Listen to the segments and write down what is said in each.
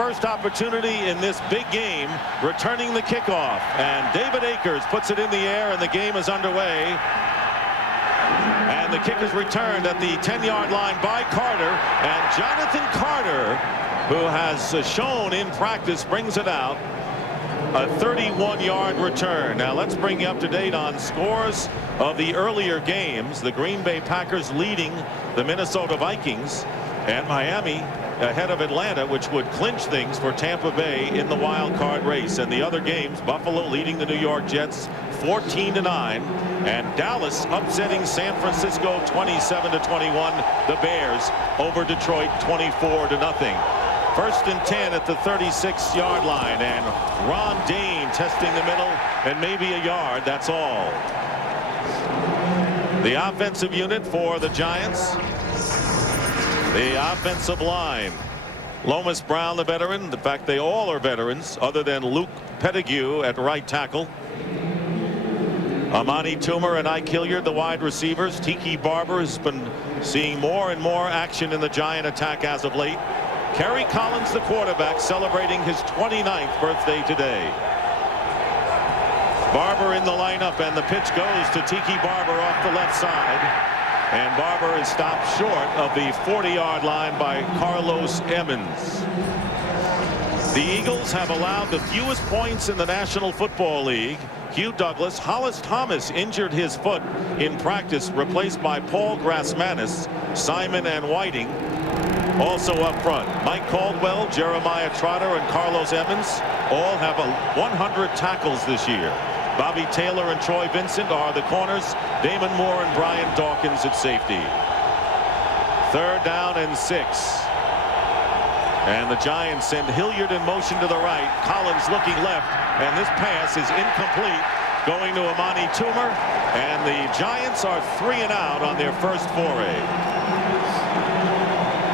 first opportunity in this big game, returning the kickoff. And David Akers puts it in the air, and the game is underway. And the kick is returned at the 10-yard line by Carter. And Jonathan Carter, who has shown in practice, brings it out. A 31-yard return. Now let's bring you up to date on scores of the earlier games. The Green Bay Packers leading the Minnesota Vikings, and Miami ahead of Atlanta, which would clinch things for Tampa Bay in the wild card race. And the other games, Buffalo leading the New York Jets 14-9, and Dallas upsetting San Francisco 27-21. The Bears over Detroit 24-0. First and 10 at the 36-yard line, and Ron Dayne testing the middle, and maybe a yard. That's all. The offensive unit for the Giants. The offensive line. Lomas Brown, the veteran. In fact, they all are veterans, other than Luke Pettigrew at right tackle. Amani Toomer and Ike Hilliard, the wide receivers. Tiki Barber has been seeing more and more action in the Giant attack as of late. Kerry Collins, the quarterback, celebrating his 29th birthday today. Barber in the lineup, and the pitch goes to Tiki Barber off the left side. And Barber is stopped short of the 40-yard line by Carlos Emmons. The Eagles have allowed the fewest points in the National Football League. Hugh Douglas. Hollis Thomas injured his foot in practice, replaced by Paul Grassmanis. Simon and Whiting also up front. Mike Caldwell, Jeremiah Trotter, and Carlos Emmons all have 100 tackles this year. Bobby Taylor and Troy Vincent are the corners. Damon Moore and Brian Dawkins at safety. 3rd down and 6. And the Giants send Hilliard in motion to the right. Collins looking left, and this pass is incomplete, going to Amani Toomer, and the Giants are 3 and out on their first foray.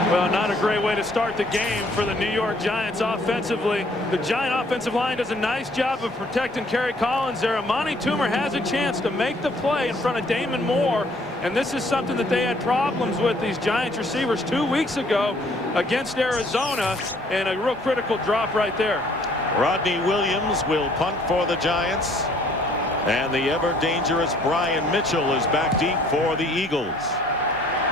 Well, not a great way to start the game for the New York Giants offensively. The Giant offensive line does a nice job of protecting Kerry Collins there. Amani Toomer has a chance to make the play in front of Damon Moore, and this is something that they had problems with, these Giants receivers, 2 weeks ago against Arizona, and a real critical drop right there. Rodney Williams will punt for the Giants, and the ever dangerous Brian Mitchell is back deep for the Eagles.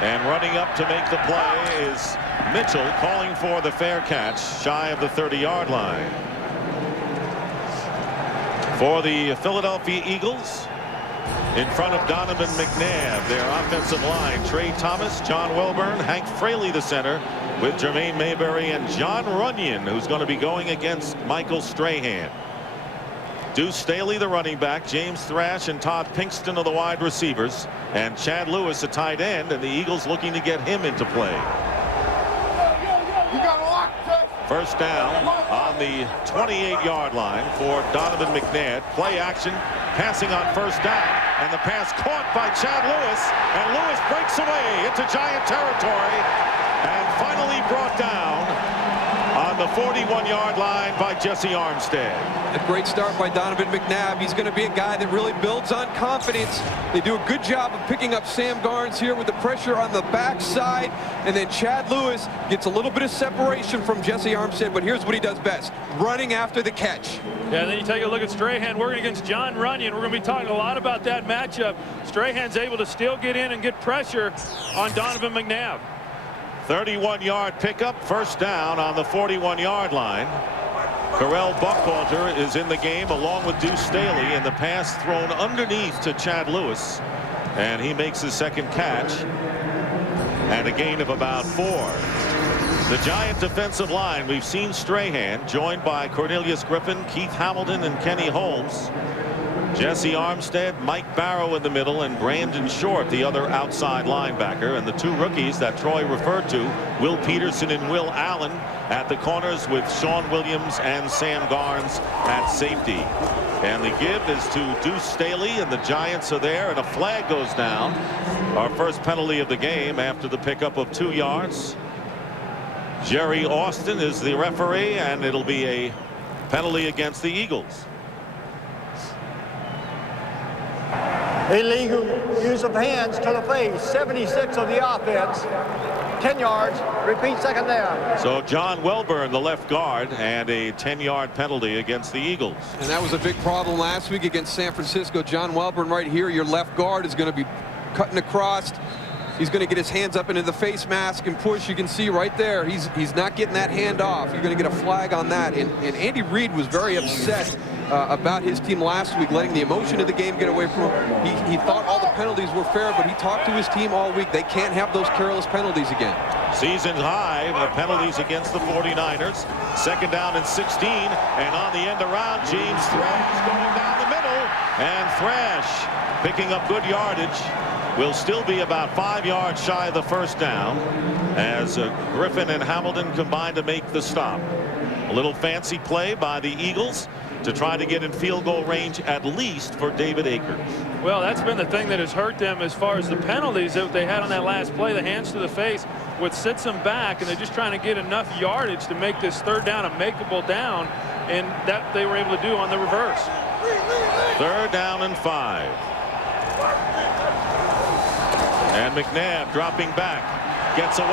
And running up to make the play is Mitchell, calling for the fair catch shy of the 30-yard line. For the Philadelphia Eagles, in front of Donovan McNabb, their offensive line, Trey Thomas, John Welburn, Hank Fraley, the center, with Jermaine Mayberry and John Runyon, who's going to be going against Michael Strahan. Deuce Staley, the running back, James Thrash and Todd Pinkston are the wide receivers, and Chad Lewis, a tight end, and the Eagles looking to get him into play. First down on the 28-yard line for Donovan McNabb. Play action, passing on first down, and the pass caught by Chad Lewis, and Lewis breaks away into Giant territory and finally brought down on the 41-yard line by Jesse Armstead. A great start by Donovan McNabb. He's going to be a guy that really builds on confidence. They do a good job of picking up Sam Garnes here with the pressure on the backside, and then Chad Lewis gets a little bit of separation from Jesse Armstead, but here's what he does best, running after the catch. Yeah, and then you take a look at Strahan working against John Runyon. We're going to be talking a lot about that matchup. Strahan's able to still get in and get pressure on Donovan McNabb. 31-yard pickup, first down on the 41-yard line. Carell Buchalter is in the game along with Deuce Staley, and the pass thrown underneath to Chad Lewis, and he makes his second catch and a gain of about 4. The Giant defensive line, we've seen Strahan joined by Cornelius Griffin, Keith Hamilton, and Kenny Holmes. Jesse Armstead, Mike Barrow in the middle, and Brandon Short, the other outside linebacker. And the 2 rookies that Troy referred to, Will Peterson and Will Allen, at the corners, with Sean Williams and Sam Garnes at safety. And the give is to Deuce Staley, and the Giants are there, and a flag goes down. Our first penalty of the game after the pickup of 2 yards. Jerry Austin is the referee, and it'll be a penalty against the Eagles. Illegal use of hands to the face, 76 of the offense. 10 yards. Repeat, second down. So John Welburn, the left guard, and a 10-yard penalty against the Eagles. And that was a big problem last week against San Francisco. John Welburn right here, your left guard, is going to be cutting across. He's going to get his hands up into the face mask and push. You can see right there, he's not getting that hand off. You're going to get a flag on that. And Andy Reid was very upset about his team last week, letting the emotion of the game get away from him. He thought all the penalties were fair, but he talked to his team all week. They can't have those careless penalties again. Season high the penalties against the 49ers. Second down and 16, and on the end around, James Thrash going down the middle, and Thrash picking up good yardage. Will still be about 5 yards shy of the first down as Griffin and Hamilton combine to make the stop. A little fancy play by the Eagles to try to get in field goal range at least for David Akers. Well, that's been the thing that has hurt them as far as the penalties that they had on that last play. The hands to the face, what sits them back, and they're just trying to get enough yardage to make this third down a makeable down, and that they were able to do on the reverse. Third down and 5. And McNabb dropping back, gets away,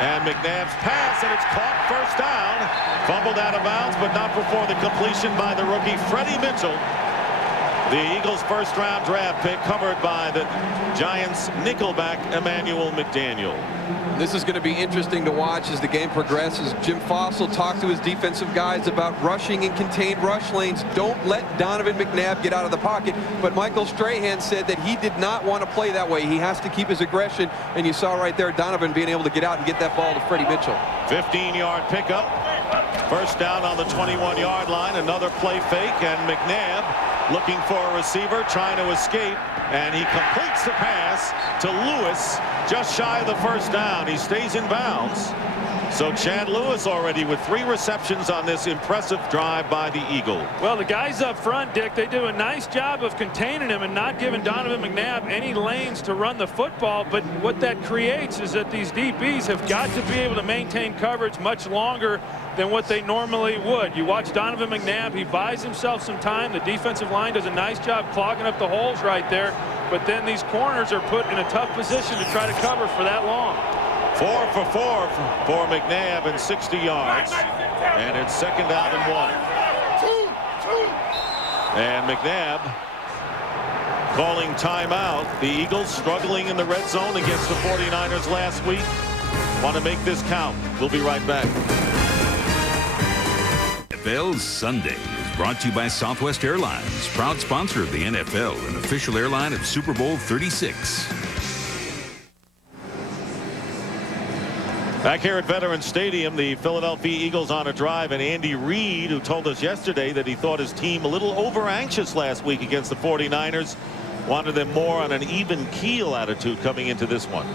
and McNabb's pass, and it's caught, first down. Fumbled out of bounds, but not before the completion by the rookie Freddie Mitchell. The Eagles' first-round draft pick, covered by the Giants' nickelback Emmanuel McDaniel. This is going to be interesting to watch as the game progresses. Jim Fossil talked to his defensive guys about rushing and contained rush lanes. Don't let Donovan McNabb get out of the pocket. But Michael Strahan said that he did not want to play that way. He has to keep his aggression. And you saw right there Donovan being able to get out and get that ball to Freddie Mitchell. 15-yard pickup. First down on the 21-yard line. Another play fake, and McNabb looking for a receiver, trying to escape, and he completes the pass to Lewis just shy of the first down. He stays in bounds. So Chad Lewis already with 3 receptions on this impressive drive by the Eagles. Well, the guys up front, Dick, they do a nice job of containing him and not giving Donovan McNabb any lanes to run the football. But what that creates is that these DBs have got to be able to maintain coverage much longer than what they normally would. You watch Donovan McNabb, he buys himself some time. The defensive line does a nice job clogging up the holes right there. But then these corners are put in a tough position to try to cover for that long. 4 for 4 for McNabb and 60 yards. And it's second down and 1. And McNabb calling timeout. The Eagles struggling in the red zone against the 49ers last week. Want to make this count. We'll be right back. NFL Sunday is brought to you by Southwest Airlines, proud sponsor of the NFL and official airline of Super Bowl 36. Back here at Veterans Stadium, the Philadelphia Eagles on a drive, and Andy Reid, who told us yesterday that he thought his team a little over-anxious last week against the 49ers, wanted them more on an even keel attitude coming into this one.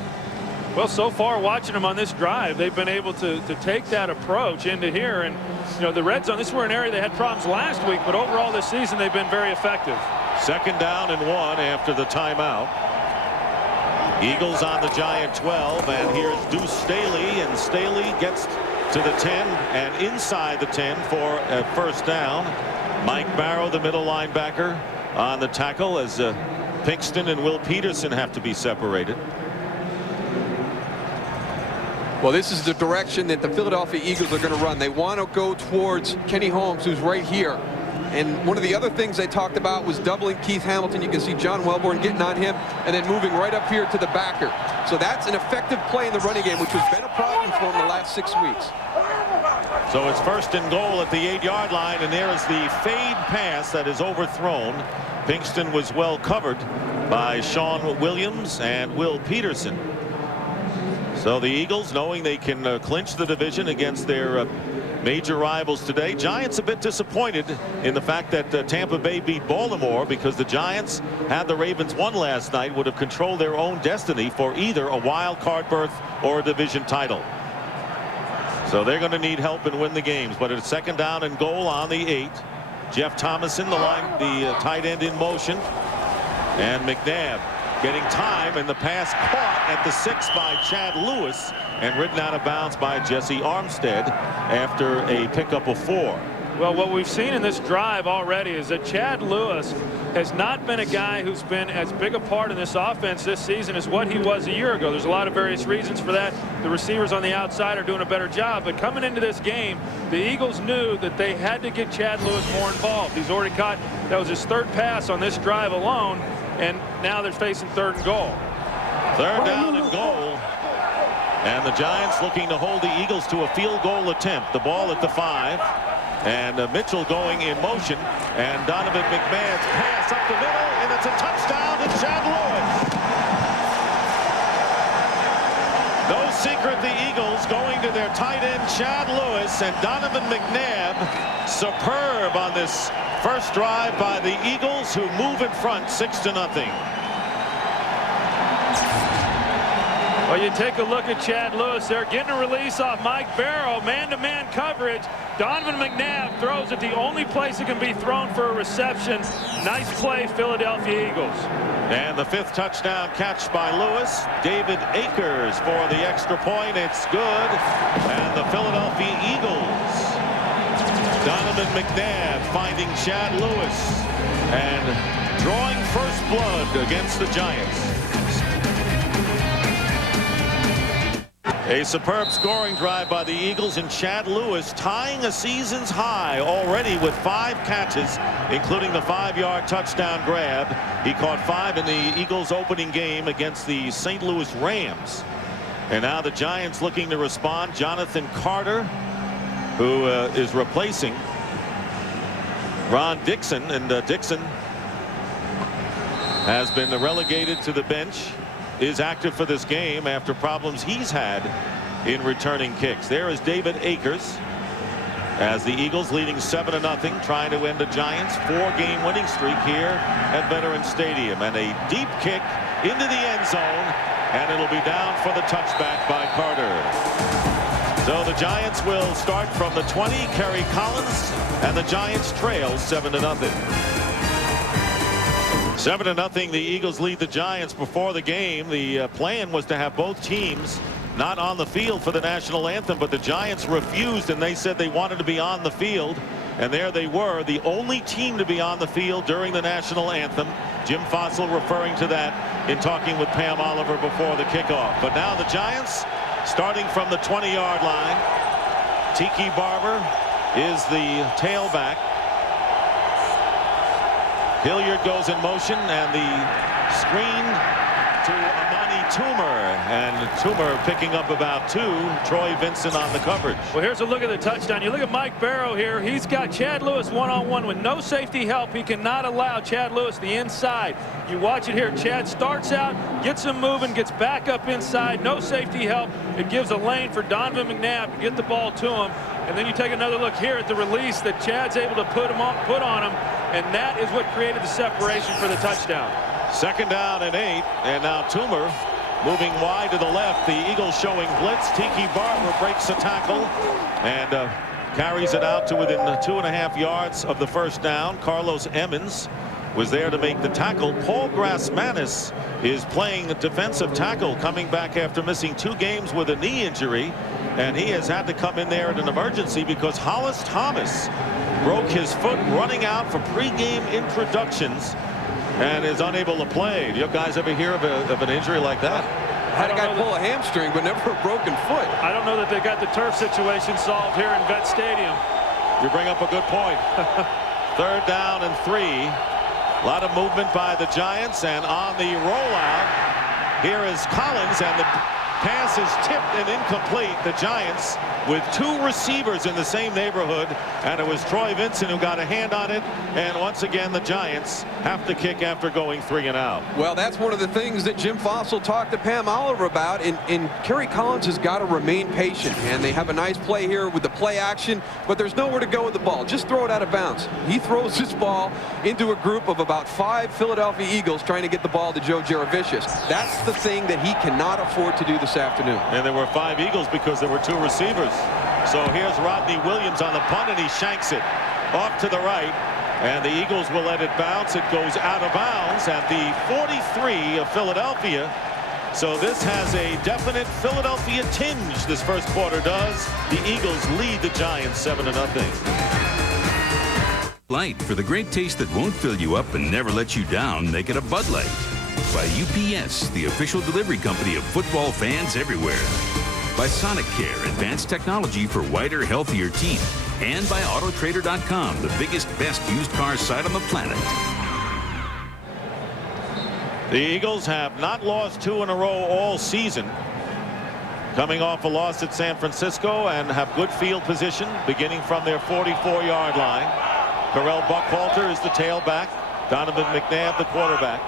Well, so far watching them on this drive, they've been able to take that approach into here. And, you know, the red zone, this were an area they had problems last week, but overall this season they've been very effective. Second down and 1 after the timeout. Eagles on the Giant 12, and here's Deuce Staley, and Staley gets to the 10 and inside the 10 for a first down. Mike Barrow, the middle linebacker, on the tackle as Pinkston and Will Peterson have to be separated. Well, this is the direction that the Philadelphia Eagles are going to run. They want to go towards Kenny Holmes, who's right here. And one of the other things they talked about was doubling Keith Hamilton. You can see John Welborn getting on him and then moving right up here to the backer. So that's an effective play in the running game, which has been a problem for him the last 6 weeks. So it's first and goal at the 8-yard line, and there is the fade pass that is overthrown. Pinkston was well covered by Sean Williams and Will Peterson. So the Eagles, knowing they can clinch the division against their major rivals today. Giants a bit disappointed in the fact that Tampa Bay beat Baltimore, because the Giants, had the Ravens won last night, would have controlled their own destiny for either a wild card berth or a division title. So they're going to need help and win the games. But it's second down and goal on the 8. Jeff Thomason, the tight end, in motion, and McNabb getting time, and the pass caught at the 6 by Chad Lewis and ridden out of bounds by Jesse Armstead after a pickup of 4. Well, what we've seen in this drive already is that Chad Lewis has not been a guy who's been as big a part in this offense this season as what he was a year ago. There's a lot of various reasons for that. The receivers on the outside are doing a better job. But coming into this game, the Eagles knew that they had to get Chad Lewis more involved. He's already caught, that was his third pass on this drive alone, and now they're facing 3rd and goal. 3rd down and goal. And the Giants looking to hold the Eagles to a field goal attempt. The ball at the 5. And Mitchell going in motion. And Donovan McNabb's pass up the middle. And it's a touchdown to Chad Lewis. No secret, the Eagles going to their tight end Chad Lewis, and Donovan McNabb superb on this first drive by the Eagles, who move in front 6-0. Well, you take a look at Chad Lewis. They're getting a release off Mike Barrow. Man-to-man coverage. Donovan McNabb throws it the only place it can be thrown for a reception. Nice play, Philadelphia Eagles. And the 5th touchdown catch by Lewis. David Akers for the extra point. It's good. And the Philadelphia Eagles. Donovan McNabb finding Chad Lewis and drawing first blood against the Giants. A superb scoring drive by the Eagles, and Chad Lewis tying a season's high already with 5 catches, including the 5-yard touchdown grab. He caught 5 in the Eagles opening game against the St. Louis Rams. And now the Giants looking to respond. Jonathan Carter, who is replacing Ron Dixon, and Dixon has been relegated to the bench. Is active for this game after problems he's had in returning kicks. There is David Akers as the Eagles leading 7-0, trying to end the Giants' 4-game winning streak here at Veterans Stadium. And a deep kick into the end zone, and it'll be down for the touchback by Carter. So the Giants will start from the 20. Kerry Collins, and the Giants trail 7-0. 7-0, the Eagles lead the Giants before the game. The plan was to have both teams not on the field for the national anthem, but the Giants refused, and they said they wanted to be on the field. And there they were, the only team to be on the field during the national anthem. Jim Fossil referring to that in talking with Pam Oliver before the kickoff. But now the Giants starting from the 20-yard line. Tiki Barber is the tailback. Hilliard goes in motion, and the screen to Amani Toomer, and Toomer picking up about 2. Troy Vincent on the coverage. Well, here's a look at the touchdown. You look at Mike Barrow here. He's got Chad Lewis one-on-one with no safety help. He cannot allow Chad Lewis the inside. You watch it here. Chad starts out, gets him moving, gets back up inside. No safety help. It gives a lane for Donovan McNabb to get the ball to him. And then you take another look here at the release that Chad's able to put on him, and that is what created the separation for the touchdown. 2nd down and 8, and now Toomer moving wide to the left. The Eagles showing blitz. Tiki Barber breaks a tackle and carries it out to within 2.5 yards of the first down. Carlos Emmons was there to make the tackle. Paul Grassmanis is playing the defensive tackle, coming back after missing 2 games with a knee injury, and he has had to come in there in an emergency because Hollis Thomas broke his foot running out for pregame introductions and is unable to play. Do you guys ever hear of an injury like that? Had a guy pull a hamstring, but never a broken foot. I don't know that they got the turf situation solved here in Vet Stadium. You bring up a good point. 3rd down and 3. A lot of movement by the Giants, and on the rollout, here is Collins, and the pass is tipped and incomplete. The Giants with 2 receivers in the same neighborhood, and it was Troy Vincent who got a hand on it. And once again, the Giants have to kick after going 3 and out. Well, that's one of the things that Jim Fossil talked to Pam Oliver about, and Kerry Collins has got to remain patient. And they have a nice play here with the play action, but there's nowhere to go with the ball. Just throw it out of bounds. He throws this ball into a group of about 5 Philadelphia Eagles trying to get the ball to Joe Jaravicius. That's the thing that he cannot afford to do this afternoon. And there were 5 Eagles because there were 2 receivers. So here's Rodney Williams on the punt, and he shanks it off to the right, and the Eagles will let it bounce. It goes out of bounds at the 43 of Philadelphia. So this has a definite Philadelphia tinge, this first quarter does. The Eagles lead the Giants 7-0. Light, for the great taste that won't fill you up and never let you down, make it a Bud Light. By UPS, the official delivery company of football fans everywhere. By Sonic Care, advanced technology for whiter, healthier teeth. And by Autotrader.com, the biggest, best used car site on the planet. The Eagles have not lost 2 in a row all season. Coming off a loss at San Francisco and have good field position beginning from their 44-yard line. Correll Buckhalter is the tailback. Donovan McNabb the quarterback.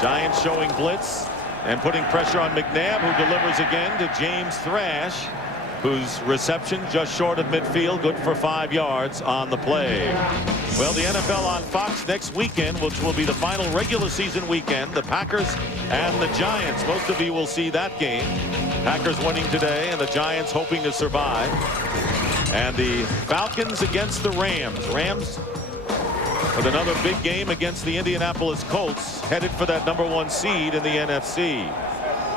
Giants showing blitz and putting pressure on McNabb, who delivers again to James Thrash, whose reception just short of midfield, good for 5 yards on the play. Well, the NFL on Fox next weekend, which will be the final regular season weekend. The Packers and the Giants. Most of you will see that game. Packers winning today and the Giants hoping to survive. And the Falcons against the Rams. Rams with another big game against the Indianapolis Colts, headed for that #1 seed in the NFC.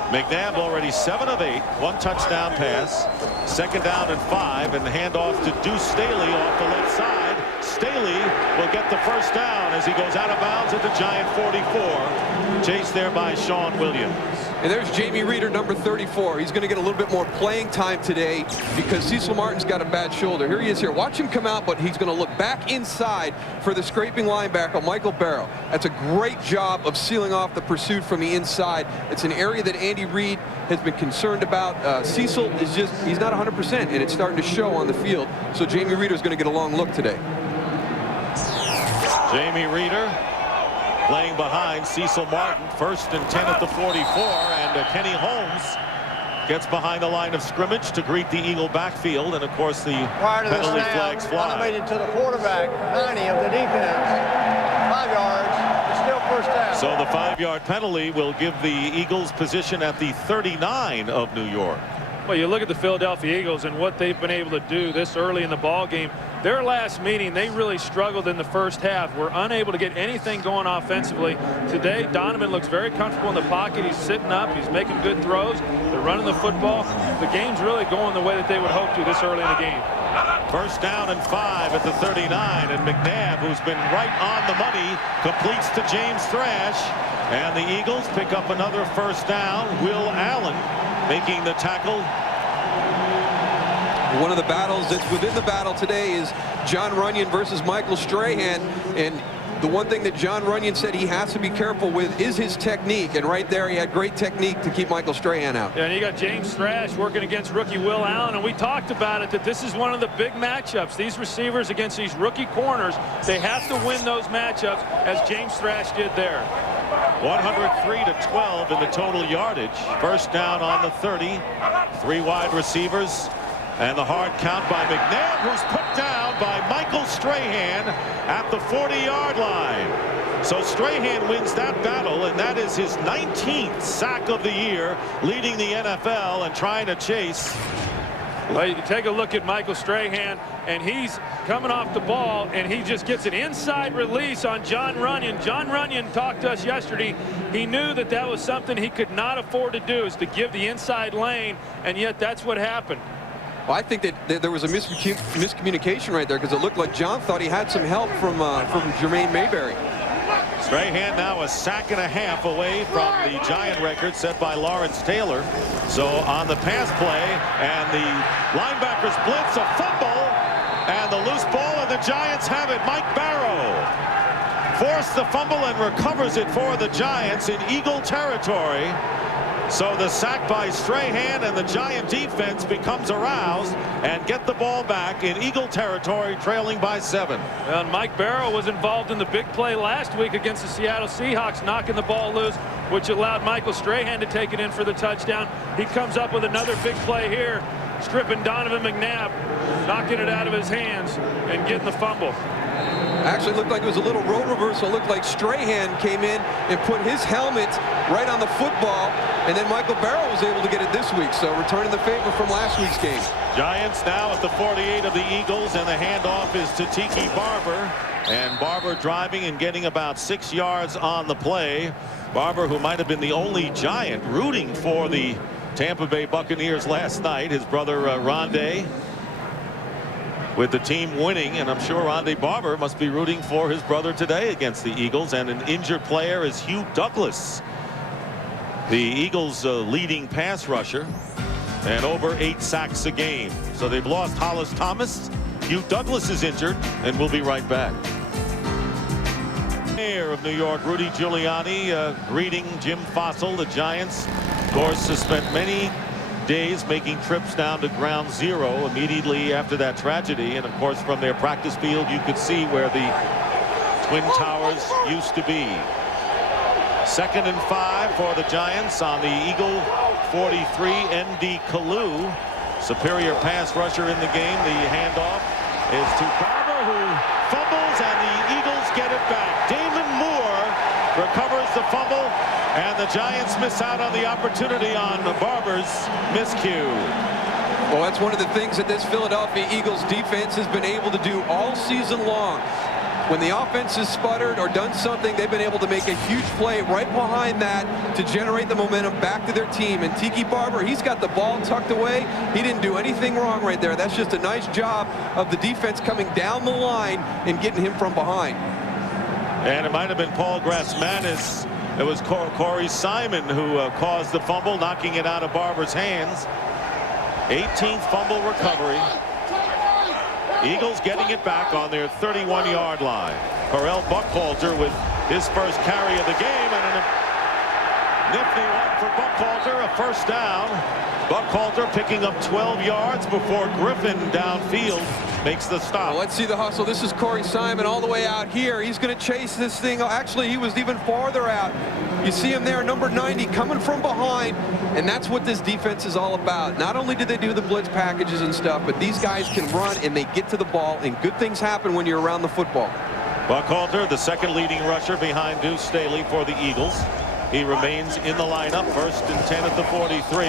McNabb already 7 of 8, 1 touchdown pass. 2nd down and 5, and the handoff to Deuce Staley off the left side. Staley will get the 1st down as he goes out of bounds at the Giant 44. Chased there by Sean Williams. And there's Jamie Reeder, number 34. He's going to get a little bit more playing time today because Cecil Martin's got a bad shoulder. Here he is here. Watch him come out, but he's going to look back inside for the scraping linebacker, Michael Barrow. That's a great job of sealing off the pursuit from the inside. It's an area that Andy Reid has been concerned about. Cecil is he's not 100%, and it's starting to show on the field. So Jamie Reeder is going to get a long look today. Jamie Reeder playing behind Cecil Martin. 1st and 10 at the 44, and Kenny Holmes gets behind the line of scrimmage to greet the Eagle backfield, and of course the penalty flags fly. Elevated to the quarterback, 90 of the defense. 5 yards. It's still 1st down. So the 5-yard penalty will give the Eagles position at the 39 of New York. Well, you look at the Philadelphia Eagles and what they've been able to do this early in the ball game. Their last meeting, they really struggled in the 1st half. Were unable to get anything going offensively. Today, Donovan looks very comfortable in the pocket. He's sitting up. He's making good throws. They're running the football. The game's really going the way that they would hope to this early in the game. 1st down and 5 at the 39, and McNabb, who's been right on the money, completes to James Thrash, and the Eagles pick up another 1st down. Will Allen making the tackle. One of the battles that's within the battle today is John Runyon versus Michael Strahan. And the one thing that John Runyon said he has to be careful with is his technique. And right there, he had great technique to keep Michael Strahan out. Yeah, and you got James Thrash working against rookie Will Allen. And we talked about it, that this is one of the big matchups. These receivers against these rookie corners, they have to win those matchups, as James Thrash did there. 103 to 12 in the total yardage. 1st down on the 30. 3 wide receivers. And the hard count by McNabb, who's put down by Michael Strahan at the 40-yard line. So Strahan wins that battle, and that is his 19th sack of the year, leading the NFL and trying to chase. Well, you take a look at Michael Strahan, and he's coming off the ball, and he just gets an inside release on John Runyon. John Runyon talked to us yesterday. He knew that that was something he could not afford to do, is to give the inside lane, and yet that's what happened. Well, I think that there was a miscommunication right there, because it looked like John thought he had some help from Jermaine Mayberry. Strahan now a sack and a half away from the Giant record set by Lawrence Taylor. So on the pass play, and the linebackers blitz, a fumble, and the loose ball, and the Giants have it. Mike Barrow forced the fumble and recovers it for the Giants in Eagle territory. So the sack by Strahan, and the Giant defense becomes aroused and get the ball back in Eagle territory, trailing by 7. And Mike Barrow was involved in the big play last week against the Seattle Seahawks, knocking the ball loose, which allowed Michael Strahan to take it in for the touchdown. He comes up with another big play here, stripping Donovan McNabb, knocking it out of his hands and getting the fumble. Actually looked like it was a little role reversal. It looked like Strahan came in and put his helmet right on the football, and then Michael Barrow was able to get it this week. So returning the favor from last week's game. Giants now at the 48 of the Eagles, and the handoff is to Tiki Barber. And Barber driving and getting about 6 yards on the play. Barber, who might have been the only Giant rooting for the Tampa Bay Buccaneers last night. His brother Rondé with the team winning, and I'm sure Ronde Barber must be rooting for his brother today against the Eagles. And an injured player is Hugh Douglas, the Eagles' leading pass rusher, and over 8 sacks a game. So they've lost Hollis Thomas. Hugh Douglas is injured, and we'll be right back. Mayor of New York, Rudy Giuliani, greeting Jim Fossil. The Giants, of course, have spent many days making trips down to Ground Zero immediately after that tragedy. And of course, from their practice field, you could see where the Twin Towers used to be. 2nd and 5 for the Giants on the Eagle 43, N.D. Kalu. Superior pass rusher in the game. The handoff is to Barber, who fumbles, and the Eagles get it back. Damon Moore recovers the fumble, and the Giants miss out on the opportunity on Barber's miscue. Well, that's one of the things that this Philadelphia Eagles defense has been able to do all season long. When the offense has sputtered or done something, they've been able to make a huge play right behind that to generate the momentum back to their team. And Tiki Barber, he's got the ball tucked away. He didn't do anything wrong right there. That's just a nice job of the defense coming down the line and getting him from behind. And it might have been Paul Grassmanis. It was Corey Simon who caused the fumble, knocking it out of Barber's hands. 18th fumble recovery. Eagles getting it back on their 31-yard line. Correll Buckhalter with his first carry of the game, and a nifty one for Buckhalter, a first down. Buckhalter picking up 12 yards before Griffin downfield makes the stop. Well, let's see the hustle. This is Corey Simon all the way out here. He's going to chase this thing. Actually, he was even farther out. You see him there, number 90, coming from behind, and that's what this defense is all about. Not only do they do the blitz packages and stuff, but these guys can run and they get to the ball, and good things happen when you're around the football. Buckhalter, the second leading rusher behind Deuce Staley for the Eagles. He remains in the lineup, 1st and 10 at the 43.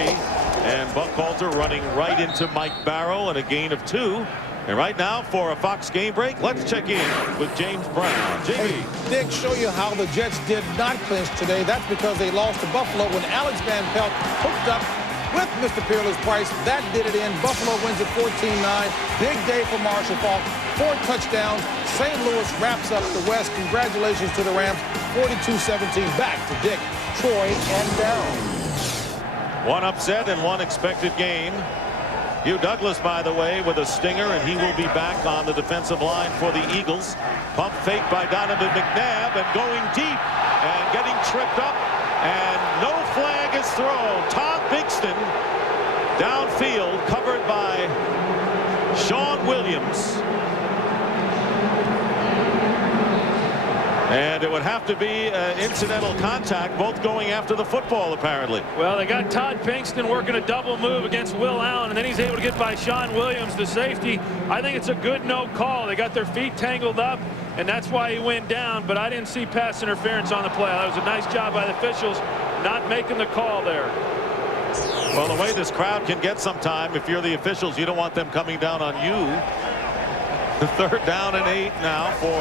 And Buckhalter running right into Mike Barrow, and a gain of 2. And right now, for a Fox game break, let's check in with James Brown. JB. Hey, Dick, show you how the Jets did not clinch today. That's because they lost to Buffalo when Alex Van Pelt hooked up with Mr. Peerless Price. That did it in. Buffalo wins at 14-9. Big day for Marshall Faulk. 4 touchdowns. St. Louis wraps up the West. Congratulations to the Rams. 42-17. Back to Dick, Troy, and Darryl. One upset and one expected game. Hugh Douglas, by the way, with a stinger, and he will be back on the defensive line for the Eagles. Pump fake by Donovan McNabb, and going deep and getting tripped up, and no flag is thrown. Todd Bigston downfield, covered by Sean Williams. And it would have to be incidental contact, both going after the football, apparently. Well, they got Todd Pinkston working a double move against Will Allen, and then he's able to get by Sean Williams, the safety. I think it's a good no call. They got their feet tangled up, and that's why he went down, but I didn't see pass interference on the play. That was a nice job by the officials not making the call there. Well, the way this crowd can get sometime, if you're the officials, you don't want them coming down on you. The 3rd down and 8 now for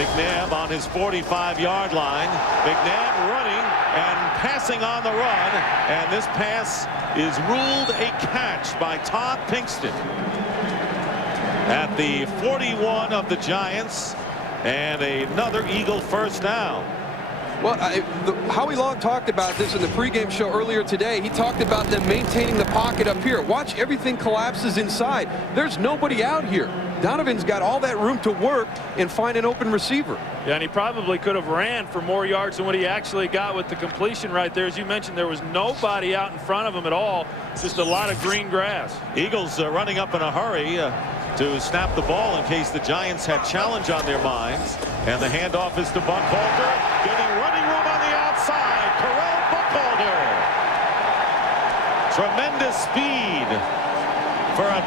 McNabb on his 45-yard line. McNabb running and passing on the run, and this pass is ruled a catch by Todd Pinkston at the 41 of the Giants, and another Eagle first down. Well, Howie Long talked about this in the pregame show earlier today. He talked about them maintaining the pocket up here. Watch, everything collapses inside. There's nobody out here. Donovan's got all that room to work and find an open receiver. Yeah, and he probably could have ran for more yards than what he actually got with the completion right there. As you mentioned, there was nobody out in front of him at all. Just a lot of green grass. Eagles running up in a hurry to snap the ball in case the Giants had challenge on their minds. And the handoff is to Buckhalter, getting running room on the outside. Correll Buckhalter. Tremendous speed for a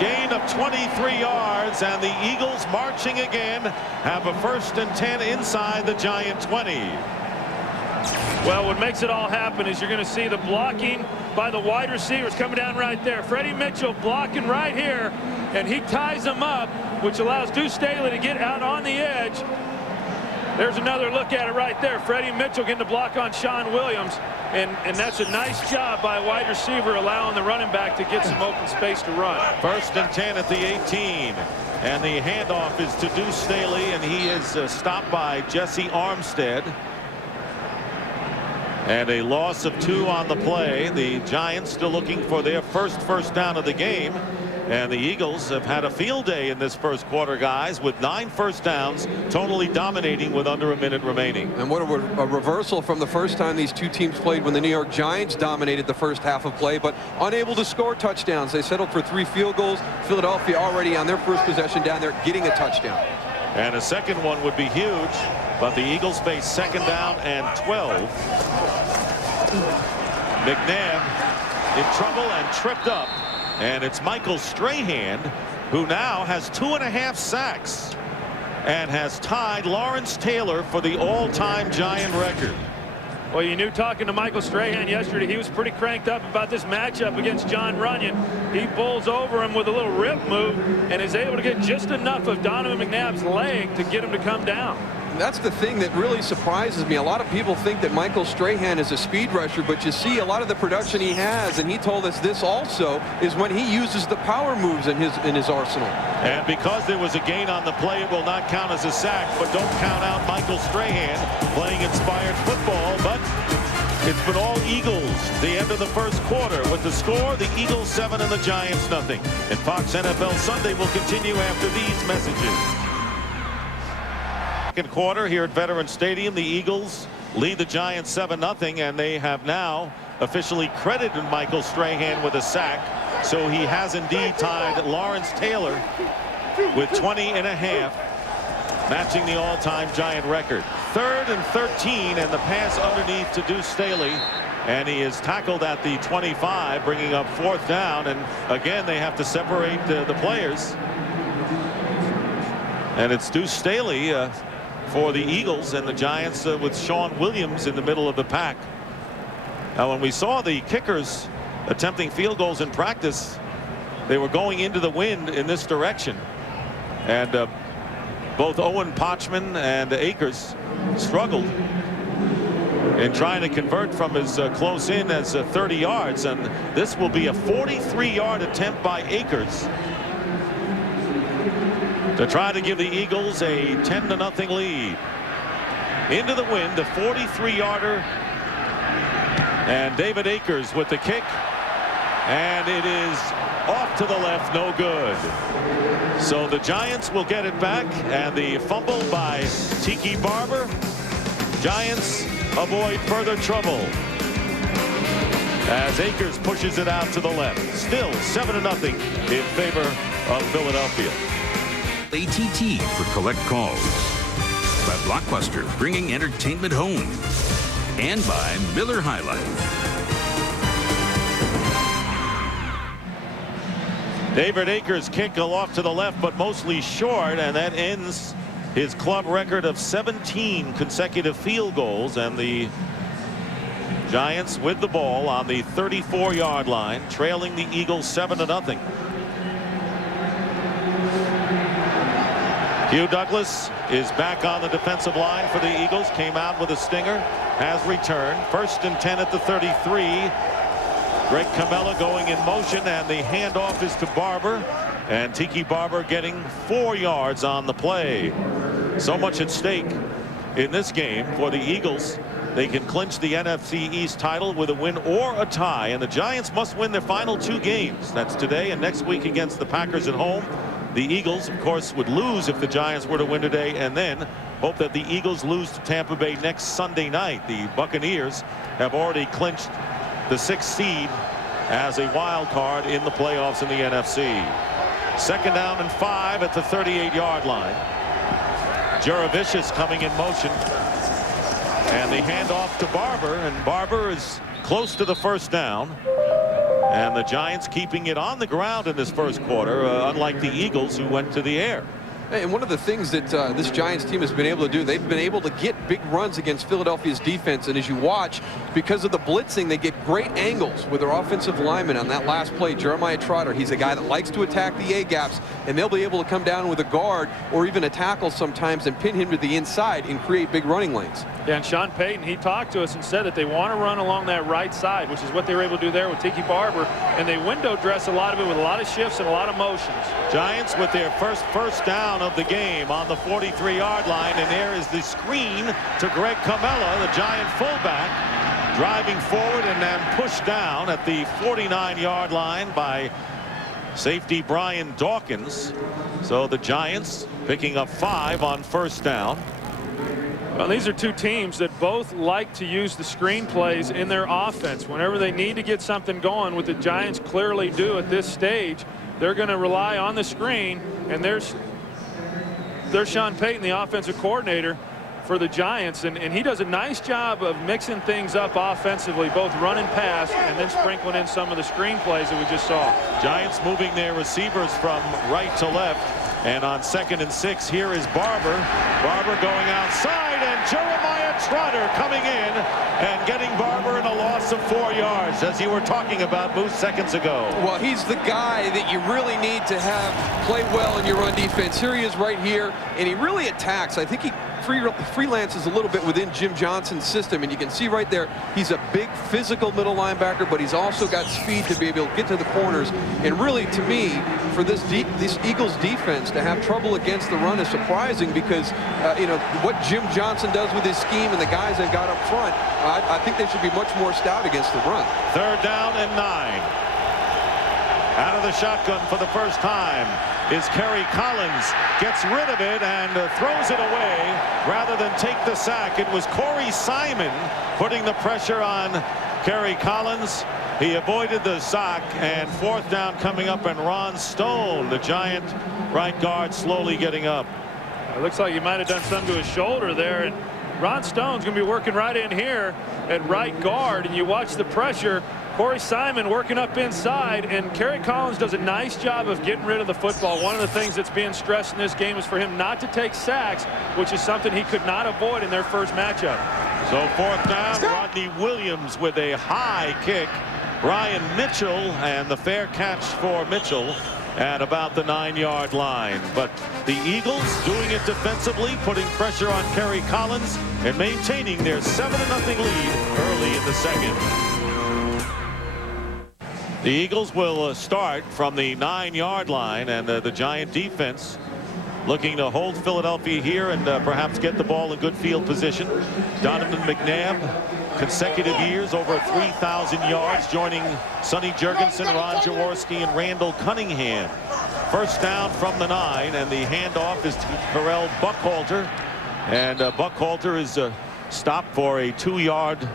gain of 23 yards, and the Eagles marching again, have a 1st and 10 inside the Giant 20. Well, what makes it all happen is you're going to see the blocking by the wide receivers coming down right there. Freddie Mitchell blocking right here, and he ties them up, which allows Deuce Staley to get out on the edge. There's another look at it right there. Freddie Mitchell getting the block on Sean Williams. And that's a nice job by a wide receiver allowing the running back to get some open space to run. 1st and 10 at the 18. And the handoff is to Deuce Staley, and he is stopped by Jesse Armstead. And a loss of 2 on the play. The Giants still looking for their first down of the game. And the Eagles have had a field day in this first quarter, guys, with 9 first downs, totally dominating with under a minute remaining. And what a reversal from the first time these two teams played, when the New York Giants dominated the first half of play, but unable to score touchdowns. They settled for 3 field goals. Philadelphia already on their first possession down there getting a touchdown. And a second one would be huge, but the Eagles face 2nd down and 12. McNabb in trouble and tripped up. And it's Michael Strahan, who now has 2.5 sacks and has tied Lawrence Taylor for the all-time Giant record. Well, you knew, talking to Michael Strahan yesterday, he was pretty cranked up about this matchup against John Runyon. He bowls over him with a little rip move and is able to get just enough of Donovan McNabb's leg to get him to come down. That's the thing that really surprises me. A lot of people think that Michael Strahan is a speed rusher, but you see a lot of the production he has, and he told us this also, is when he uses the power moves in his arsenal. And because there was a gain on the play, it will not count as a sack, but don't count out Michael Strahan playing inspired football. But it's been all Eagles the end of the first quarter. With the score, the Eagles 7 and the Giants nothing. And Fox NFL Sunday will continue after these messages. Second quarter here at Veterans Stadium, the Eagles lead the Giants 7-0, and they have now officially credited Michael Strahan with a sack. So he has indeed tied Lawrence Taylor with 20.5, matching the all-time Giant record. 3rd and 13, and the pass underneath to Deuce Staley, and he is tackled at the 25, bringing up 4th down. And again, they have to separate the players, and it's Deuce Staley for the Eagles, and the Giants with Sean Williams in the middle of the pack. Now, when we saw the kickers attempting field goals in practice, they were going into the wind in this direction, and both Owen Pochman and Akers struggled in trying to convert from as close in as 30 yards, and this will be a 43-yard attempt by Akers to try to give the Eagles a 10-0 lead. Into the wind, a 43-yarder, and David Akers with the kick, and it is off to the left, no good. So the Giants will get it back, and the fumble by Tiki Barber. Giants avoid further trouble as Akers pushes it out to the left. Still 7-0 in favor of Philadelphia. ATT for collect calls. By Blockbuster, bringing entertainment home. And by Miller High Life. David Akers' kick off to the left, but mostly short, and that ends his club record of 17 consecutive field goals. And the Giants with the ball on the 34-yard line, trailing the Eagles 7-0. Hugh Douglas is back on the defensive line for the Eagles. Came out with a stinger, has returned. 1st and 10 at the 33. Greg Camella going in motion, and the handoff is to Barber, and Tiki Barber getting 4 yards on the play. So much at stake in this game for the Eagles. They can clinch the NFC East title with a win or a tie, and the Giants must win their final 2 games. That's today and next week against the Packers at home. The Eagles, of course, would lose if the Giants were to win today, and then hope that the Eagles lose to Tampa Bay next Sunday night. The Buccaneers have already clinched the 6th seed as a wild card in the playoffs in the NFC. 2nd down and 5 at the 38-yard line. Jurevicius coming in motion, and the handoff to Barber, and Barber is close to the 1st down. And the Giants keeping it on the ground in this first quarter, unlike the Eagles, who went to the air. And one of the things that this Giants team has been able to do, they've been able to get big runs against Philadelphia's defense. And as you watch, because of the blitzing, they get great angles with their offensive lineman on that last play. Jeremiah Trotter, he's a guy that likes to attack the A-gaps, and they'll be able to come down with a guard or even a tackle sometimes and pin him to the inside and create big running lanes. Yeah, and Sean Payton, he talked to us and said that they want to run along that right side, which is what they were able to do there with Tiki Barber. And they window dress a lot of it with a lot of shifts and a lot of motions. Giants with their first down of the game on the 43-yard line, and there is the screen to Greg Camella, the Giant fullback, driving forward and then pushed down at the 49-yard line by safety Brian Dawkins. So the Giants picking up 5 on first down. Well, these are two teams that both like to use the screen plays in their offense. Whenever they need to get something going, what the Giants clearly do at this stage, they're going to rely on the screen. And there's Sean Payton, the offensive coordinator for the Giants, and he does a nice job of mixing things up offensively, both run and pass, and then sprinkling in some of the screen plays that we just saw. Giants moving their receivers from right to left. And on 2nd and 6, here is Barber. Barber going outside, and Jeremiah Trotter coming in and getting Barber in a loss of 4 yards, as you were talking about Moose seconds ago. Well, he's the guy that you really need to have play well in your run defense. Here he is right here, and he really attacks. I think he freelances a little bit within Jim Johnson's system, and you can see right there he's a big physical middle linebacker, but he's also got speed to be able to get to the corners. And really, to me, for this Eagles defense to have trouble against the run is surprising, because you know what Jim Johnson does with his scheme and the guys they've got up front. I think they should be much more stout against the run. 3rd down and 9. Out of the shotgun for the first time is Kerry Collins. Gets rid of it and throws it away rather than take the sack. It was Corey Simon putting the pressure on Kerry Collins. He avoided the sack, and 4th down coming up, and Ron Stone, the Giant right guard, slowly getting up. It looks like he might have done something to his shoulder there, and Ron Stone's going to be working right in here at right guard, and you watch the pressure. Corey Simon working up inside, and Kerry Collins does a nice job of getting rid of the football. One of the things that's being stressed in this game is for him not to take sacks, which is something he could not avoid in their first matchup. So 4th down, Rodney Williams with a high kick. Brian Mitchell, and the fair catch for Mitchell at about the 9-yard line. But the Eagles doing it defensively, putting pressure on Kerry Collins and maintaining their 7-0 lead early in the second. The Eagles will start from the 9-yard line, and the Giant defense looking to hold Philadelphia here and perhaps get the ball in good field position. Donovan McNabb, consecutive years over 3,000 yards, joining Sonny Jurgensen, Ron Jaworski, and Randall Cunningham. First down from the 9, and the handoff is to Terrell Buckhalter, and Buckhalter is stopped for a 2-yard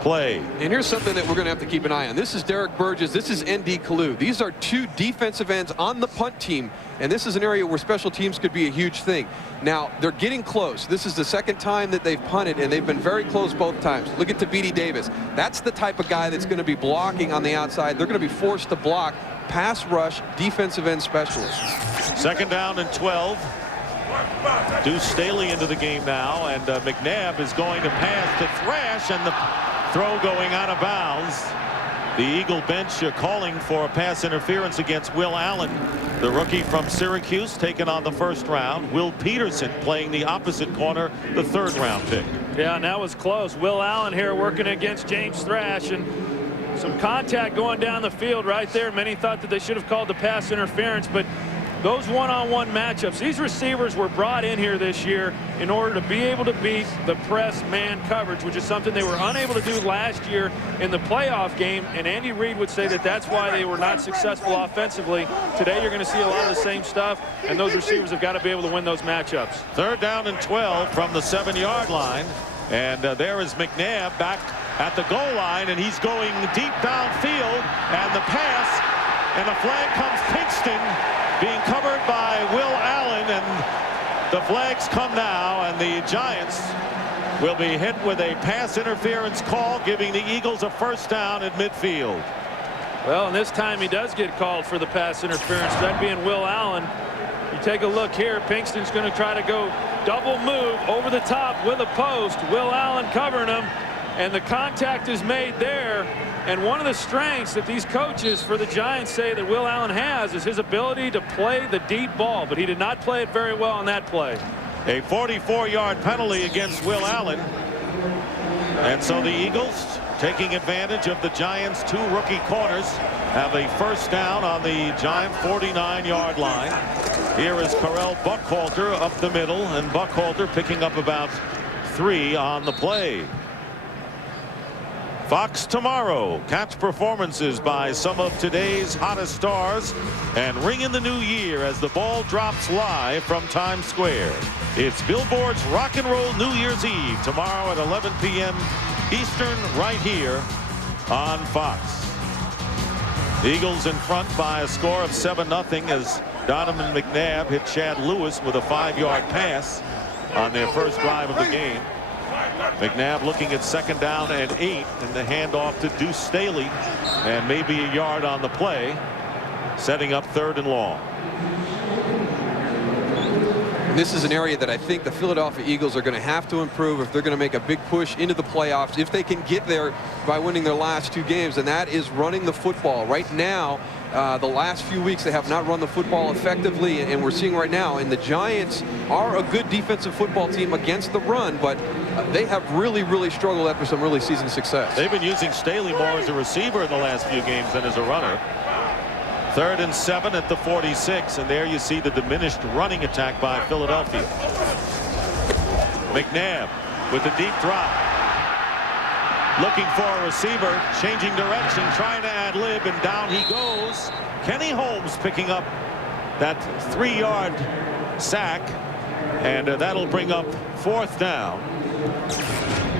play. And here's something that we're going to have to keep an eye on. This is Derek Burgess. This is N.D. Kalu. These are two defensive ends on the punt team, and this is an area where special teams could be a huge thing. Now, they're getting close. This is the 2nd time that they've punted, and they've been very close both times. Look at Tabidi Davis. That's the type of guy that's going to be blocking on the outside. They're going to be forced to block pass rush defensive end specialists. 2nd down and 12. Deuce Staley into the game now, and McNabb is going to pass to Thrash, and the throw going out of bounds. The Eagle bench calling for a pass interference against Will Allen, the rookie from Syracuse, taken on the 1st round. Will Peterson playing the opposite corner, the 3rd round pick. Yeah, and that was close. Will Allen here working against James Thrash, and some contact going down the field right there. Many thought that they should have called the pass interference, but those one-on-one matchups, these receivers were brought in here this year in order to be able to beat the press man coverage, which is something they were unable to do last year in the playoff game. And Andy Reid would say that that's why they were not successful offensively. Today you're going to see a lot of the same stuff, and those receivers have got to be able to win those matchups. 3rd down and 12 from the 7-yard line. And there is McNabb back at the goal line, and he's going deep downfield, and the pass, and the flag comes Pinkston, being covered by Will Allen, and the flags come now, and the Giants will be hit with a pass interference call, giving the Eagles a 1st down at midfield. Well, and this time he does get called for the pass interference, that being Will Allen. He take a look here. Pinkston's going to try to go double move over the top with a post. Will Allen covering him, and the contact is made there. And one of the strengths that these coaches for the Giants say that Will Allen has is his ability to play the deep ball, but he did not play it very well on that play. A 44-yard penalty against Will Allen. And so the Eagles, taking advantage of the Giants' 2 rookie corners, have a first down on the Giant 49-yard line. Here is Correll Buckhalter up the middle, and Buckhalter picking up about 3 on the play. Fox tomorrow. Catch performances by some of today's hottest stars and ring in the new year as the ball drops live from Times Square. It's Billboard's Rock and Roll New Year's Eve tomorrow at 11 p.m. Eastern right here on Fox. The Eagles in front by a score of 7-0 as Donovan McNabb hit Chad Lewis with a 5-yard pass on their first drive of the game. McNabb looking at 2nd down and 8, and the handoff to Deuce Staley, and maybe a yard on the play, setting up 3rd and long. This is an area that I think the Philadelphia Eagles are going to have to improve if they're going to make a big push into the playoffs, if they can get there by winning their last 2 games, and that is running the football. Right now, the last few weeks they have not run the football effectively, and we're seeing right now, and the Giants are a good defensive football team against the run, but they have really struggled after some early season success. They've been using Staley more as a receiver in the last few games than as a runner. 3rd and 7 at the 46, and there you see the diminished running attack by Philadelphia. McNabb with the deep drop, looking for a receiver, changing direction, trying to ad-lib, and down he goes. Kenny Holmes picking up that 3-yard sack, and that'll bring up 4th down.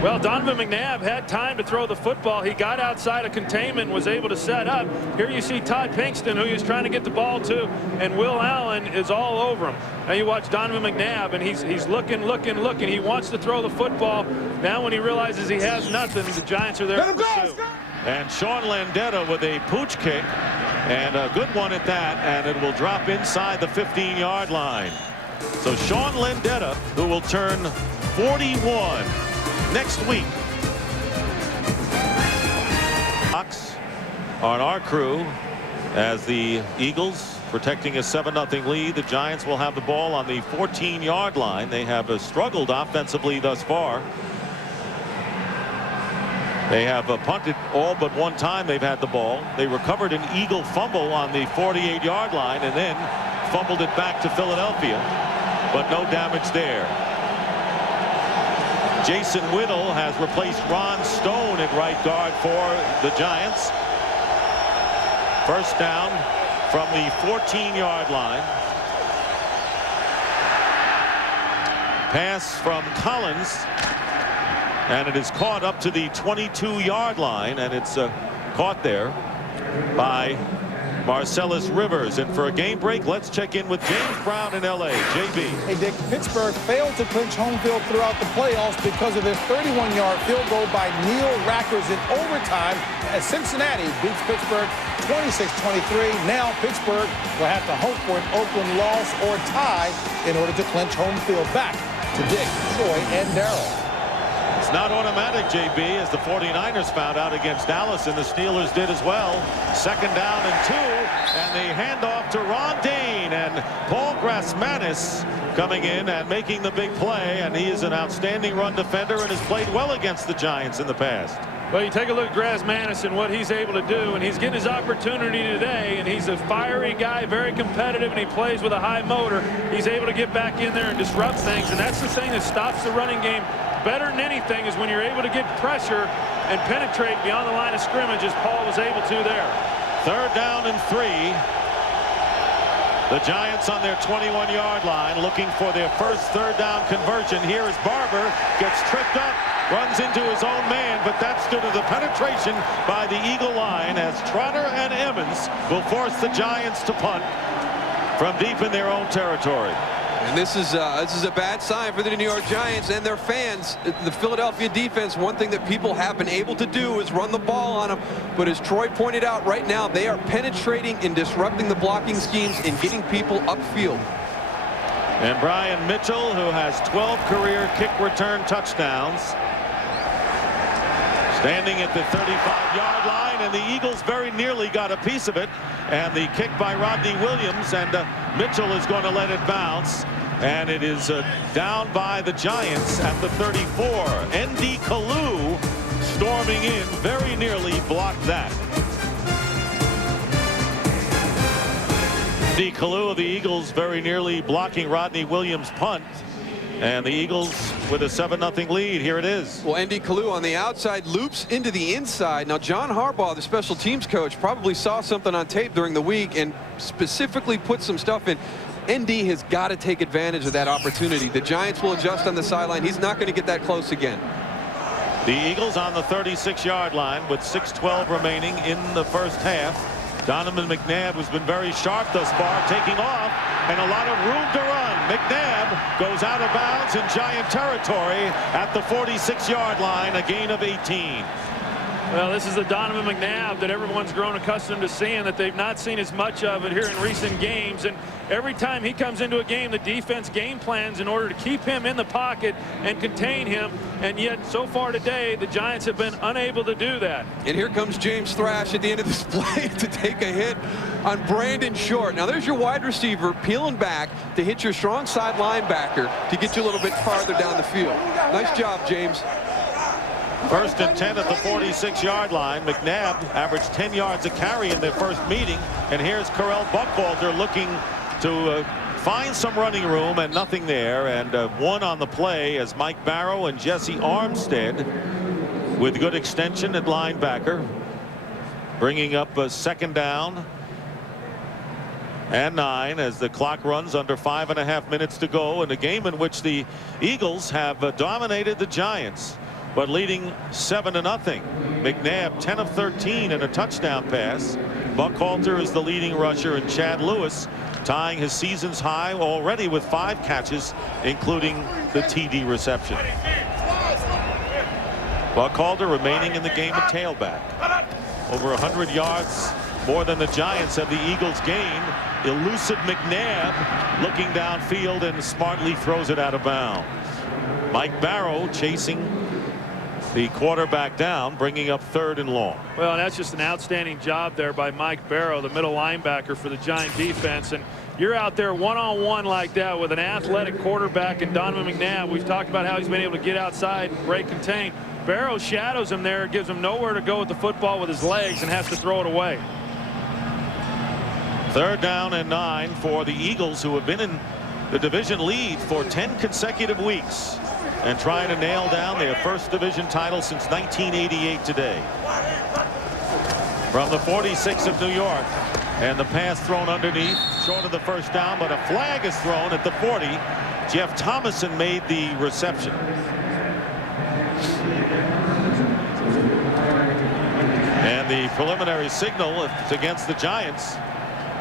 Well, Donovan McNabb had time to throw the football. He got outside of containment, was able to set up. Here you see Todd Pinkston, who he was trying to get the ball to, and Will Allen is all over him. Now you watch Donovan McNabb, and he's looking. He wants to throw the football. Now when he realizes he has nothing, the Giants are there to pursue. And Sean Landeta with a pooch kick, and a good one at that, and it will drop inside the 15-yard line. So Sean Landeta, who will turn 41 next week. Fox on our crew as the Eagles protecting a 7-0 lead. The Giants will have the ball on the 14-yard line. They have struggled offensively thus far. They have punted all but one time they've had the ball. They recovered an Eagle fumble on the 48-yard line and then fumbled it back to Philadelphia, but no damage there. Jason Whittle has replaced Ron Stone at right guard for the Giants. First down from the 14-yard line. Pass from Collins, and it is caught up to the 22-yard line, and it's caught there by Marcellus Rivers. And for a game break, let's check in with James Brown in L.A. JB. Hey, Dick, Pittsburgh failed to clinch home field throughout the playoffs because of their 31-yard field goal by Neil Rackers in overtime as Cincinnati beats Pittsburgh 26-23. Now Pittsburgh will have to hope for an Oakland loss or tie in order to clinch home field. Back to Dick, Troy, and Darryl. It's not automatic, JB, as the 49ers found out against Dallas, and the Steelers did as well. 2nd down and 2, and the handoff to Ron Dayne, and Paul Grasmanis coming in and making the big play, and he is an outstanding run defender and has played well against the Giants in the past. Well, you take a look at Grasmanis and what he's able to do, and he's getting his opportunity today, and he's a fiery guy, very competitive, and he plays with a high motor. He's able to get back in there and disrupt things, and that's the thing that stops the running game better than anything, is when you're able to get pressure and penetrate beyond the line of scrimmage, as Paul was able to there. 3rd down and 3. The Giants on their 21-yard line looking for their first 3rd down conversion. Here is Barber, gets tripped up, runs into his own man, but that's due to the penetration by the Eagle line as Trotter and Emmons will force the Giants to punt from deep in their own territory. And this is a bad sign for the New York Giants and their fans. The Philadelphia defense, one thing that people have been able to do is run the ball on them. But as Troy pointed out, right now they are penetrating and disrupting the blocking schemes and getting people upfield. And Brian Mitchell, who has 12 career kick return touchdowns, standing at the 35-yard line, and the Eagles very nearly got a piece of it. And the kick by Rodney Williams, and Mitchell is going to let it bounce. And it is down by the Giants at the 34. N.D. Kalu storming in, very nearly blocked that. N.D. Kalu of the Eagles very nearly blocking Rodney Williams' punt. And the Eagles with a 7-0 lead. Here it is. Well, N.D. Kalu on the outside loops into the inside. Now, John Harbaugh, the special teams coach, probably saw something on tape during the week and specifically put some stuff in. ND has got to take advantage of that opportunity. The Giants will adjust on the sideline. He's not going to get that close again. The Eagles on the 36-yard line with 6:12 remaining in the first half. Donovan McNabb has been very sharp thus far, taking off, and a lot of room to run. McNabb goes out of bounds in Giant territory at the 46-yard line, a gain of 18. Well, this is the Donovan McNabb that everyone's grown accustomed to seeing, that they've not seen as much of it here in recent games. And every time he comes into a game, the defense game plans in order to keep him in the pocket and contain him. And yet, so far today, the Giants have been unable to do that. And here comes James Thrash at the end of this play to take a hit on Brandon Short. Now, there's your wide receiver peeling back to hit your strong side linebacker to get you a little bit farther down the field. Nice job, James. First and 10 at the 46-yard line. McNabb averaged 10 yards a carry in their first meeting. And here's Correll Buckwalter looking to find some running room, and nothing there. And one on the play as Mike Barrow and Jesse Armstead with good extension at linebacker, bringing up a second down and 9 as the clock runs under 5.5 minutes to go in a game in which the Eagles have dominated the Giants, but leading 7-0. McNabb 10 of 13 and a touchdown pass. Buckwalter is the leading rusher, and Chad Lewis tying his season's high already with 5 catches, including the TD reception. Buckwalter remaining in the game at tailback. Over 100 yards more than the Giants have the Eagles gained. Elusive McNabb looking downfield and smartly throws it out of bounds. Mike Barrow chasing the quarterback down, bringing up 3rd and long. Well, that's just an outstanding job there by Mike Barrow, the middle linebacker for the Giant defense. And you're out there one-on-one like that with an athletic quarterback and Donovan McNabb. We've talked about how he's been able to get outside and break contain. Barrow shadows him there, gives him nowhere to go with the football with his legs, and has to throw it away. 3rd down and 9 for the Eagles, who have been in the division lead for 10 consecutive weeks and trying to nail down their first division title since 1988 today. From the 46 of New York, and the pass thrown underneath, short of the first down, but a flag is thrown at the 40. Jeff Thomason made the reception. And the preliminary signal, if it's against the Giants,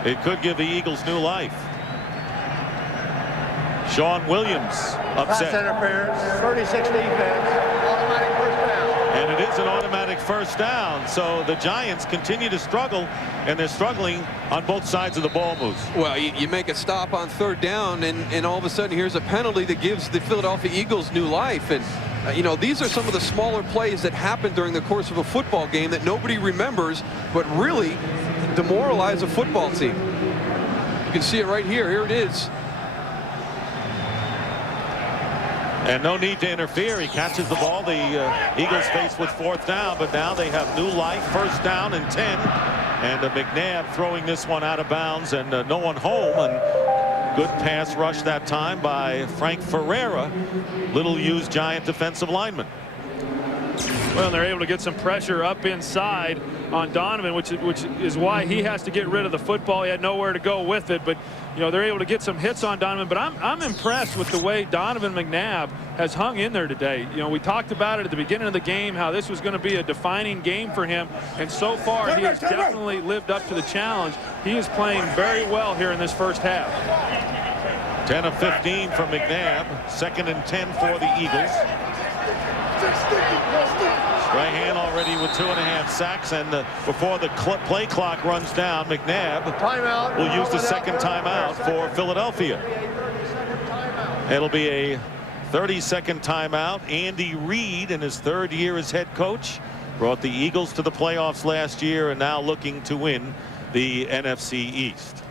it could give the Eagles new life. Sean Williams upset. Pass interference, 36 defense, automatic first down. And it is an automatic first down. So the Giants continue to struggle, and they're struggling on both sides of the ball moves. Well, you make a stop on 3rd down, and all of a sudden here's a penalty that gives the Philadelphia Eagles new life. And you know, these are some of the smaller plays that happen during the course of a football game that nobody remembers, but really demoralize a football team. You can see it right here. Here it is. And no need to interfere. He catches the ball. The Eagles face with 4th down, but now they have new life. 1st down and 10. And McNabb throwing this one out of bounds, and no one home. And good pass rush that time by Frank Ferreira, little used Giant defensive lineman. Well, they're able to get some pressure up inside on Donovan, which is why he has to get rid of the football. He had nowhere to go with it, but you know, they're able to get some hits on Donovan. But I'm impressed with the way Donovan McNabb has hung in there today. You know, we talked about it at the beginning of the game, how this was going to be a defining game for him, and so far he has definitely lived up to the challenge. He is playing very well here in this first half. 10 of 15 from McNabb. 2nd and 10 for the Eagles. Strahan already with 2.5 sacks, and before the play clock runs down, McNabb Timeout. will use the second timeout for Philadelphia. It'll be a 30-second timeout. Andy Reid, in his 3rd year as head coach, brought the Eagles to the playoffs last year and now looking to win the NFC East.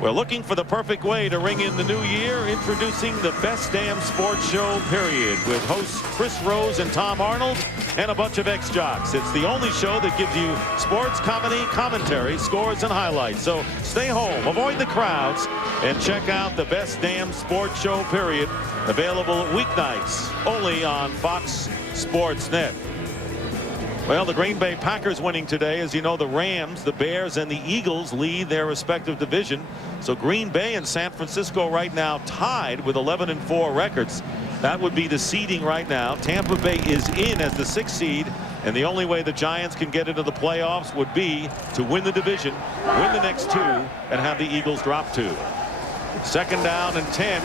We're looking for the perfect way to ring in the new year, introducing the Best Damn Sports Show, period, with hosts Chris Rose and Tom Arnold and a bunch of ex-jocks. It's the only show that gives you sports, comedy, commentary, scores, and highlights. So stay home, avoid the crowds, and check out the Best Damn Sports Show, period, available weeknights only on Fox Sports Net. Well, the Green Bay Packers winning today. As you know, the Rams, the Bears, and the Eagles lead their respective division. So Green Bay and San Francisco right now tied with 11-4 records. That would be the seeding right now. Tampa Bay is in as the 6th seed, and the only way the Giants can get into the playoffs would be to win the division, win the next 2, and have the Eagles drop 2. 2nd down and 10.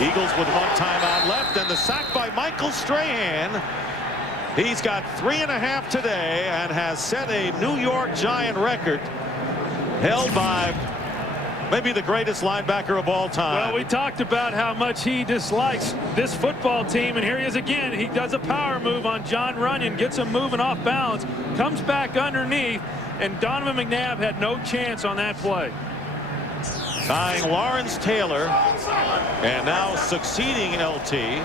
Eagles with 1 timeout left, and the sack by Michael Strahan. He's got 3.5 today and has set a New York Giant record held by maybe the greatest linebacker of all time. Well, we talked about how much he dislikes this football team, and here he is again. He does a power move on John Runyon, gets him moving off balance, comes back underneath, and Donovan McNabb had no chance on that play. Tying Lawrence Taylor and now succeeding LT.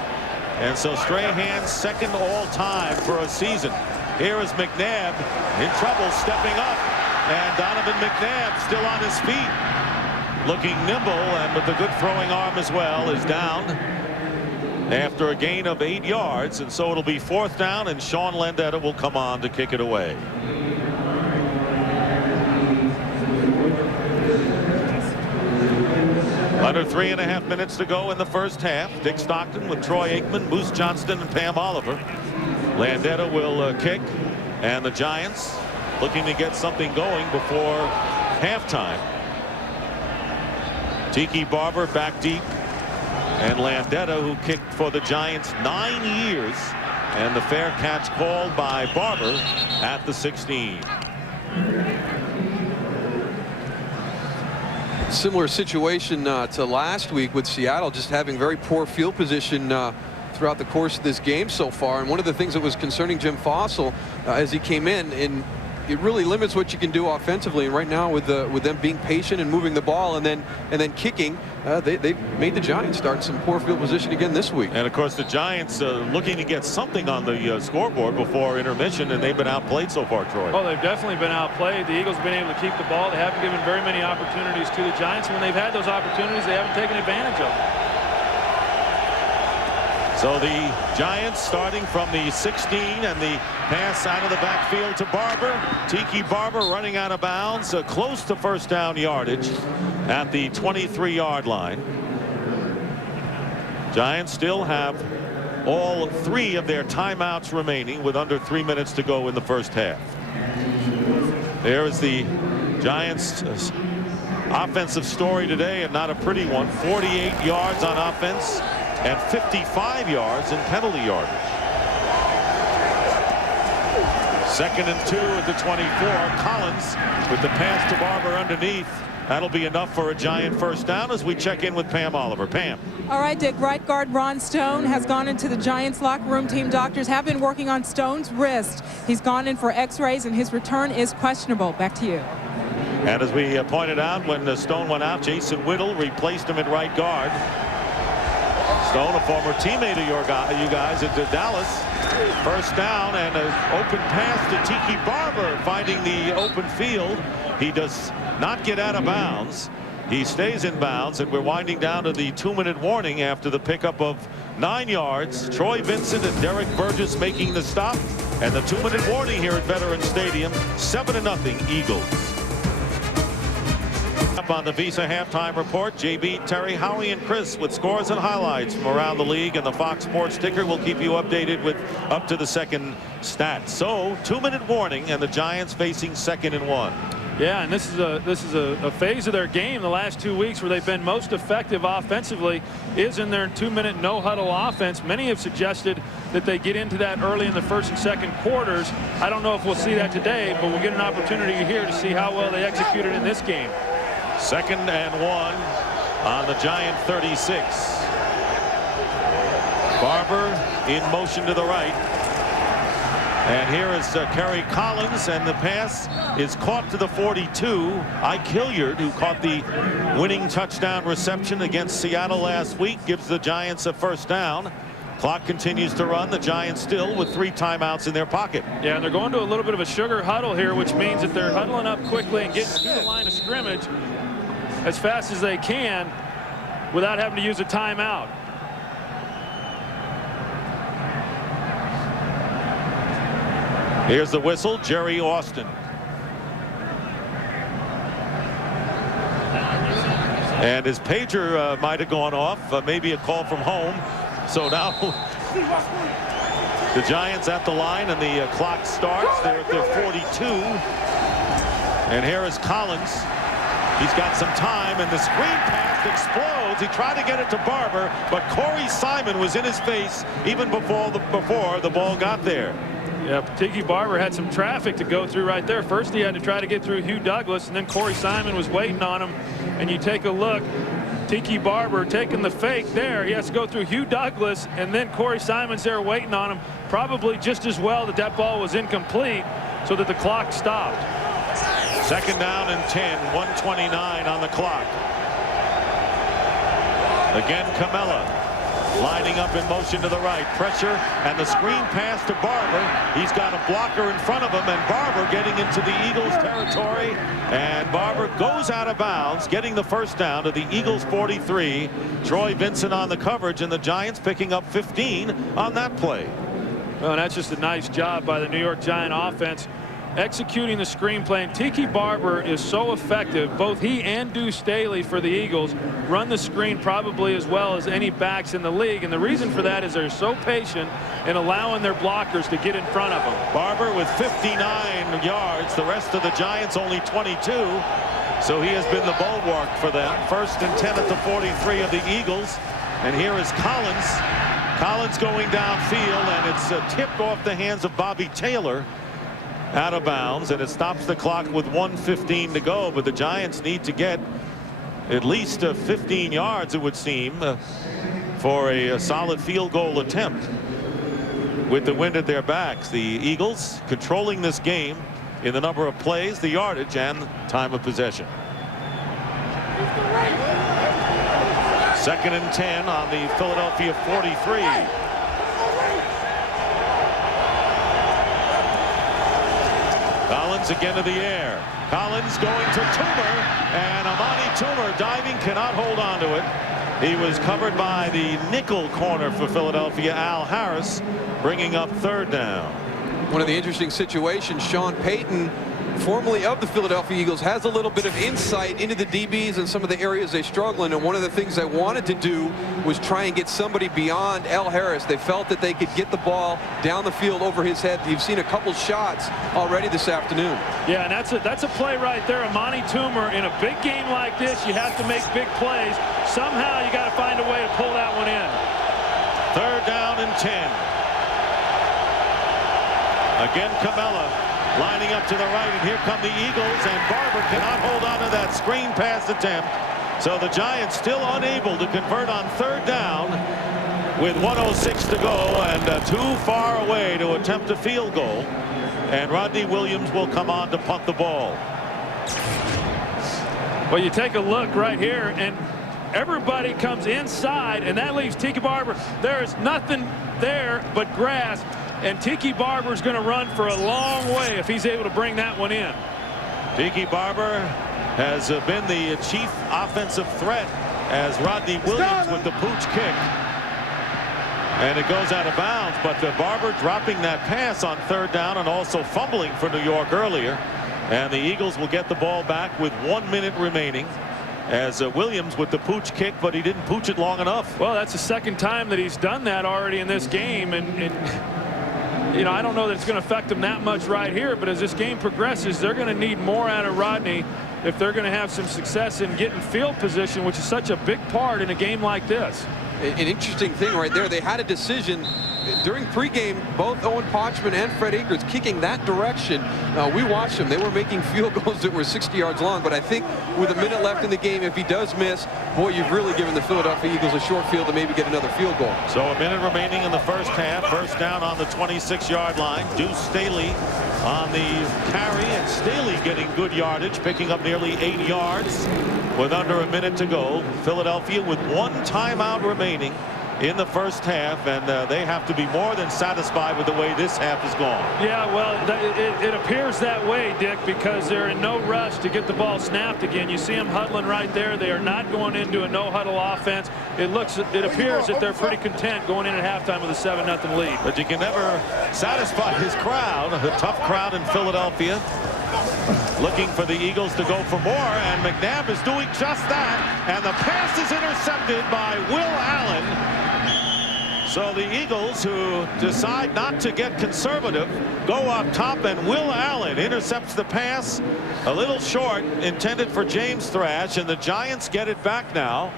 And so Strahan's 2nd all-time for a season. Here is McNabb in trouble, stepping up. And Donovan McNabb still on his feet. Looking nimble, and with a good throwing arm as well, is down after a gain of 8 yards. And so it'll be 4th down, and Sean Landeta will come on to kick it away. Under 3.5 minutes to go in the first half. Dick Stockton with Troy Aikman, Moose Johnston, and Pam Oliver. Landeta will kick, and the Giants looking to get something going before halftime. Tiki Barber back deep, and Landeta, who kicked for the Giants 9 years, and the fair catch called by Barber at the 16. Similar situation to last week with Seattle, just having very poor field position throughout the course of this game so far. And one of the things that was concerning Jim Fossil as he came in, and it really limits what you can do offensively. And right now, with them being patient and moving the ball and then kicking, they made the Giants start some poor field position again this week. And of course, the Giants looking to get something on the scoreboard before intermission, and they've been outplayed so far, Troy. Oh, they've definitely been outplayed. The Eagles have been able to keep the ball. They haven't given very many opportunities to the Giants. When they've had those opportunities, they haven't taken advantage of them. So the Giants starting from the 16, and the pass out of the backfield to Barber. Tiki Barber running out of bounds, close to 1st down yardage at the 23-yard line. Giants still have all 3 of their timeouts remaining with under 3 minutes to go in the first half. There is the Giants' offensive story today, and not a pretty one. 48 yards on offense and 55 yards in penalty yardage. 2nd and 2 at the 24. Collins with the pass to Barber underneath. That'll be enough for a Giant 1st down as we check in with Pam Oliver. Pam. All right, Dick. Right guard Ron Stone has gone into the Giants locker room. Team doctors have been working on Stone's wrist. He's gone in for x-rays, and his return is questionable. Back to you. And as we pointed out, when Stone went out, Jason Whittle replaced him at right guard. Stone, a former teammate of you guys at Dallas. 1st down, and an open pass to Tiki Barber, finding the open field. He does not get out of bounds. He stays in bounds, and we're winding down to the 2-minute warning after the pickup of 9 yards. Troy Vincent and Derek Burgess making the stop, and the 2-minute warning here at Veterans Stadium. 7-0 Eagles. Up on the Visa halftime report, JB, Terry, Howie, and Chris with scores and highlights from around the league, and the Fox Sports ticker will keep you updated with up to the second stats. So 2-minute warning, and the Giants facing 2nd and 1. Yeah, and this is a phase of their game the last 2 weeks where they've been most effective offensively is in their 2-minute no-huddle offense. Many have suggested that they get into that early in the 1st and 2nd quarters. I don't know if we'll see that today, but we'll get an opportunity here to see how well they executed in this game. 2nd and 1 on the Giant 36. Barber in motion to the right. And here is Kerry Collins, and the pass is caught to the 42. Ike Hilliard, who caught the winning touchdown reception against Seattle last week, gives the Giants a first down. Clock continues to run. The Giants still with 3 timeouts in their pocket. Yeah, and they're going to a little bit of a sugar huddle here, which means that they're huddling up quickly and getting to the line of scrimmage as fast as they can without having to use a timeout. Here's the whistle, Jerry Austin. And his pager might have gone off, maybe a call from home. So now the Giants at the line, and the clock starts. They're at their 42. And here is Collins. He's got some time, and the screen pass explodes. He tried to get it to Barber, but Corey Simon was in his face even before the ball got there. Yeah, Tiki Barber had some traffic to go through right there. First he had to try to get through Hugh Douglas, and then Corey Simon was waiting on him. And you take a look, Tiki Barber taking the fake there. He has to go through Hugh Douglas, and then Corey Simon's there waiting on him. Probably just as well that that ball was incomplete so that the clock stopped. Second down and 10, 1:29 on the clock. Again, Camella lining up in motion to the right. Pressure and the screen pass to Barber. He's got a blocker in front of him, and Barber getting into the Eagles territory. And Barber goes out of bounds, getting the first down to the Eagles 43. Troy Vincent on the coverage, and the Giants picking up 15 on that play. Well, and that's just a nice job by the New York Giant offense executing the screen play. And Tiki Barber is so effective. Both he and Deuce Staley for the Eagles run the screen probably as well as any backs in the league. And the reason for that is they're so patient in allowing their blockers to get in front of them. Barber with 59 yards. The rest of the Giants only 22. So he has been the bulwark for them. First and 10 at the 43 of the Eagles. And here is Collins. Collins going downfield, and it's tipped off the hands of Bobby Taylor. Out of bounds, and it stops the clock with 1:15 to go. But the Giants need to get at least 15 yards, it would seem, for a solid field goal attempt with the wind at their backs. The Eagles controlling this game in the number of plays, the yardage, and time of possession. Second and 10 on the Philadelphia 43. Collins again to the air. Collins going to Toomer, and Amani Toomer diving, cannot hold on to it. He was covered by the nickel corner for Philadelphia, Al Harris, bringing up third down. One of the interesting situations, Sean Payton, formerly of the Philadelphia Eagles, has a little bit of insight into the DBs and some of the areas they struggle in. And one of the things they wanted to do was try and get somebody beyond Al Harris. They felt that they could get the ball down the field over his head. You've seen a couple shots already this afternoon. Yeah, and that's a play right there. Amani Toomer, in a big game like this, you have to make big plays. Somehow you got to find a way to pull that one in. Third down and 10. Again, Camella lining up to the right, and here come the Eagles, and Barber cannot hold on to that screen pass attempt. So the Giants still unable to convert on third down with 1:06 to go, and too far away to attempt a field goal. And Rodney Williams will come on to punt the ball. Well, you take a look right here, and everybody comes inside, and that leaves Tiki Barber. There's nothing there but grass. And Tiki Barber's going to run for a long way if he's able to bring that one in. Tiki Barber has been the chief offensive threat as Rodney Williams with the pooch kick. And it goes out of bounds, but Barber dropping that pass on third down and also fumbling for New York earlier. And the Eagles will get the ball back with 1 minute remaining as Williams with the pooch kick, but he didn't pooch it long enough. Well, that's the second time that he's done that already in this game, and you know, I don't know that it's going to affect them that much right here, but as this game progresses, they're going to need more out of Rodney if they're going to have some success in getting field position, which is such a big part in a game like this. An interesting thing right there. They had a decision during pregame, both Owen Pochman and Fred Akers kicking that direction. We watched them. They were making field goals that were 60 yards long, but I think with a minute left in the game, if he does miss, boy, you've really given the Philadelphia Eagles a short field to maybe get another field goal. So a minute remaining in the first half. First down on the 26-yard line. Deuce Staley on the carry, and Staley getting good yardage, picking up nearly 8 yards with under a minute to go. Philadelphia with 1 timeout remaining in the first half, and they have to be more than satisfied with the way this half has gone. Yeah, well, it appears that way, Dick, because they're in no rush to get the ball snapped again. You see them huddling right there. They are not going into a no-huddle offense. It appears that they're pretty content going in at halftime with a 7-0 lead. But you can never satisfy his crowd, a tough crowd in Philadelphia, looking for the Eagles to go for more, and McNabb is doing just that, and the pass is intercepted by Will Allen. So the Eagles, who decide not to get conservative, go up top, and Will Allen intercepts the pass a little short, intended for James Thrash, and the Giants get it back now.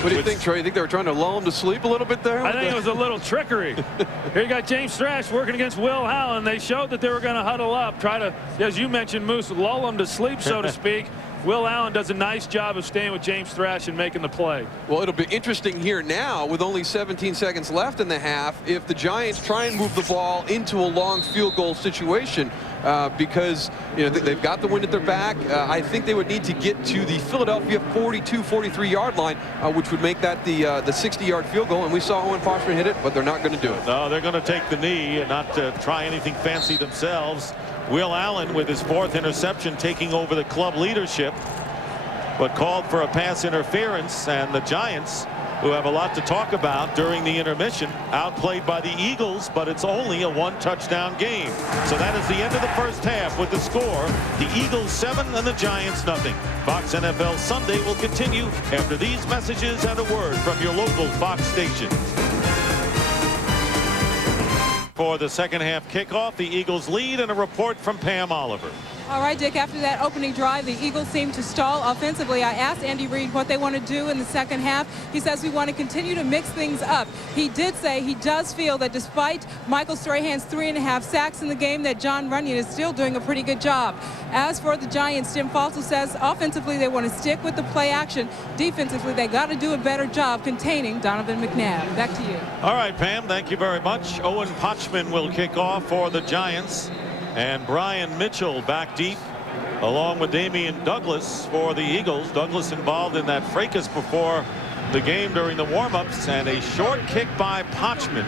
What do you think, Trey? You think they were trying to lull him to sleep a little bit there? I think it was a little trickery. Here you got James Thrash working against Will Allen. They showed that they were going to huddle up, try to, as you mentioned, Moose, lull him to sleep, so to speak. Will Allen does a nice job of staying with James Thrash and making the play. Well, it'll be interesting here now with only 17 seconds left in the half if the Giants try and move the ball into a long field goal situation because they've got the wind at their back. I think they would need to get to the Philadelphia 43-yard line, which would make that the 60-yard field goal. And we saw Owen Pochman hit it, but they're not going to do it. No, they're going to take the knee and not try anything fancy themselves. Will Allen with his 4th interception taking over the club leadership, but called for a pass interference, and the Giants, who have a lot to talk about during the intermission, outplayed by the Eagles, but it's only a 1-touchdown game. So that is the end of the first half with the score, the Eagles 7 and the Giants nothing. Fox NFL Sunday will continue after these messages and a word from your local Fox station. For the second half kickoff, the Eagles lead, and a report from Pam Oliver. All right, Dick, after that opening drive, the Eagles seem to stall offensively. I asked Andy Reid what they want to do in the second half. He says we want to continue to mix things up. He did say he does feel that despite Michael Strahan's 3.5 sacks in the game, that Jon Runyan is still doing a pretty good job. As for the Giants, Jim Falso says offensively they want to stick with the play action. Defensively, they got to do a better job containing Donovan McNabb. Back to you. All right, Pam, thank you very much. Owen Pochman will kick off for the Giants, and Brian Mitchell back deep along with Damian Douglas for the Eagles. Douglas involved in that fracas before the game during the warm-ups, and a short kick by Pochman,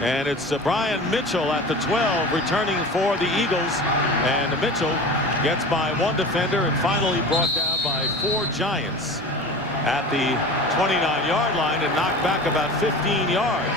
and it's Brian Mitchell at the 12 returning for the Eagles, and Mitchell gets by 1 defender and finally brought down by 4 Giants at the 29-yard line and knocked back about 15 yards.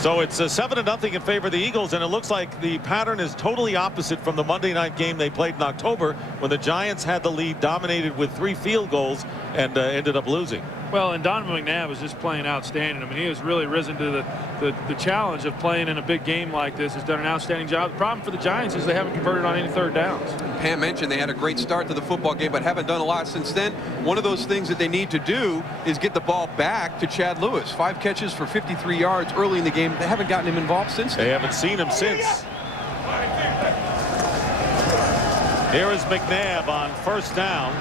So it's 7-0 in favor of the Eagles, and it looks like the pattern is totally opposite from the Monday night game they played in October when the Giants had the lead, dominated with 3 field goals, and ended up losing. Well, and Donovan McNabb is just playing outstanding. I mean, he has really risen to the challenge of playing in a big game like this. He's done an outstanding job. The problem for the Giants is they haven't converted on any third downs. Pam mentioned they had a great start to the football game, but haven't done a lot since then. One of those things that they need to do is get the ball back to Chad Lewis. 5 catches for 53 yards early in the game. They haven't gotten him involved since then. They haven't seen him since. Here is McNabb on first down.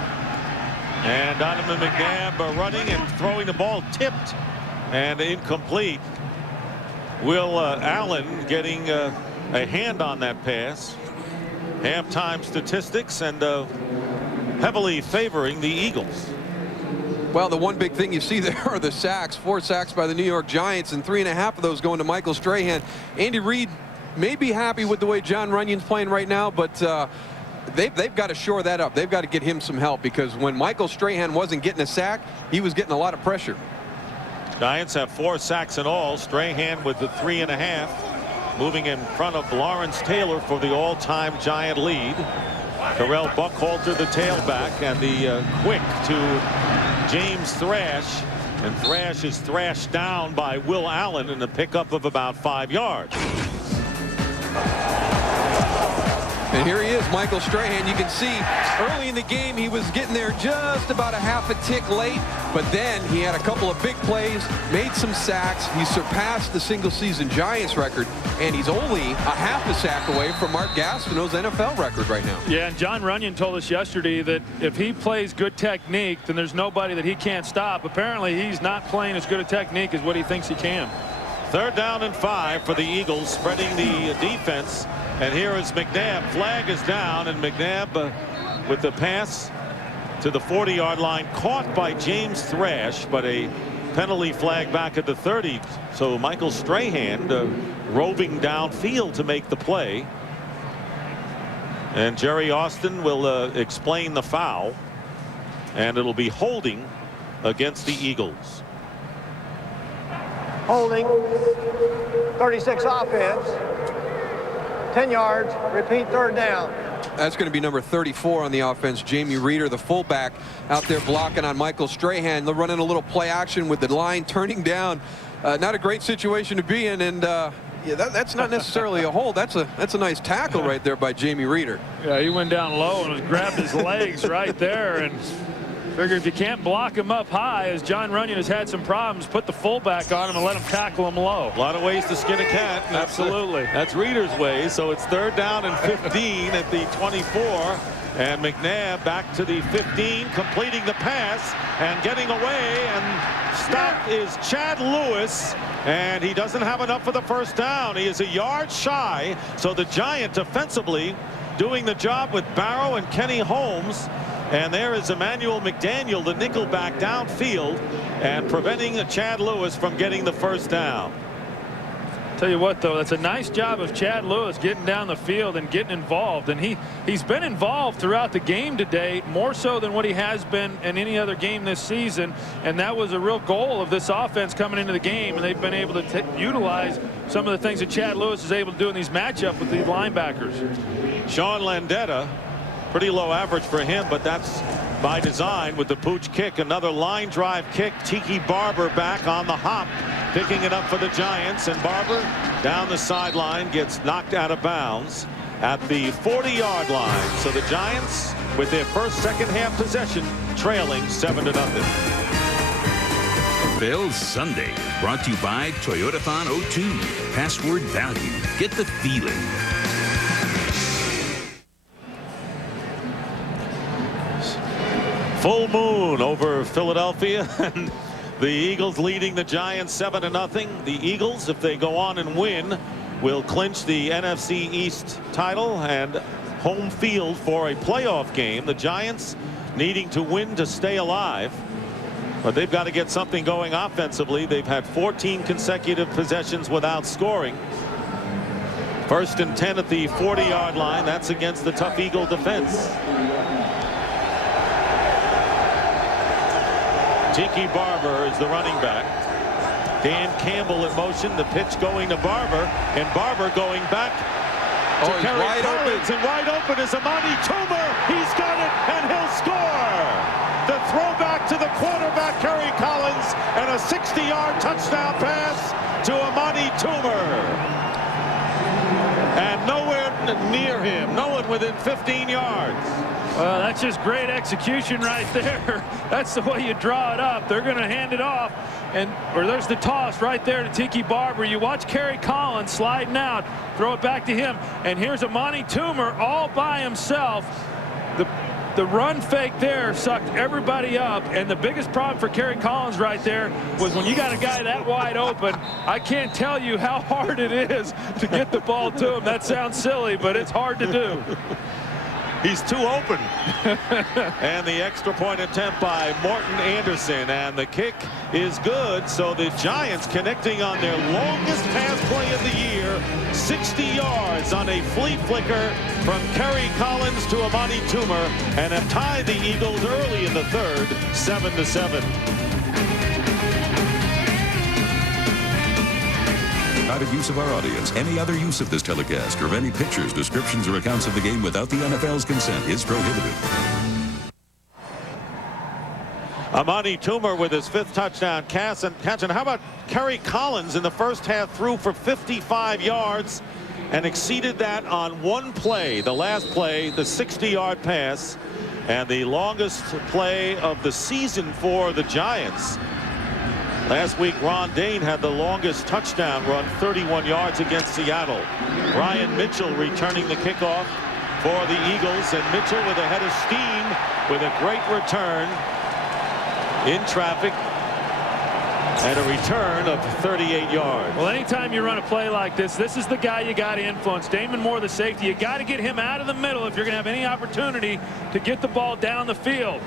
And Donovan McNabb running and throwing the ball tipped and incomplete. Will Allen getting a hand on that pass. Halftime statistics and heavily favoring the Eagles. Well, the one big thing you see there are the sacks. 4 sacks by the New York Giants, and 3.5 of those going to Michael Strahan. Andy Reid may be happy with the way Jon Runyan's playing right now, but they've got to shore that up. They've got to get him some help, because when Michael Strahan wasn't getting a sack, he was getting a lot of pressure. Giants have 4 sacks in all. Strahan with the 3.5, moving in front of Lawrence Taylor for the all-time Giant lead. Terrell Buckhalter, the tailback, and the quick to James Thrash. And Thrash is thrashed down by Will Allen in a pickup of about 5 yards. And here he is, Michael Strahan. You can see early in the game he was getting there just about a half a tick late, but then he had a couple of big plays, made some sacks. He surpassed the single-season Giants record, and he's only a half a sack away from Mark Gastineau's NFL record right now. Yeah, and John Runyon told us yesterday that if he plays good technique, then there's nobody that he can't stop. Apparently, he's not playing as good a technique as what he thinks he can. 3rd down and 5 for the Eagles, spreading the defense. And here is McNabb. Flag is down, and McNabb with the pass to the 40-yard line, caught by James Thrash, but a penalty flag back at the 30. So Michael Strahan roving downfield to make the play. And Jerry Austin will explain the foul, and it'll be holding against the Eagles. Holding. 36 offense. 10 yards. Repeat, 3rd down. That's going to be number 34 on the offense. Jamie Reeder, the fullback, out there blocking on Michael Strahan. They're running a little play action with the line turning down. Not a great situation to be in, and yeah, that's not necessarily a hold. That's a nice tackle right there by Jamie Reeder. Yeah, he went down low and grabbed his legs right there, and figure if you can't block him up high, as John Runyon has had some problems, put the fullback on him and let him tackle him low. A lot of ways to skin a cat. Absolutely. That's Reeder's way. So it's 3rd down and 15 at the 24. And McNabb back to the 15, completing the pass and getting away. And stopped is Chad Lewis. And he doesn't have enough for the 1st down. He is a yard shy. So the Giant defensively doing the job with Barrow and Kenny Holmes. And there is Emmanuel McDaniel, the nickelback, downfield and preventing Chad Lewis from getting the 1st down. Tell you what, though, that's a nice job of Chad Lewis getting down the field and getting involved. And he's been involved throughout the game today, more so than what he has been in any other game this season. And that was a real goal of this offense coming into the game. And they've been able to utilize some of the things that Chad Lewis is able to do in these matchups with these linebackers. Sean Landetta, pretty low average for him, but that's by design with the pooch kick. Another line drive kick. Tiki Barber back on the hop, picking it up for the Giants, and Barber down the sideline gets knocked out of bounds at the 40-yard line. So the Giants with their first second half possession trailing 7-0. Bills Sunday brought to you by Toyotathon 02. Password value. Get the feeling. Full moon over Philadelphia, and the Eagles leading the Giants 7-0. The Eagles, if they go on and win, will clinch the NFC East title and home field for a playoff game. The Giants needing to win to stay alive, but they've got to get something going offensively. They've had 14 consecutive possessions without scoring. 1st and 10 at the 40-yard line. That's against the tough Eagle defense. Tiki Barber is the running back. Dan Campbell in motion. The pitch going to Barber, and Barber going back to Kerry Collins. And wide open is Amani Toomer. He's got it, and he'll score. The throwback to the quarterback, Kerry Collins, and a 60-yard touchdown pass to Amani Toomer. And nowhere near him. No one within 15 yards. Well, that's just great execution right there. That's the way you draw it up. They're going to hand it off, or there's the toss right there to Tiki Barber. You watch Kerry Collins sliding out, throw it back to him, and here's Amani Toomer all by himself. The run fake there sucked everybody up, and the biggest problem for Kerry Collins right there was when you got a guy that wide open, I can't tell you how hard it is to get the ball to him. That sounds silly, but it's hard to do. He's too open. And the extra point attempt by Morton Anderson, and the kick is good. So the Giants connecting on their longest pass play of the year, 60 yards on a flea flicker from Kerry Collins to Amani Toomer, and have tied the Eagles early in the 3rd, 7-7. Private use of our audience. Any other use of this telecast or of any pictures, descriptions, or accounts of the game without the NFL's consent is prohibited. Amani Toomer with his 5th touchdown catch. And how about Kerry Collins in the first half, threw for 55 yards and exceeded that on one play. The last play, the 60-yard pass, and the longest play of the season for the Giants. Last week, Ron Dayne had the longest touchdown run, 31 yards against Seattle. Brian Mitchell returning the kickoff for the Eagles, and Mitchell with a head of steam with a great return in traffic and a return of 38 yards. Well, anytime you run a play like this, this is the guy you got to influence. Damon Moore, the safety, you got to get him out of the middle if you're going to have any opportunity to get the ball down the field.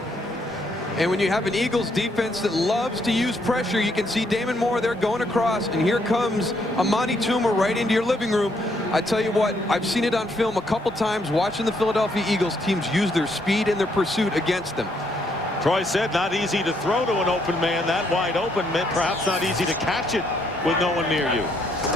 And when you have an Eagles defense that loves to use pressure, you can see Damon Moore there going across, and here comes Amani Toomer right into your living room. I tell you what, I've seen it on film a couple times watching the Philadelphia Eagles teams use their speed and their pursuit against them. Troy said not easy to throw to an open man that wide open, perhaps not easy to catch it with no one near you.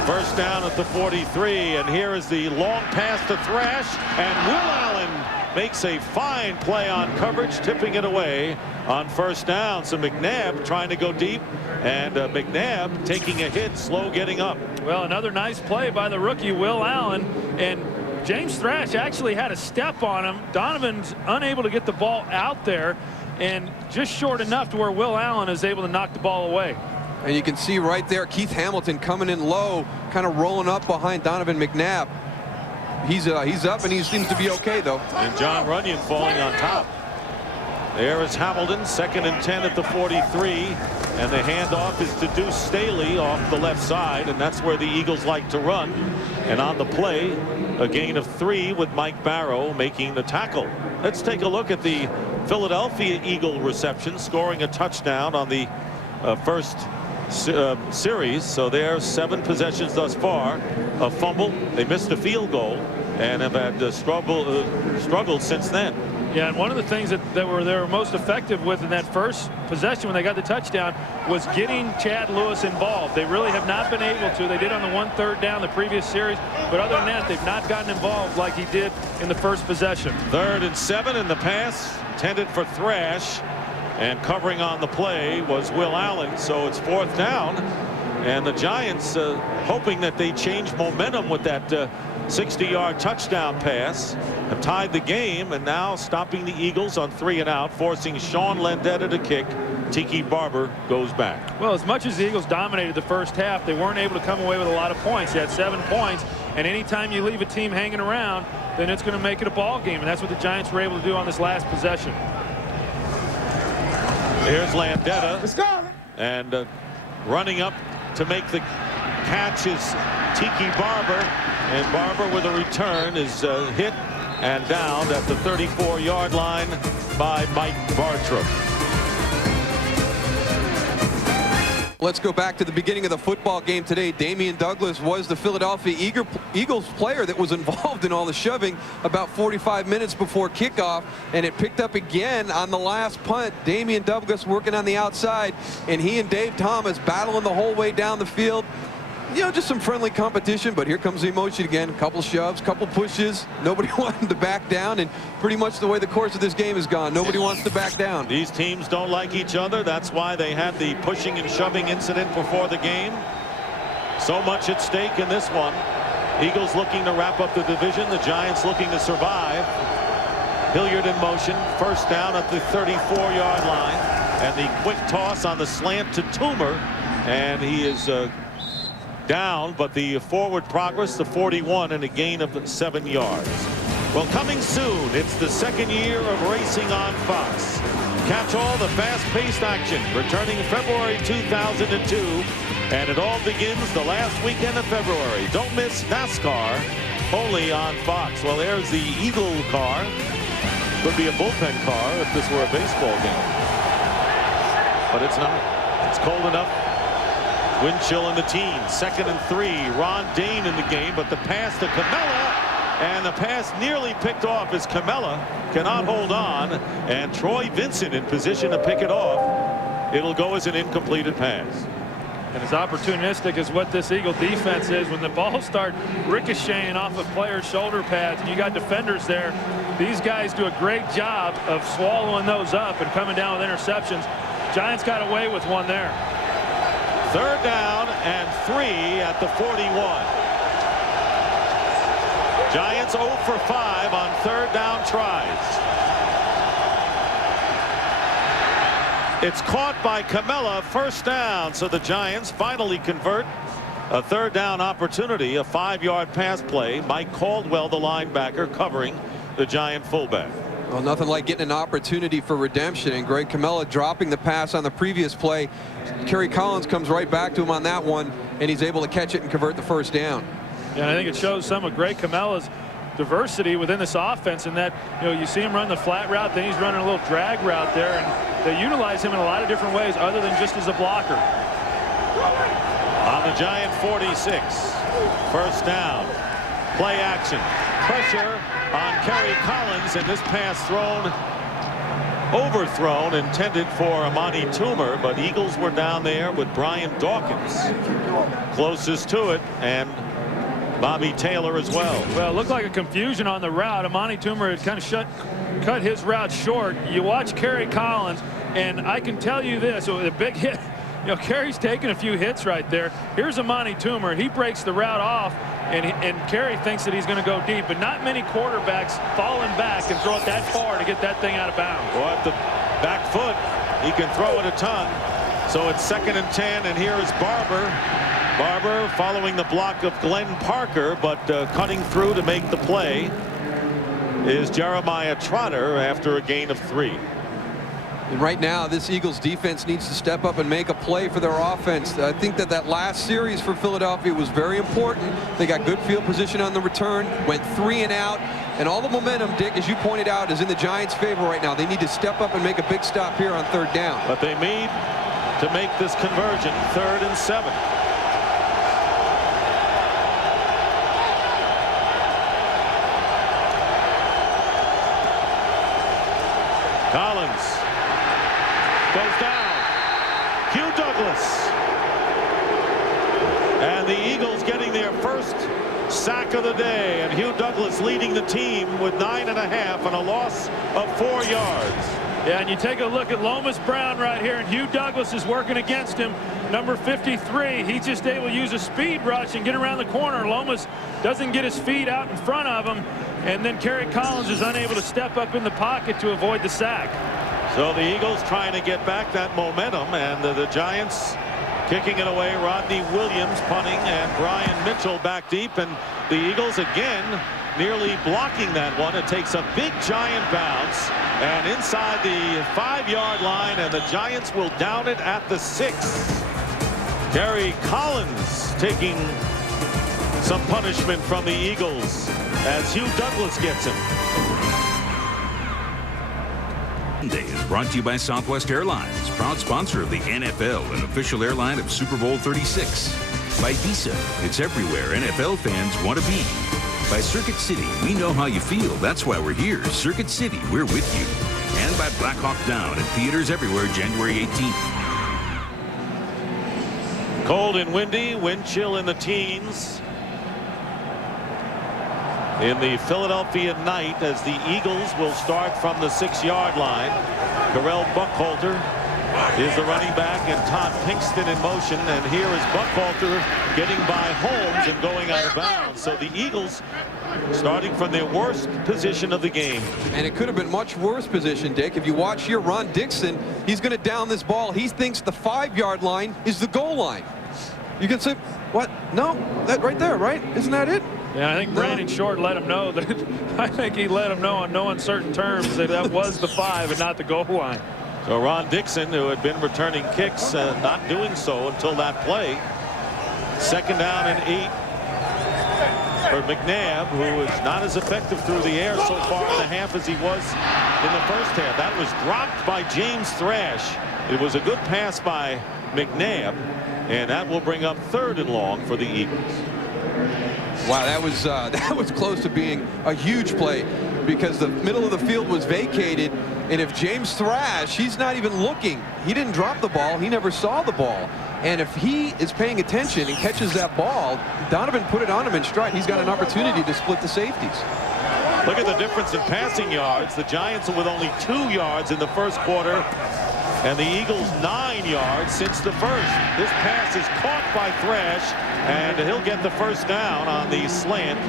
First down at the 43, and here is the long pass to Thrash, and Will Allen makes a fine play on coverage, tipping it away on first down. So McNabb trying to go deep, and McNabb taking a hit, slow getting up. Well, another nice play by the rookie Will Allen, and James Thrash actually had a step on him. Donovan's unable to get the ball out there, and just short enough to where Will Allen is able to knock the ball away. And you can see right there Keith Hamilton coming in low, kind of rolling up behind Donovan McNabb. He's up, and he seems to be okay, though. And John Runyon falling on top. There is Hamilton, 2nd and 10 at the 43, and the handoff is to Deuce Staley off the left side, and that's where the Eagles like to run. And on the play, a gain of 3 with Mike Barrow making the tackle. Let's take a look at the Philadelphia Eagle reception, scoring a touchdown on the first series. So there are 7 possessions thus far. A fumble, they missed a field goal, and have had struggled since then. Yeah, and one of the things that they were most effective with in that first possession when they got the touchdown was getting Chad Lewis involved. They really have not been able to. They did on the 1/3 down the previous series, but other than that, they've not gotten involved like he did in the first possession. 3rd and 7, and the pass intended for Thrash, and covering on the play was Will Allen. So it's 4th down, and the Giants hoping that they change momentum with that 60-yard touchdown pass, have tied the game, and now stopping the Eagles on 3 and out, forcing Sean Landeta to kick. Tiki Barber goes back. Well, as much as the Eagles dominated the first half, they weren't able to come away with a lot of points. They had 7 points, and anytime you leave a team hanging around, then it's going to make it a ball game, and that's what the Giants were able to do on this last possession. Here's Landeta. Let's go. And running up to make the catch is Tiki Barber, and Barber with a return is hit and downed at the 34-yard line by Mike Bartram. Let's go back to the beginning of the football game today. Damian Douglas was the Philadelphia Eagles player that was involved in all the shoving about 45 minutes before kickoff, and it picked up again on the last punt. Damian Douglas working on the outside, and he and Dave Thomas battling the whole way down the field. You know, just some friendly competition, but here comes the emotion again. A couple shoves, couple pushes. Nobody wanted to back down, and pretty much the way the course of this game has gone. Nobody wants to back down. These teams don't like each other. That's why they had the pushing and shoving incident before the game. So much at stake in this one. Eagles looking to wrap up the division. The Giants looking to survive. Hilliard in motion. First down at the 34-yard line. And the quick toss on the slant to Toomer. And he is down, but the forward progress, the 41, and a gain of 7 yards. Well, coming soon, it's the 2nd year of racing on Fox. Catch all the fast-paced action returning February 2002, and it all begins the last weekend of February. Don't miss NASCAR, only on Fox. Well, there's the Eagle car. Could be a bullpen car if this were a baseball game, but it's not. It's cold enough. Wind chill in the teens. 2nd and 3. Ron Dayne in the game, but the pass to Camella, and the pass nearly picked off as Camella cannot hold on, and Troy Vincent in position to pick it off. It'll go as an incompleted pass. And as opportunistic as what this Eagle defense is, when the balls start ricocheting off of players' shoulder pads and you got defenders there, these guys do a great job of swallowing those up and coming down with interceptions. Giants got away with one there. 3rd down and 3 at the 41. Giants 0 for 5 on third down tries. It's caught by Camella, first down, so the Giants finally convert a third down opportunity, a 5-yard pass play. Mike Caldwell, the linebacker, covering the Giant fullback. Well, nothing like getting an opportunity for redemption, and Greg Camella dropping the pass on the previous play. Kerry Collins comes right back to him on that one, and he's able to catch it and convert the first down. Yeah, and I think it shows some of Greg Camella's diversity within this offense, in that, you know, you see him run the flat route, then he's running a little drag route there, and they utilize him in a lot of different ways other than just as a blocker. On the Giant 46, first down, play action, pressure on Kerry Collins, and this pass overthrown, intended for Amani Toomer, but Eagles were down there with Brian Dawkins closest to it, and Bobby Taylor as well. Well, it looked like a confusion on the route. Amani Toomer had kind of cut his route short. You watch Kerry Collins, and I can tell you this, with a big hit, you know, Kerry's taking a few hits right there. Here's Amani Toomer. He breaks the route off, and Kerry thinks that he's going to go deep, but not many quarterbacks falling back and throw it that far to get that thing out of bounds. Well, at the back foot, he can throw it a ton. So it's 2nd and 10, and here is Barber. Barber following the block of Glenn Parker, but cutting through to make the play is Jeremiah Trotter after a gain of 3. And right now, this Eagles defense needs to step up and make a play for their offense. I think that last series for Philadelphia was very important. They got good field position on the return, went 3 and out, and all the momentum, Dick, as you pointed out, is in the Giants' favor right now. They need to step up and make a big stop here on third down. But they need to make this conversion, 3rd and 7. Collins goes down. Hugh Douglas. And the Eagles getting their first sack of the day, and Hugh Douglas leading the team with 9.5 and a loss of 4 yards. Yeah, and you take a look at Lomas Brown right here, and Hugh Douglas is working against him. Number 53, he's just able to use a speed rush and get around the corner. Lomas doesn't get his feet out in front of him, and then Kerry Collins is unable to step up in the pocket to avoid the sack. So the Eagles trying to get back that momentum, and the Giants kicking it away. Rodney Williams punting, and Brian Mitchell back deep, and the Eagles again nearly blocking that one. It takes a big Giant bounce and inside the 5-yard line, and the Giants will down it at the 6. Kerry Collins taking some punishment from the Eagles as Hugh Douglas gets him. Day is brought to you by Southwest Airlines, proud sponsor of the NFL and official airline of Super Bowl 36. By Visa, it's everywhere NFL fans want to be. By Circuit City, we know how you feel. That's why we're here. Circuit City, we're with you. And by Black Hawk Down at theaters everywhere January 18th. Cold and windy, wind chill in the teens. In the Philadelphia night, as the Eagles will start from the 6-yard line. Terrell Buckhalter is the running back, and Todd Pinkston in motion, and here is Buckhalter getting by Holmes and going out of bounds. So the Eagles starting from their worst position of the game. And it could have been much worse position, Dick. If you watch here, Ron Dixon, he's going to down this ball. He thinks the 5-yard line is the goal line. You can say, what? No, that right there, right? Isn't that it? Yeah, I think Brandon Short let him know that. I think he let him know on no uncertain terms that that was the 5 and not the goal line. So Ron Dixon, who had been returning kicks, not doing so until that play. 2nd down and 8 for McNabb, who is not as effective through the air so far in the half as he was in the first half. That was dropped by James Thrash. It was a good pass by McNabb, and that will bring up 3rd and long for the Eagles. Wow, that was close to being a huge play, because the middle of the field was vacated, and if James Thrash, he's not even looking. He didn't drop the ball. He never saw the ball. And if he is paying attention and catches that ball, Donovan put it on him in stride. He's got an opportunity to split the safeties. Look at the difference in passing yards. The Giants are with only 2 yards in the first quarter, and the Eagles 9 yards since the first. This pass is caught by Thrash, and he'll get the first down on the slant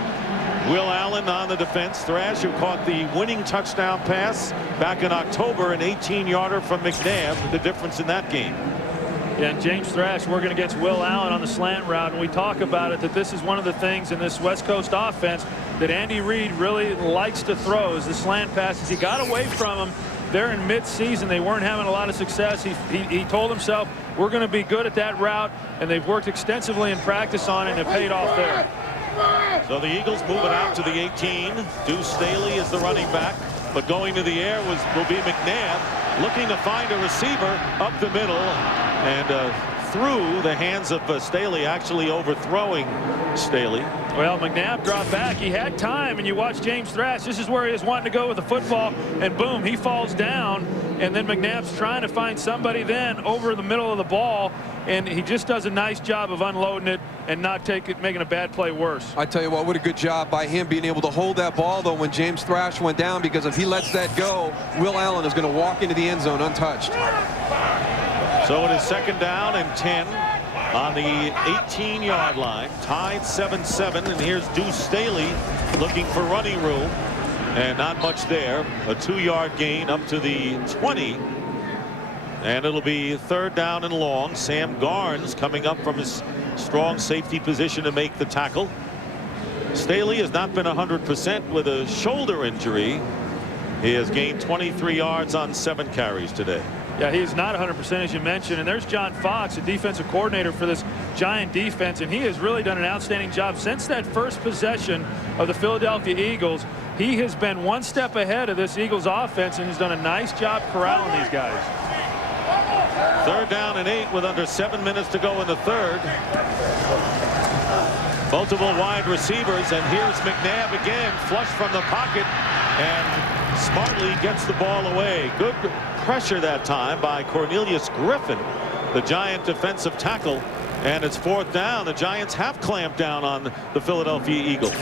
Will Allen on the defense. Thrash, who caught the winning touchdown pass back in October, an 18-yarder from McNabb, the difference in that game. Yeah, and James Thrash working against Will Allen on the slant route, and we talk about it that this is one of the things in this West Coast offense that Andy Reid really likes to throw is the slant passes. He got away from them there in mid-season. They weren't having a lot of success. He told himself, we're going to be good at that route, and they've worked extensively in practice on it, and it paid off there. So the Eagles move it out to the 18. Deuce Staley is the running back, but going to the air will be McNabb, looking to find a receiver up the middle, and through the hands of Staley, actually overthrowing Staley. Well, McNabb dropped back. He had time, and you watch James Thrash. This is where he was wanting to go with the football, and boom, he falls down. And then McNabb's trying to find somebody then over the middle of the ball, and he just does a nice job of unloading it and not making a bad play worse. I tell you what a good job by him being able to hold that ball, though, when James Thrash went down, because if he lets that go, Will Allen is going to walk into the end zone untouched. So it is 2nd down and 10 on the 18-yard line, tied 7-7, and here's Deuce Staley looking for running room, and not much there. A 2-yard gain up to the 20, and it'll be 3rd down and long. Sam Garnes coming up from his strong safety position to make the tackle. Staley has not been 100% with a shoulder injury. He has gained 23 yards on 7 carries today. Yeah, he's not 100%, as you mentioned. And there's John Fox, a defensive coordinator for this Giant defense, and he has really done an outstanding job since that first possession of the Philadelphia Eagles. He has been one step ahead of this Eagles offense and has done a nice job corralling these guys. 3rd down and 8 with under 7 minutes to go in the 3rd. Multiple wide receivers, and here's McNabb again, flush from the pocket, and smartly gets the ball away. Good pressure that time by Cornelius Griffin, the Giant defensive tackle, and it's 4th down. The Giants have clamped down on the Philadelphia Eagles.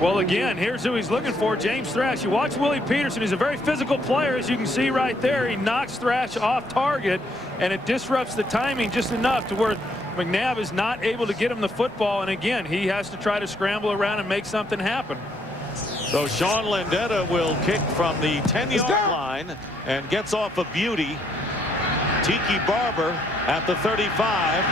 Well, again, here's who he's looking for, James Thrash. You watch Willie Peterson. He's a very physical player, as you can see right there. He knocks Thrash off target, and it disrupts the timing just enough to where McNabb is not able to get him the football, and again, he has to try to scramble around and make something happen. So Sean Landeta will kick from the 10-yard line and gets off a beauty. Tiki Barber at the 35.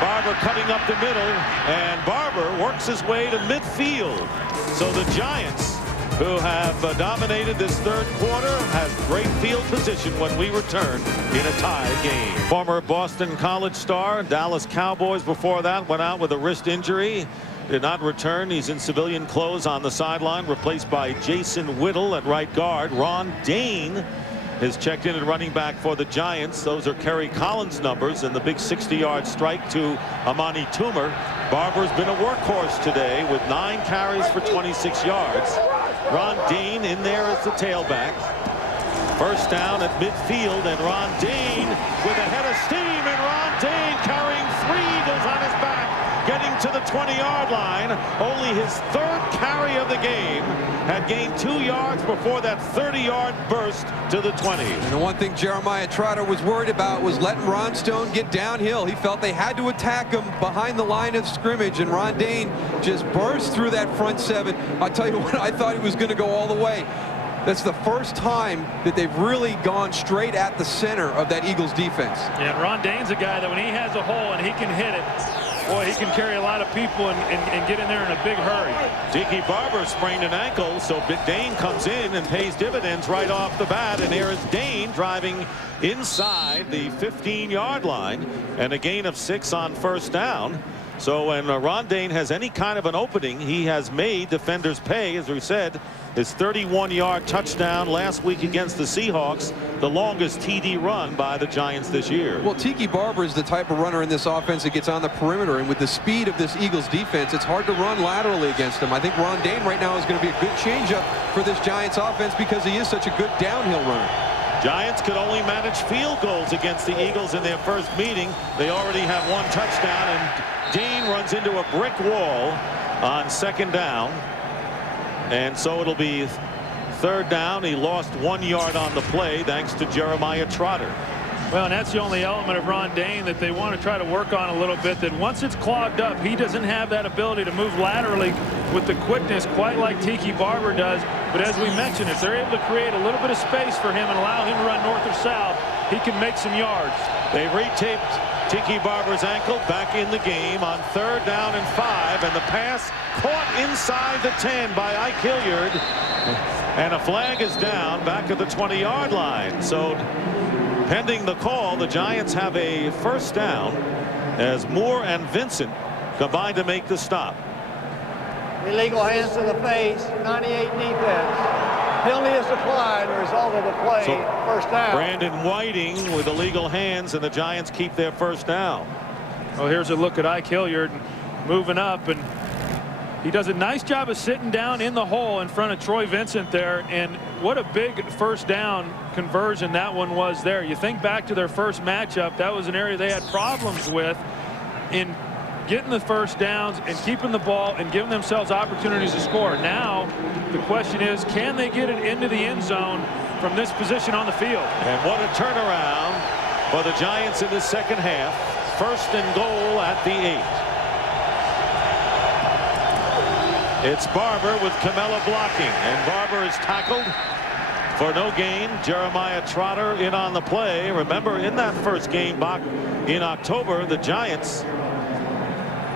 Barber cutting up the middle, and Barber works his way to midfield. So the Giants, who have dominated this 3rd quarter, have great field position when we return in a tie game. Former Boston College star, Dallas Cowboys before that, went out with a wrist injury. Did not return. He's in civilian clothes on the sideline, replaced by Jason Whittle at right guard. Ron Dane has checked in at running back for the Giants. Those are Kerry Collins' numbers, and the big 60-yard strike to Amani Toomer. Barber's been a workhorse today with 9 carries for 26 yards. Ron Dane in there as the tailback. 1st down at midfield, and Ron Dane with a head of steam, and Ron Dane carrying 3 Eagles on his back, getting to the 20-yard line. Only his 3rd carry of the game, had gained 2 yards before that 30-yard burst to the 20. And the one thing Jeremiah Trotter was worried about was letting Ron Stone get downhill. He felt they had to attack him behind the line of scrimmage, and Ron Dane just burst through that front 7. I'll tell you what, I thought he was going to go all the way. That's the first time that they've really gone straight at the center of that Eagles defense. Yeah, Ron Dane's a guy that when he has a hole and he can hit it, boy, he can carry a lot of people and get in there in a big hurry. Tiki Barber sprained an ankle, so Dane comes in and pays dividends right off the bat, and there is Dane driving inside the 15-yard line, and a gain of 6 on 1st down. So when Ron Dane has any kind of an opening, he has made defenders pay. As we said, his 31-yard touchdown last week against the Seahawks, the longest TD run by the Giants this year. Well, Tiki Barber is the type of runner in this offense that gets on the perimeter, and with the speed of this Eagles defense, it's hard to run laterally against him. I think Ron Dane right now is going to be a good changeup for this Giants offense because he is such a good downhill runner. Giants could only manage field goals against the Eagles in their first meeting. They already have 1 touchdown, and Dane runs into a brick wall on 2nd down. And so it'll be 3rd down. He lost 1 yard on the play thanks to Jeremiah Trotter. Well, and that's the only element of Ron Dayne that they want to try to work on a little bit, that once it's clogged up, he doesn't have that ability to move laterally with the quickness quite like Tiki Barber does. But as we mentioned, if they're able to create a little bit of space for him and allow him to run north or south, he can make some yards. They retaped Tiki Barber's ankle back in the game on 3rd down and 5, and the pass caught inside the 10 by Ike Hilliard, and a flag is down back at the 20-yard line. So pending the call, the Giants have a first down as Moore and Vincent combine to make the stop. Illegal hands to the face, 98 defense. Penalty is applied, the result of the play, So first down. Brandon Whiting with illegal hands, and the Giants keep their first down. Well, here's a look at Ike Hilliard moving up, and he does a nice job of sitting down in the hole in front of Troy Vincent there. And what a big first down conversion that one was there. You think back to their first matchup, that was an area they had problems with in getting the first downs and keeping the ball and giving themselves opportunities to score. Now the question is, can they get it into the end zone from this position on the field? And what a turnaround for the Giants in the second half. 1st and goal at the 8. It's Barber with Camella blocking, and Barber is tackled for no gain. Jeremiah Trotter in on the play. Remember, in that first game back in October, the Giants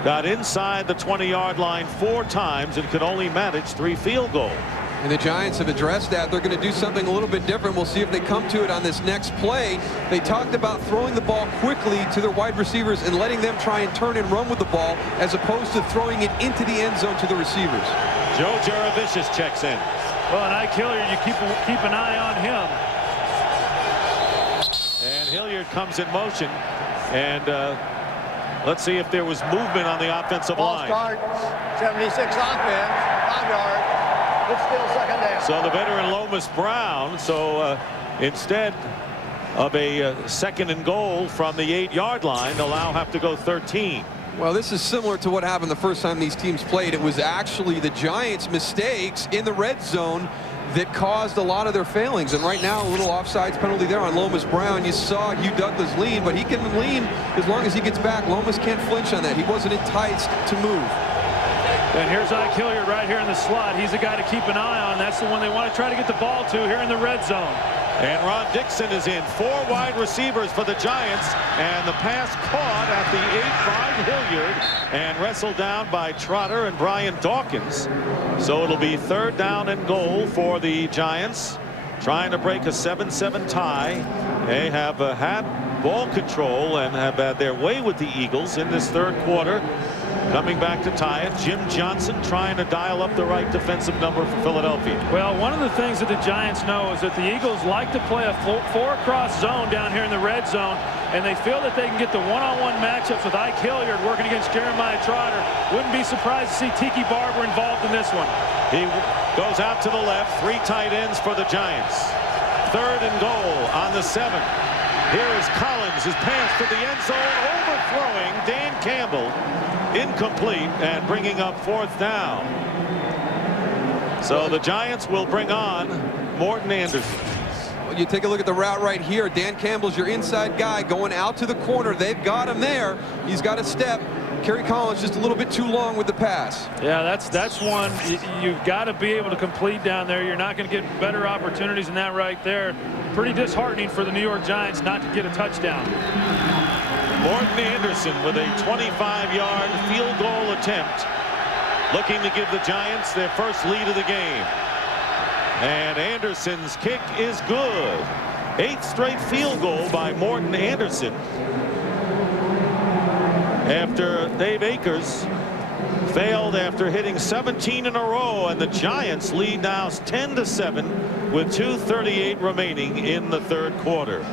got inside the 20-yard line 4 times and could only manage 3 field goals. And the Giants have addressed that. They're going to do something a little bit different. We'll see if they come to it on this next play. They talked about throwing the ball quickly to their wide receivers and letting them try and turn and run with the ball, as opposed to throwing it into the end zone to the receivers. Joe Jaravicius checks in. Well, and Ike Hilliard, you keep an eye on him. And Hilliard comes in motion, and let's see if there was movement on the offensive Ball line. starts, 76 offense, 5 yards. It's still second down. So the veteran Lomas Brown. So instead of a 2nd and goal from the 8-yard line, they'll now have to go 13. Well, this is similar to what happened the first time these teams played. It was actually the Giants' mistakes in the red zone that caused a lot of their failings. And right now, a little offsides penalty there on Lomas Brown. You saw Hugh Douglas lean, but he can lean as long as he gets back. Lomas can't flinch on that. He wasn't enticed to move. And here's Ike Hilliard right here in the slot. He's a guy to keep an eye on. That's the one they want to try to get the ball to here in the red zone. And Ron Dixon is in. 4 wide receivers for the Giants, and the pass caught at the 8 by Hilliard and wrestled down by Trotter and Brian Dawkins. So it'll be 3rd down and goal for the Giants, trying to break a 7-7 tie. They have had ball control and have had their way with the Eagles in this 3rd quarter. Coming back to tie it, Jim Johnson trying to dial up the right defensive number for Philadelphia. Well, one of the things that the Giants know is that the Eagles like to play a 4-cross zone down here in the red zone, and they feel that they can get the one-on-one matchups with Ike Hilliard working against Jeremiah Trotter. Wouldn't be surprised to see Tiki Barber involved in this one. He goes out to the left. 3 tight ends for the Giants. 3rd and goal on the 7. Here is Collins. His pass to the end zone, overthrowing Dan Campbell. Incomplete, and bringing up 4th down. So the Giants will bring on Morton Anderson. Well, you take a look at the route right here. Dan Campbell's your inside guy going out to the corner. They've got him there. He's got a step. Kerry Collins just a little bit too long with the pass. Yeah, that's one you've got to be able to complete down there. You're not going to get better opportunities than that right there. Pretty disheartening for the New York Giants not to get a touchdown. Morton Anderson with a 25-yard field goal attempt, looking to give the Giants their first lead of the game. And Anderson's kick is good. 8th straight field goal by Morton Anderson, after Dave Akers failed after hitting 17 in a row, and the Giants lead now 10-7 with 2:38 remaining in the 3rd quarter.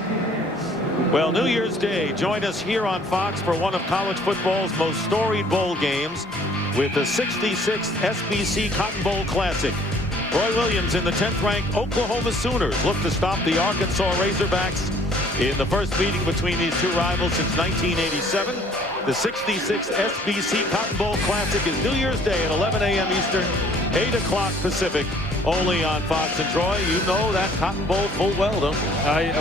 Well, New Year's Day, join us here on Fox for one of college football's most storied bowl games with the 66th SBC Cotton Bowl Classic. Roy Williams and the 10th-ranked Oklahoma Sooners look to stop the Arkansas Razorbacks in the first meeting between these 2 rivals since 1987. The 66th SBC Cotton Bowl Classic is New Year's Day at 11 a.m. Eastern, 8 o'clock Pacific only on Fox and Troy. You know that Cotton Bowl full well, don't you?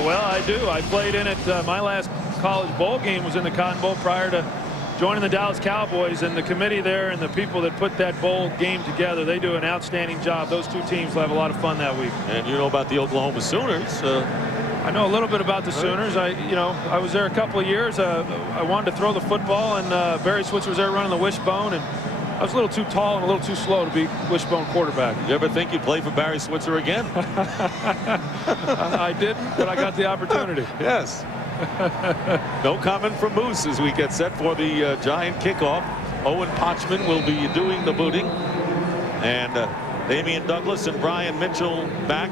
Well, I do. I played in it. My last college bowl game was in the Cotton Bowl prior to joining the Dallas Cowboys, and the committee there and the people that put that bowl game together, they do an outstanding job. Those two teams will have a lot of fun that week. And you know about the Oklahoma Sooners. I know a little bit about the Sooners. I was there a couple of years. I wanted to throw the football, and Barry Switzer was there running the wishbone, and I was a little too tall and a little too slow to be wishbone quarterback. You ever think you'd play for Barry Switzer again? I didn't, but I got the opportunity. Yes. No comment from Moose as we get set for the Giant kickoff. Owen Potchman will be doing the booting. And Damian Douglas and Brian Mitchell back.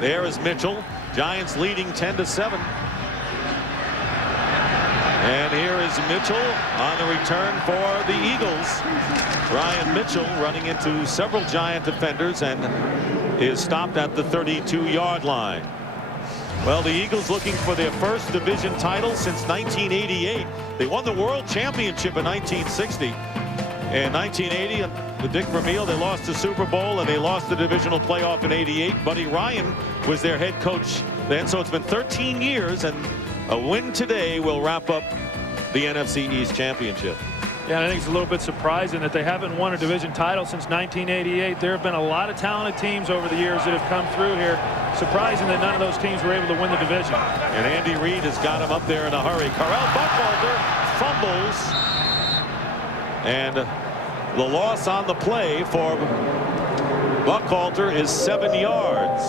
There is Mitchell. Giants leading 10-7. And here is Mitchell on the return for the Eagles. Brian Mitchell running into several Giant defenders and is stopped at the 32-yard line. Well, the Eagles looking for their first division title since 1988. They won the World Championship in 1960. In 1980, with Dick Vermeil, they lost the Super Bowl and they lost the divisional playoff in '88. Buddy Ryan was their head coach then, so it's been 13 years, and a win today will wrap up the NFC East Championship. Yeah, and I think it's a little bit surprising that they haven't won a division title since 1988. There have been a lot of talented teams over the years that have come through here. Surprising that none of those teams were able to win the division. And Andy Reid has got him up there in a hurry. Carell Buchalter fumbles. And the loss on the play for Buchalter is 7 yards.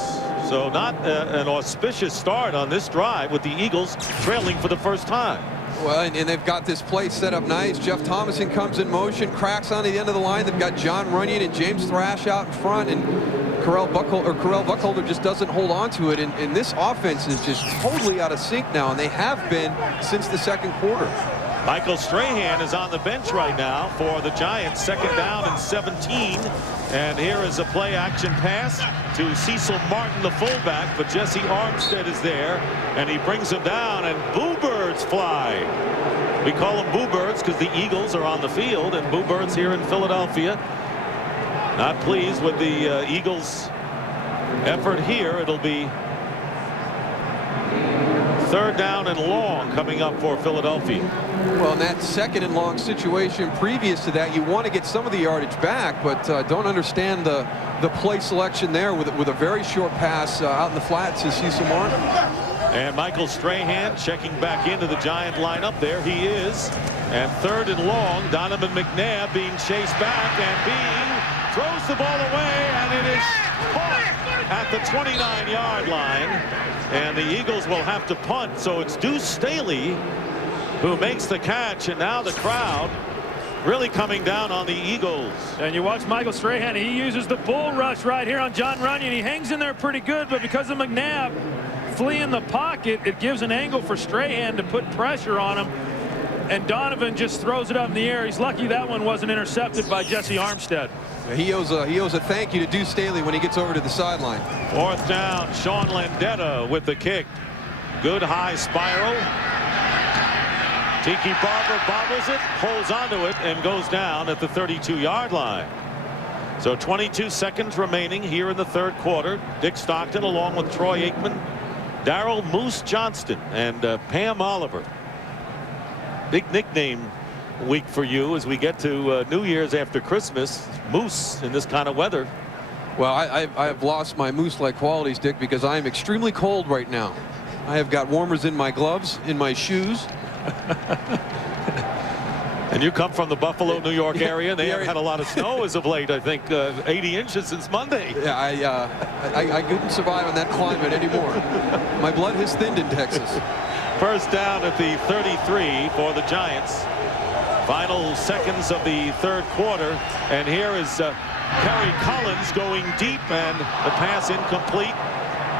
So not an auspicious start on this drive with the Eagles trailing for the first time. Well, and they've got this play set up nice. Jeff Thomason comes in motion, cracks on the end of the line. They've got John Runyon and James Thrash out in front, and Carell Buchalter just doesn't hold on to it. And this offense is just totally out of sync now, and they have been since the second quarter. Michael Strahan is on the bench right now for the Giants. 2nd down and 17. And here is a play action pass to Cecil Martin, the fullback, but Jesse Armstead is there, and he brings him down, and Boo Birds fly. We call them Boo Birds because the Eagles are on the field, and Boo Birds here in Philadelphia. Not pleased with the Eagles' effort here. It'll be 3rd down and long coming up for Philadelphia. Well, in that 2nd and long situation previous to that, you want to get some of the yardage back, but don't understand the play selection there with a very short pass out in the flats to Cecil Martin. And Michael Strahan checking back into the Giant lineup. There he is. And 3rd and long, Donovan McNabb being chased back and throws the ball away, and it is caught at the 29-yard line. And the Eagles will have to punt, so it's Deuce Staley who makes the catch, and now the crowd really coming down on the Eagles. And you watch Michael Strahan, he uses the bull rush right here on John Runyon. He hangs in there pretty good, but because of McNabb fleeing the pocket, it gives an angle for Strahan to put pressure on him, and Donovan just throws it up in the air. He's lucky that one wasn't intercepted by Jesse Armstead. He owes a thank you to Deuce Staley when he gets over to the sideline. 4th down, Sean Landeta with the kick. Good high spiral. Tiki Barber bobbles it, holds onto it, and goes down at the 32-yard line. So 22 seconds remaining here in the 3rd quarter. Dick Stockton along with Troy Aikman, Darrell Moose Johnston, and Pam Oliver. Big nickname week for you as we get to New Year's after Christmas. Moose in this kind of weather. Well, I have lost my moose-like qualities, Dick, because I am extremely cold right now. I have got warmers in my gloves, in my shoes. And you come from the Buffalo, New York area. They haven't had a lot of snow as of late. I think 80 inches since Monday. Yeah, I couldn't survive in that climate anymore. My blood has thinned in Texas. 1st down at the 33 for the Giants. Final seconds of the 3rd quarter. And here is Kerry Collins going deep, and the pass incomplete.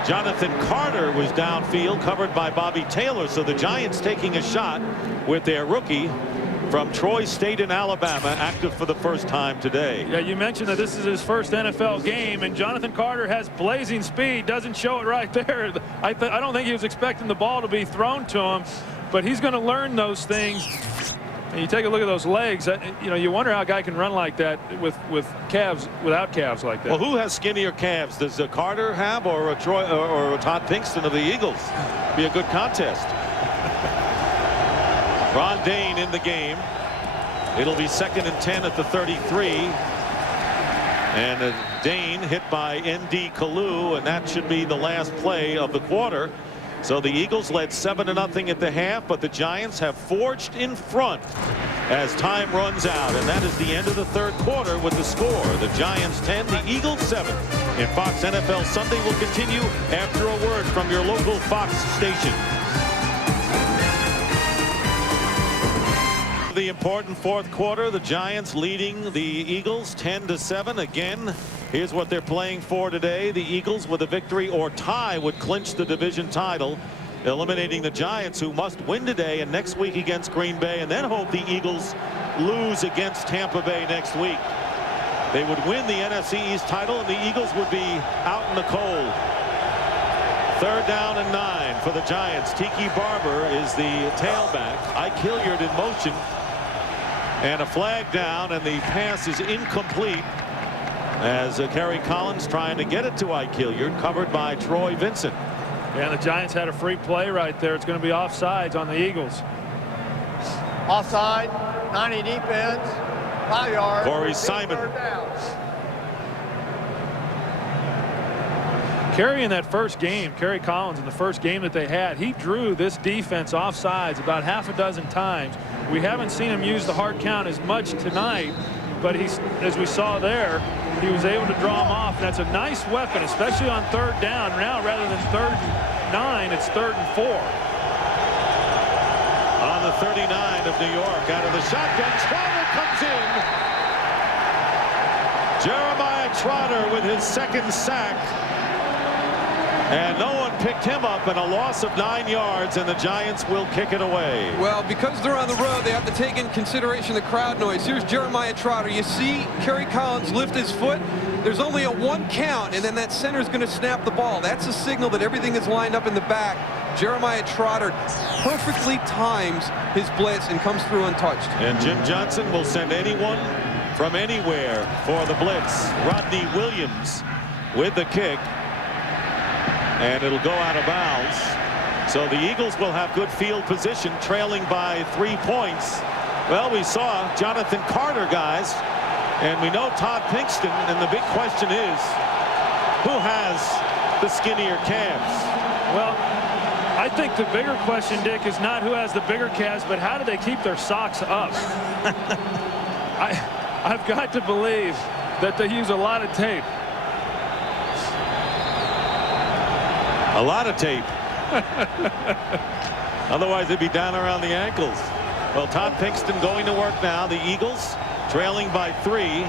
Jonathan Carter was downfield, covered by Bobby Taylor. So the Giants taking a shot with their rookie from Troy State in Alabama, active for the first time today. Yeah, you mentioned that this is his first NFL game, and Jonathan Carter has blazing speed. Doesn't show it right there. I don't think he was expecting the ball to be thrown to him, but he's going to learn those things. And you take a look at those legs, you know, you wonder how a guy can run like that with calves, without calves like that. Well, who has skinnier calves? Does Carter have, or Troy, or Todd Pinkston of the Eagles? Be a good contest. Ron Dayne in the game. It'll be 2nd and 10 at the 33. And Dayne hit by N.D. Kalu, and that should be the last play of the quarter. So the Eagles led 7-0 at the half, but the Giants have forged in front as time runs out, and that is the end of the third quarter with the score. The Giants 10, the Eagles 7. And Fox NFL Sunday will continue after a word from your local Fox station. The important fourth quarter, the Giants leading the Eagles 10-7. Again, here's what they're playing for today. The Eagles with a victory or tie would clinch the division title, eliminating the Giants, who must win today and next week against Green Bay, and then hope the Eagles lose against Tampa Bay next week. They would win the NFC East title, and the Eagles would be out in the cold. 3rd down and 9 for the Giants. Tiki Barber is the tailback. Ike Hilliard in motion. And a flag down, and the pass is incomplete as Kerry Collins trying to get it to Ike Hilliard, covered by Troy Vincent. Yeah, the Giants had a free play right there. It's going to be offsides on the Eagles. Offside, 90 defense, 5 yards. Corey Simon. Kerry in that first game, Kerry Collins in the first game that they had, he drew this defense offsides about half a dozen times. We haven't seen him use the hard count as much tonight, but as we saw there, he was able to draw them off. And that's a nice weapon, especially on 3rd down. Now, rather than 3rd and 9, it's 3rd and 4. On the 39 of New York, out of the shotgun, Trotter comes in. Jeremiah Trotter with his 2nd sack. And no one picked him up, and a loss of 9 yards, and the Giants will kick it away. Well, because they're on the road, they have to take in consideration the crowd noise. Here's Jeremiah Trotter. You see Kerry Collins lift his foot. There's only a 1 count, and then that center is going to snap the ball. That's a signal that everything is lined up in the back. Jeremiah Trotter perfectly times his blitz and comes through untouched. And Jim Johnson will send anyone from anywhere for the blitz. Rodney Williams with the kick. And it'll go out of bounds. So the Eagles will have good field position, trailing by 3 points. Well, we saw Jonathan Carter, guys, and we know Todd Pinkston, and the big question is, who has the skinnier calves? Well, I think the bigger question, Dick, is not who has the bigger calves, but how do they keep their socks up? I've got to believe that they use a lot of tape. A lot of tape. Otherwise, they'd be down around the ankles. Well, Todd Pinkston going to work now. The Eagles trailing by 3.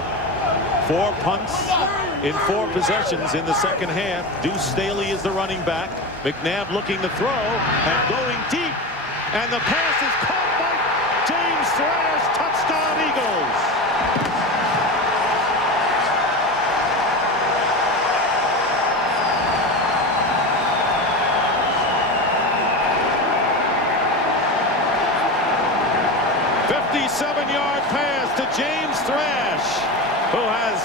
4 punts in 4 possessions in the second half. Deuce Staley is the running back. McNabb looking to throw and going deep. And the pass is caught by James Thrash. Touchdown, Eagles. James Thrash, who has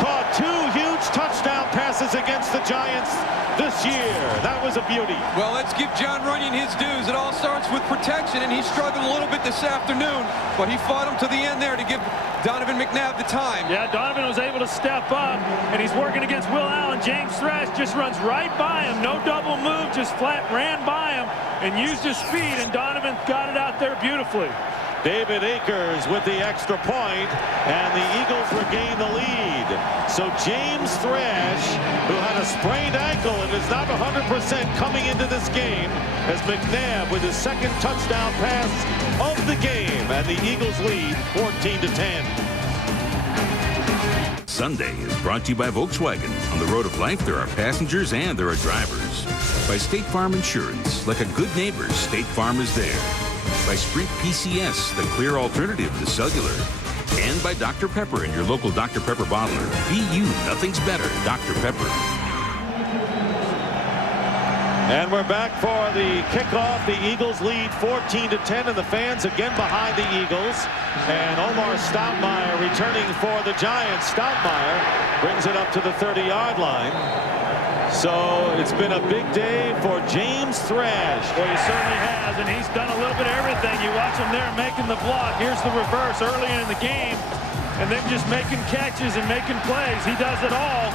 caught 2 huge touchdown passes against the Giants this year. That was a beauty. Well, let's give John Runyon his dues. It all starts with protection, and he struggled a little bit this afternoon, but he fought him to the end there to give Donovan McNabb the time. Yeah, Donovan was able to step up, and he's working against Will Allen. James Thrash just runs right by him. No double move, just flat ran by him and used his speed, and Donovan got it out there beautifully. David Akers with the extra point, and the Eagles regain the lead. So James Thrash, who had a sprained ankle and is not 100% coming into this game, as McNabb with his 2nd touchdown pass of the game, and the Eagles lead 14-10. Sunday is brought to you by Volkswagen. On the road of life, there are passengers and there are drivers. By State Farm Insurance. Like a good neighbor, State Farm is there. By Sprint PCS, the clear alternative to cellular. And by Dr. Pepper and your local Dr. Pepper bottler. Be you, nothing's better, Dr. Pepper. And we're back for the kickoff. The Eagles lead 14-10, and the fans again behind the Eagles. And Omar Stoudemire returning for the Giants. Stoudemire brings it up to the 30-yard line. So it's been a big day for James Thrash. Well, he certainly has, and he's done a little bit of everything. You watch him there making the block. Here's the reverse early in the game, and then just making catches and making plays. He does it all.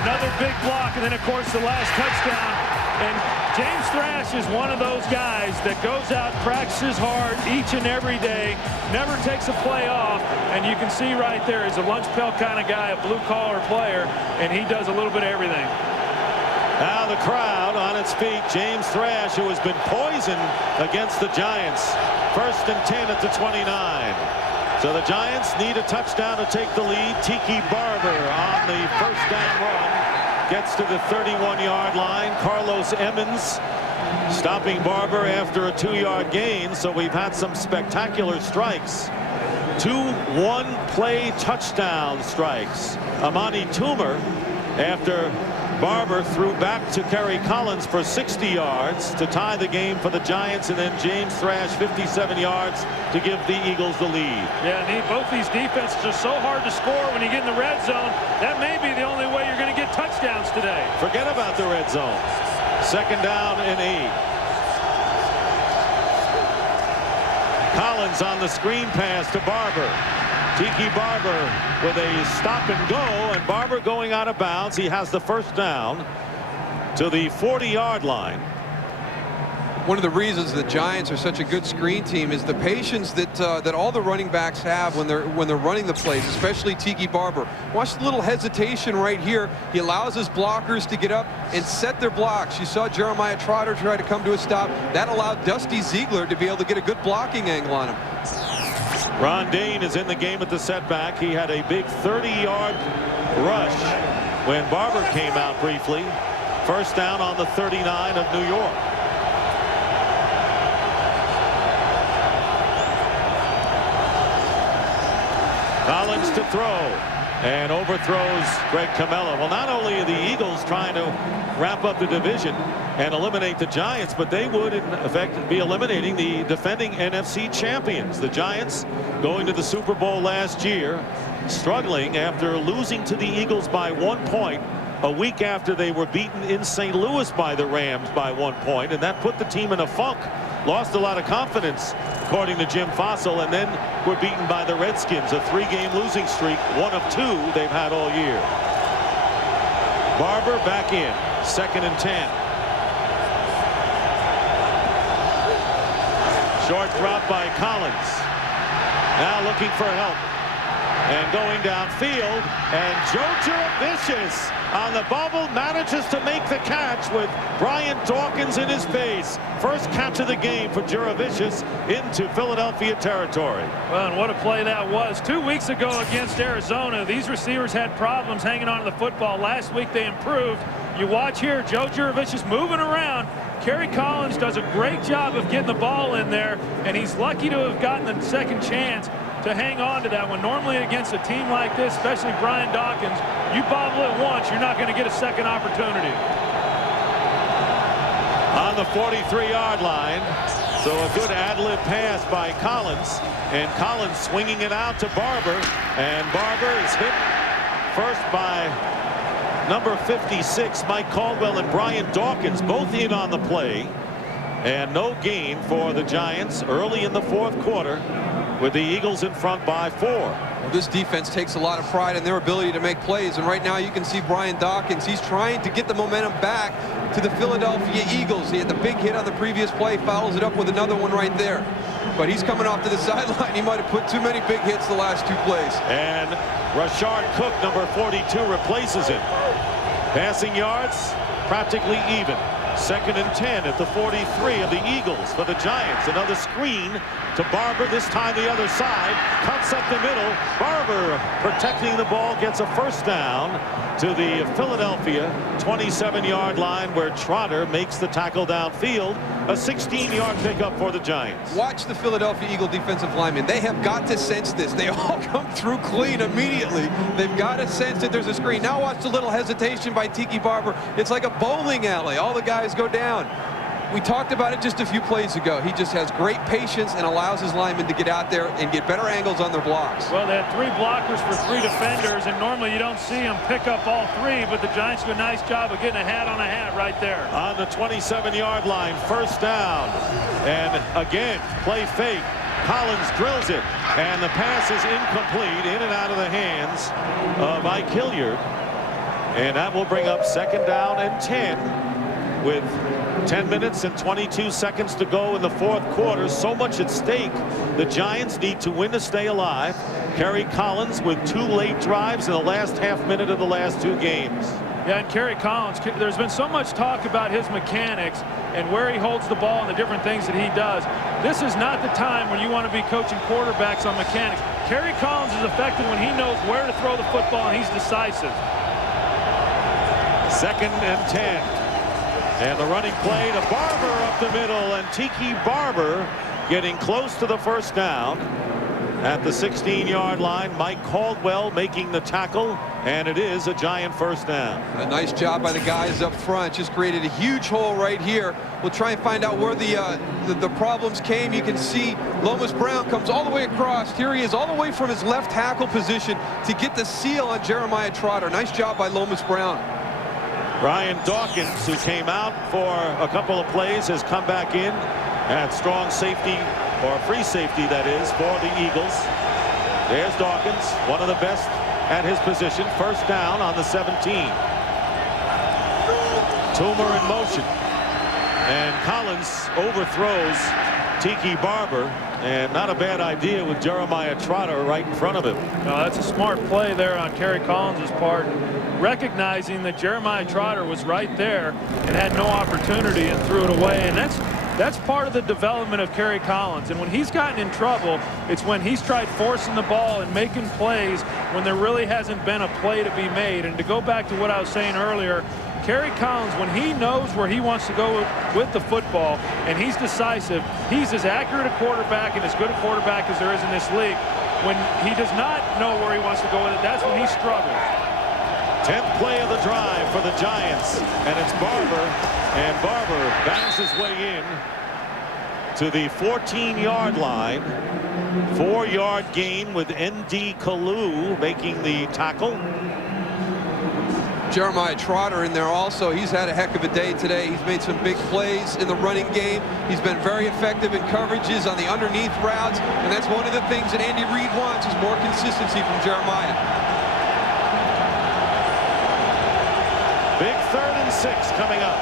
Another big block, and then, of course, the last touchdown. And James Thrash is one of those guys that goes out, practices hard each and every day, never takes a play off, and you can see right there, he's a lunch pail kind of guy, a blue-collar player, and he does a little bit of everything. Now the crowd on its feet. James Thrash, who has been poisoned against the Giants. 1st and 10 at the 29. So the Giants need a touchdown to take the lead. Tiki Barber on the first down run gets to the 31-yard line. Carlos Emmons stopping Barber after a 2-yard gain. So we've had some spectacular strikes. 2 one-play touchdown strikes. Amani Toomer, after Barber threw back to Kerry Collins for 60 yards to tie the game for the Giants, and then James Thrash 57 yards to give the Eagles the lead. Yeah, and both these defenses are so hard to score when you get in the red zone. That may be the only way you're going to get touchdowns today. Forget about the red zone. 2nd down and 8. Collins on the screen pass to Barber. Tiki Barber with a stop and go, and Barber going out of bounds. He has the first down to the 40-yard line. One of the reasons the Giants are such a good screen team is the patience that all the running backs have when they're running the plays, especially Tiki Barber. Watch the little hesitation right here. He allows his blockers to get up and set their blocks. You saw Jeremiah Trotter try to come to a stop. That allowed Dusty Ziegler to be able to get a good blocking angle on him. Ron Dayne is in the game at the setback. He had a big 30-yard rush when Barber came out briefly. First down on the 39 of New York. Collins to throw, and overthrows Greg Camella. Well, not only are the Eagles trying to wrap up the division and eliminate the Giants, but they would in effect be eliminating the defending NFC champions. The Giants going to the Super Bowl last year, struggling after losing to the Eagles by 1 point a week after they were beaten in St. Louis by the Rams by 1 point, and that put the team in a funk. Lost a lot of confidence, according to Jim Fossil, and then were beaten by the Redskins, a 3-game losing streak, 1 of 2 they've had all year. Barber back in, 2nd and 10. Short drop by Collins. Now looking for help. And going downfield, and Joe Jurevicius on the bubble manages to make the catch with Brian Dawkins in his face. First catch of the game for Jurevicius into Philadelphia territory. Well, and what a play that was. 2 weeks ago against Arizona, these receivers had problems hanging on to the football. Last week they improved. You watch here, Joe Jurevicius moving around. Kerry Collins does a great job of getting the ball in there, and he's lucky to have gotten the second chance to hang on to that one. Normally against a team like this, especially Brian Dawkins, you bobble it once, you're not going to get a second opportunity. On the 43-yard line, so a good ad-lib pass by Collins, and Collins swinging it out to Barber, and Barber is hit first by number 56, Mike Caldwell, and Brian Dawkins, both in on the play, and no gain for the Giants early in the 4th quarter, with the Eagles in front by 4. Well, this defense takes a lot of pride in their ability to make plays, and right now you can see Brian Dawkins. He's trying to get the momentum back to the Philadelphia Eagles. He had the big hit on the previous play, follows it up with another one right there. But he's coming off to the sideline. He might have put too many big hits the last 2 plays. And Rashard Cook, number 42, replaces him. Passing yards practically even. 2nd and 10 at the 43 of the Eagles for the Giants. Another screen to Barber, this time the other side. Cuts up the middle. Barber protecting the ball, gets a first down to the Philadelphia 27-yard line, where Trotter makes the tackle downfield. A 16-yard pickup for the Giants. Watch the Philadelphia Eagle defensive linemen. They have got to sense this. They all come through clean immediately. They've got to sense that there's a screen. Now watch the little hesitation by Tiki Barber. It's like a bowling alley. All the guys guys go down. We talked about it just a few plays ago. He just has great patience and allows his linemen to get out there and get better angles on their blocks. Well, they had 3 blockers for 3 defenders, and normally you don't see them pick up all 3, but the Giants do a nice job of getting a hat on a hat right there. On the 27-yard line, first down. And again, play fake. Collins drills it, and the pass is incomplete, in and out of the hands of Ike Hilliard. And that will bring up second down and 10 with 10 minutes and 22 seconds to go in the fourth quarter. So much at stake. The Giants need to win to stay alive. Kerry Collins with 2 late drives in the last half minute of the last 2 games. Yeah, and Kerry Collins, there's been so much talk about his mechanics and where he holds the ball and the different things that he does. This is not the time when you want to be coaching quarterbacks on mechanics. Kerry Collins is effective when he knows where to throw the football, and he's decisive. Second and 10. And the running play to Barber up the middle, and Tiki Barber getting close to the first down at the 16-yard line. Mike Caldwell making the tackle, and it is a Giant first down. A nice job by the guys up front. Just created a huge hole right here. We'll try and find out where the problems came. You can see Lomas Brown comes all the way across. Here he is all the way from his left tackle position to get the seal on Jeremiah Trotter. Nice job by Lomas Brown. Brian Dawkins, who came out for a couple of plays, has come back in at strong safety, or free safety that is, for the Eagles. There's Dawkins, one of the best at his position. First down on the 17. Toomer in motion, and Collins overthrows Tiki Barber, and not a bad idea with Jeremiah Trotter right in front of him. No, that's a smart play there on Kerry Collins' part, recognizing that Jeremiah Trotter was right there and had no opportunity and threw it away. And that's part of the development of Kerry Collins. And when he's gotten in trouble, it's when he's tried forcing the ball and making plays when there really hasn't been a play to be made. And to go back to what I was saying earlier, Kerry Collins, when he knows where he wants to go with the football and he's decisive, he's as accurate a quarterback and as good a quarterback as there is in this league. When he does not know where he wants to go with it, that's when he struggles. 10th play of the drive for the Giants, and it's Barber, and Barber bangs his way in to the 14-yard line. 4-yard gain with N.D. Kalu making the tackle. Jeremiah Trotter in there also. He's had a heck of a day today. He's made some big plays in the running game. He's been very effective in coverages on the underneath routes, and that's one of the things that Andy Reid wants, is more consistency from Jeremiah. Big 3rd and 6 coming up.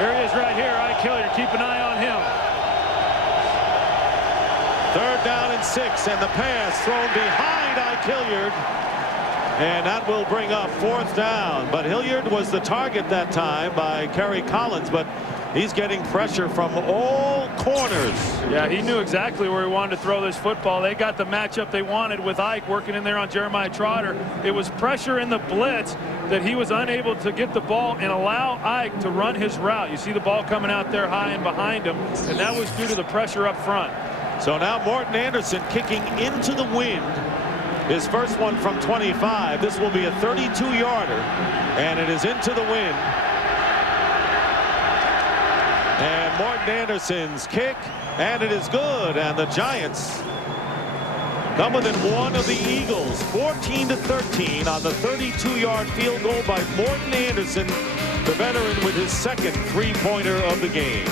There he is right here, Ike Hilliard. Keep an eye on him. 3rd down and 6, and the pass thrown behind Ike Hilliard, and that will bring up 4th down. But Hilliard was the target that time by Kerry Collins, but he's getting pressure from all corners. Yeah, he knew exactly where he wanted to throw this football. They got the matchup they wanted with Ike working in there on Jeremiah Trotter. It was pressure in the blitz that he was unable to get the ball and allow Ike to run his route. You see the ball coming out there high and behind him, and that was due to the pressure up front. So now Morton Anderson kicking into the wind. His first one from 25. This will be a 32-yarder, and it is into the wind. And Morton Anderson's kick, and it is good. And the Giants come within one of the Eagles, 14-13 on the 32-yard field goal by Morton Anderson, the veteran, with his second three-pointer of the game.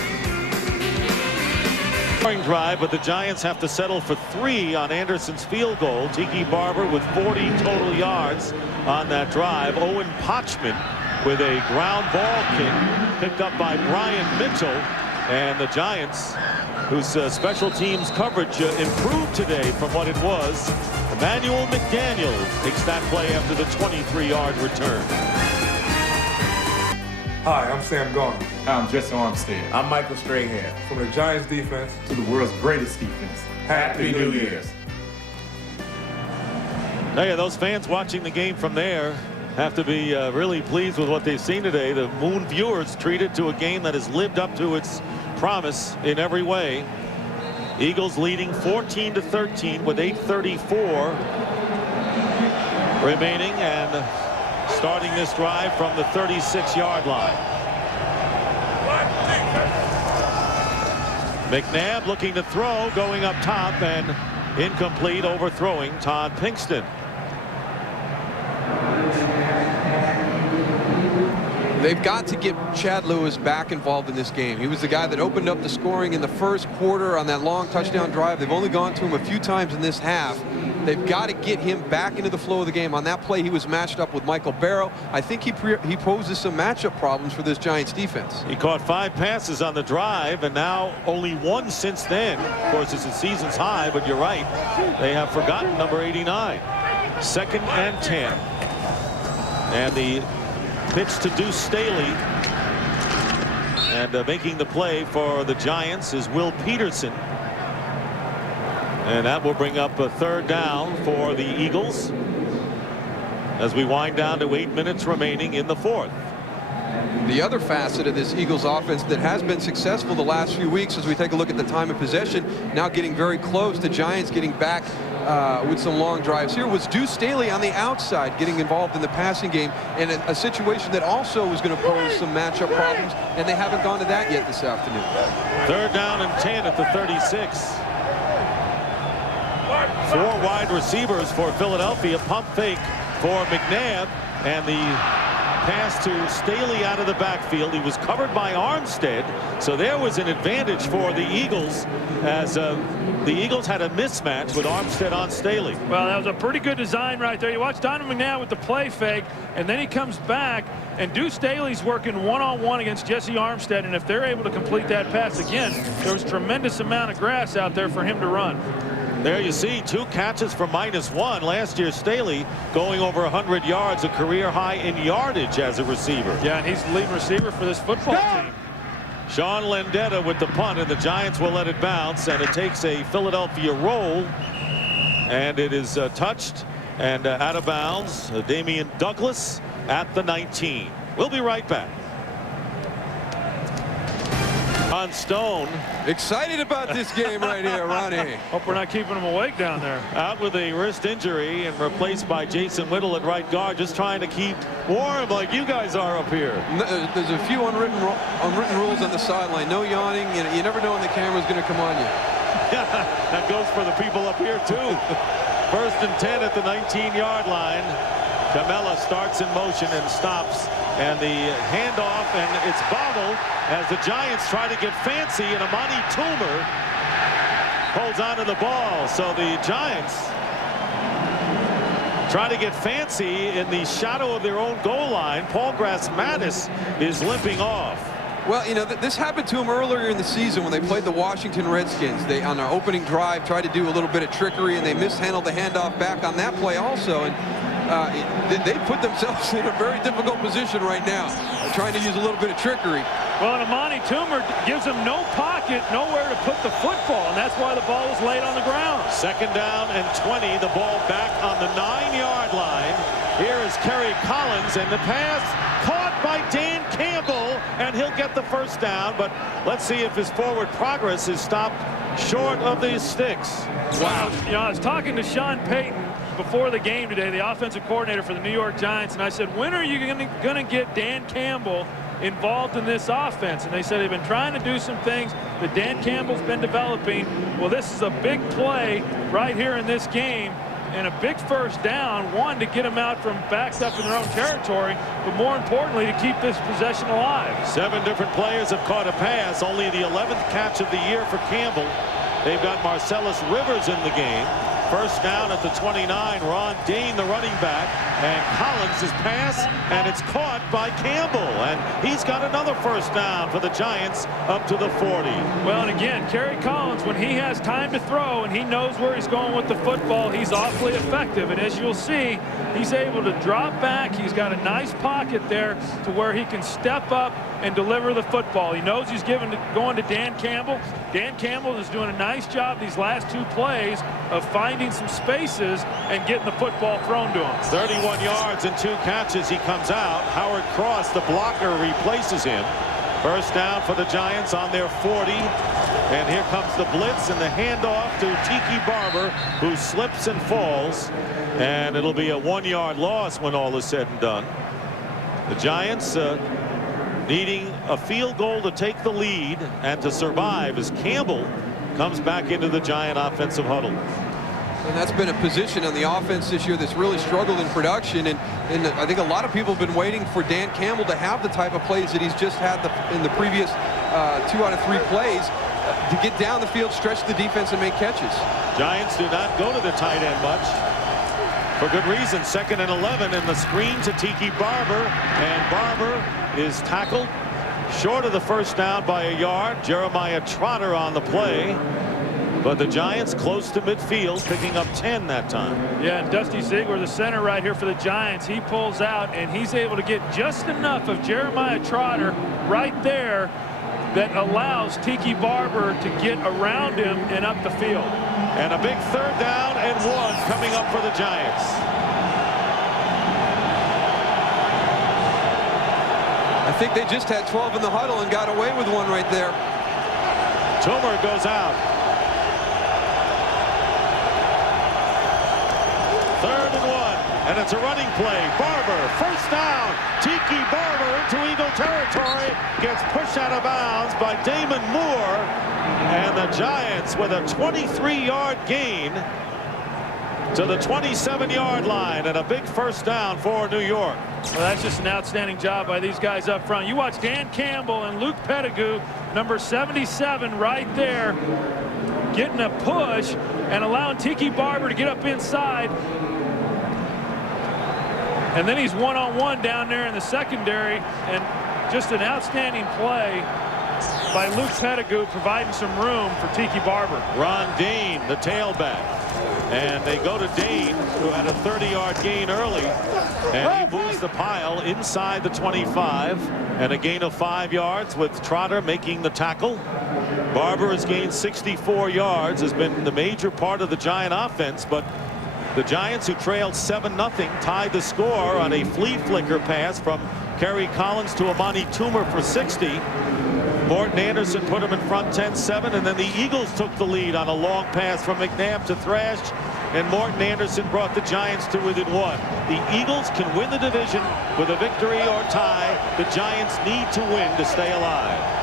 Drive, but the Giants have to settle for 3 on Anderson's field goal. Tiki Barber with 40 total yards on that drive. Owen Pochman with a ground ball kick picked up by Brian Mitchell, and the Giants, whose special teams coverage improved today from what it was. Emmanuel McDaniel takes that play after the 23-yard return. Hi, I'm Sam Garner. I'm Jesse Armstead. I'm Michael Strahan. From the Giants defense to the world's greatest defense. Happy New Year's. Now, yeah, those fans watching the game from there have to be really pleased with what they've seen today. The Moon viewers treated to a game that has lived up to its promise in every way. Eagles leading 14-13 with 8:34 remaining, and starting this drive from the 36-yard line. McNabb looking to throw, going up top, and incomplete, overthrowing Todd Pinkston. They've got to get Chad Lewis back involved in this game. He was the guy that opened up the scoring in the first quarter on that long touchdown drive. They've only gone to him a few times in this half. They've got to get him back into the flow of the game. On that play, he was matched up with Michael Barrow. I think he poses some matchup problems for this Giants defense. He caught 5 passes on the drive, and now only 1 since then. Of course, it's a season's high, but you're right. They have forgotten number 89. 2nd and 10. And the pitch to Deuce Staley. And making the play for the Giants is Will Peterson. And that will bring up a 3rd down for the Eagles as we wind down to 8 minutes remaining in the 4th. The other facet of this Eagles offense that has been successful the last few weeks, as we take a look at the time of possession, now getting very close to Giants getting back with some long drives here, was Deuce Staley on the outside getting involved in the passing game, and a situation that also was going to pose some matchup problems, and they haven't gone to that yet this afternoon. 3rd down and 10 at the 36. 4 wide receivers for Philadelphia. Pump fake for McNabb, and the pass to Staley out of the backfield. He was covered by Armstead, so there was an advantage for the Eagles, as the Eagles had a mismatch with Armstead on Staley. Well, that was a pretty good design right there. You watch Donovan McNabb with the play fake, and then he comes back, and Deuce Staley's working one-on-one against Jesse Armstead, and if they're able to complete that pass again, there was a tremendous amount of grass out there for him to run. There you see 2 catches for -1. Last year, Staley going over 100 yards, a career high in yardage as a receiver. Yeah, and he's the lead receiver for this football team. Sean Landeta with the punt, and the Giants will let it bounce, and it takes a Philadelphia roll, and it is touched and out of bounds. Damian Douglas at the 19. We'll be right back. Ron Stone. Excited about this game right here, Ronnie. Hope we're not keeping him awake down there. Out with a wrist injury and replaced by Jason Whittle at right guard, just trying to keep warm like you guys are up here. There's a few unwritten rules on the sideline. No yawning. You never know when the camera's going to come on you. Yeah, that goes for the people up here too. 1st and 10 at the 19-yard line. Camella starts in motion and stops, and the handoff, and it's bobbled as the Giants try to get fancy, and Amani Toomer holds onto the ball. So the Giants try to get fancy in the shadow of their own goal line. Paul Grass-Mattis is limping off. Well, you know, this happened to him earlier in the season when they played the Washington Redskins. They, on their opening drive, tried to do a little bit of trickery, and they mishandled the handoff back on that play also. And they put themselves in a very difficult position right now, trying to use a little bit of trickery. Well, and Amani Toomer gives him no pocket, nowhere to put the football, and that's why the ball was laid on the ground. 2nd down and 20. The ball back on the 9-yard line. Here is Kerry Collins, and the pass caught by Dan Campbell, and he'll get the 1st down, but let's see if his forward progress is stopped short of these sticks. Wow. You know, I was talking to Sean Payton before the game today, the offensive coordinator for the New York Giants, and I said, when are you going to get Dan Campbell involved in this offense? And they said they've been trying to do some things that Dan Campbell's been developing. Well, this is a big play right here in this game, and a big 1st down, one, to get them out from backed up in their own territory, but more importantly, to keep this possession alive. 7 different players have caught a pass, only the 11th catch of the year for Campbell. They've got Marcellus Rivers in the game. 1st down at the 29. Ron Dane, the running back, and Collins is passed, and it's caught by Campbell, and he's got another 1st down for the Giants up to the 40. Well, and again, Kerry Collins, when he has time to throw and he knows where he's going with the football, he's awfully effective. And as you'll see, he's able to drop back. He's got a nice pocket there to where he can step up and deliver the football. He knows he's going to Dan Campbell. Dan Campbell is doing a nice job these last 2 plays of finding some spaces and getting the football thrown to him. 31 yards and 2 catches. He comes out. Howard Cross, the blocker, replaces him. 1st down for the Giants on their 40. And here comes the blitz and the handoff to Tiki Barber, who slips and falls. And it'll be a 1-yard loss when all is said and done. The Giants needing a field goal to take the lead and to survive as Campbell comes back into the Giant offensive huddle. And that's been a position on the offense this year that's really struggled in production. And I think a lot of people have been waiting for Dan Campbell to have the type of plays that he's just had in the previous 2 out of 3 plays to get down the field, stretch the defense, and make catches. Giants do not go to the tight end much. For good reason. 2nd and 11, and the screen to Tiki Barber. And Barber is tackled short of the first down by a yard. Jeremiah Trotter on the play. But the Giants close to midfield, picking up 10 that time. Yeah, and Dusty Ziegler, the center right here for the Giants, he pulls out, and he's able to get just enough of Jeremiah Trotter right there that allows Tiki Barber to get around him and up the field. And a big 3rd down and 1 coming up for the Giants. I think they just had 12 in the huddle and got away with one right there. Toomer goes out. 3rd and 1, and it's a running play. Barber, first down. Tiki Barber into Eagle territory, gets pushed out of bounds by Damon Moore, and the Giants with a 23-yard gain to the 27-yard line, and a big first down for New York. Well, that's just an outstanding job by these guys up front. You watch Dan Campbell and Luke Pettigrew, number 77 right there, getting a push and allowing Tiki Barber to get up inside. And then he's one-on-one down there in the secondary, and just an outstanding play by Luke Pettigrew, providing some room for Tiki Barber. Ron Dane, the tailback. And they go to Dane, who had a 30-yard gain early, and he moves the pile inside the 25, and a gain of 5 yards with Trotter making the tackle. Barber has gained 64 yards, has been the major part of the Giant offense, but the Giants, who trailed 7-0, tied the score on a flea flicker pass from Kerry Collins to Amani Toomer for 60. Morton Anderson put him in front 10-7, and then the Eagles took the lead on a long pass from McNabb to Thrash, and Morton Anderson brought the Giants to within 1. The Eagles can win the division with a victory or tie. The Giants need to win to stay alive.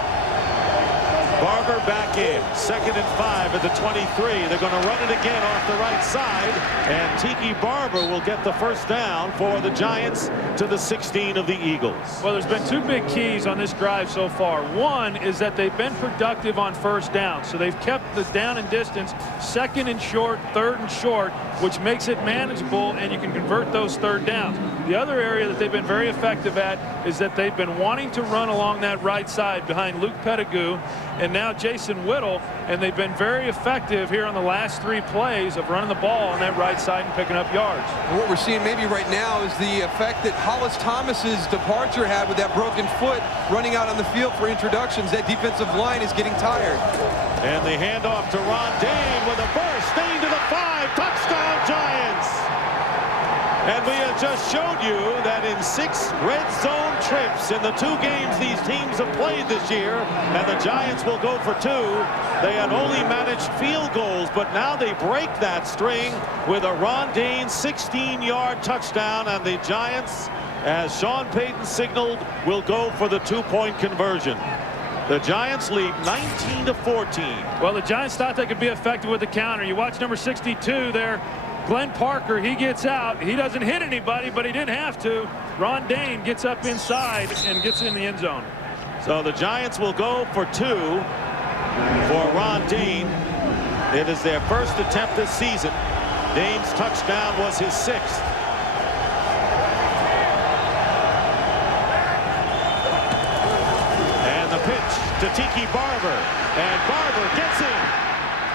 Barber back in, 2nd and 5 at the 23. They're going to run it again off the right side, and Tiki Barber will get the first down for the Giants to the 16 of the Eagles. Well, there's been 2 big keys on this drive so far. One is that they've been productive on first down, so they've kept the down and distance 2nd and short, 3rd and short, which makes it manageable, and you can convert those 3rd downs. The other area that they've been very effective at is that they've been wanting to run along that right side behind Luke Pettigrew and now Jason Whittle, and they've been very effective here on the last 3 plays of running the ball on that right side and picking up yards. And what we're seeing maybe right now is the effect that Hollis Thomas's departure had with that broken foot running out on the field for introductions. That defensive line is getting tired. And the handoff to Ron Dane with a burst. Dane to the 5. Touchdown, Giants. And we have just showed you that in 6 red zone trips in the 2 games these teams have played this year, and the Giants will go for 2. They had only managed field goals, but now they break that string with a Ron Dane 16-yard touchdown, and the Giants, as Sean Payton signaled, will go for the 2-point conversion. The Giants lead 19-14. Well, the Giants thought they could be effective with the counter. You watch number 62 there. Glenn Parker, he gets out. He doesn't hit anybody, but he didn't have to. Ron Dane gets up inside and gets in the end zone. So the Giants will go for 2 for Ron Dane. It is their first attempt this season. Dane's touchdown was his 6th. And the pitch to Tiki Barber. And Barber gets in.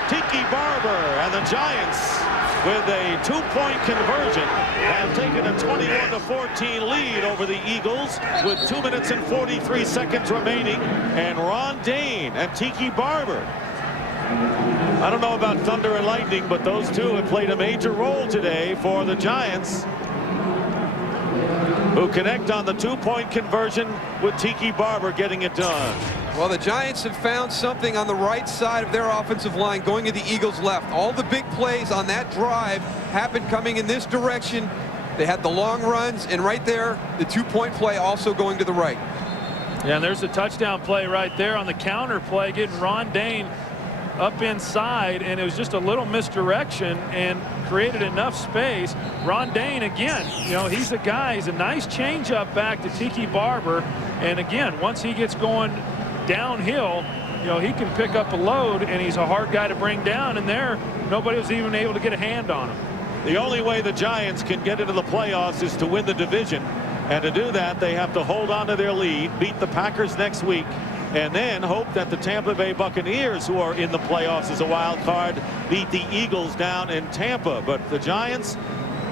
Tiki Barber and the Giants, with a 2-point conversion, have taken a 21-14 lead over the Eagles with 2 minutes and 43 seconds remaining. And Ron Dane and Tiki Barber, I don't know about thunder and lightning, but those 2 have played a major role today for the Giants, who connect on the 2-point conversion with Tiki Barber getting it done. Well, the Giants have found something on the right side of their offensive line going to the Eagles' left. All the big plays on that drive happened coming in this direction. They had the long runs, and right there, the two-point play also going to the right. Yeah, and there's the touchdown play right there on the counter play, getting Ron Dayne up inside, and it was just a little misdirection and created enough space. Ron Dayne, again, you know, he's a guy, he's a nice changeup back to Tiki Barber, and again, once he gets going downhill, you know, he can pick up a load, and he's a hard guy to bring down, and there, nobody was even able to get a hand on him. The only way the Giants can get into the playoffs is to win the division, and to do that, they have to hold on to their lead, beat the Packers next week, and then hope that the Tampa Bay Buccaneers, who are in the playoffs as a wild card, beat the Eagles down in Tampa. But the Giants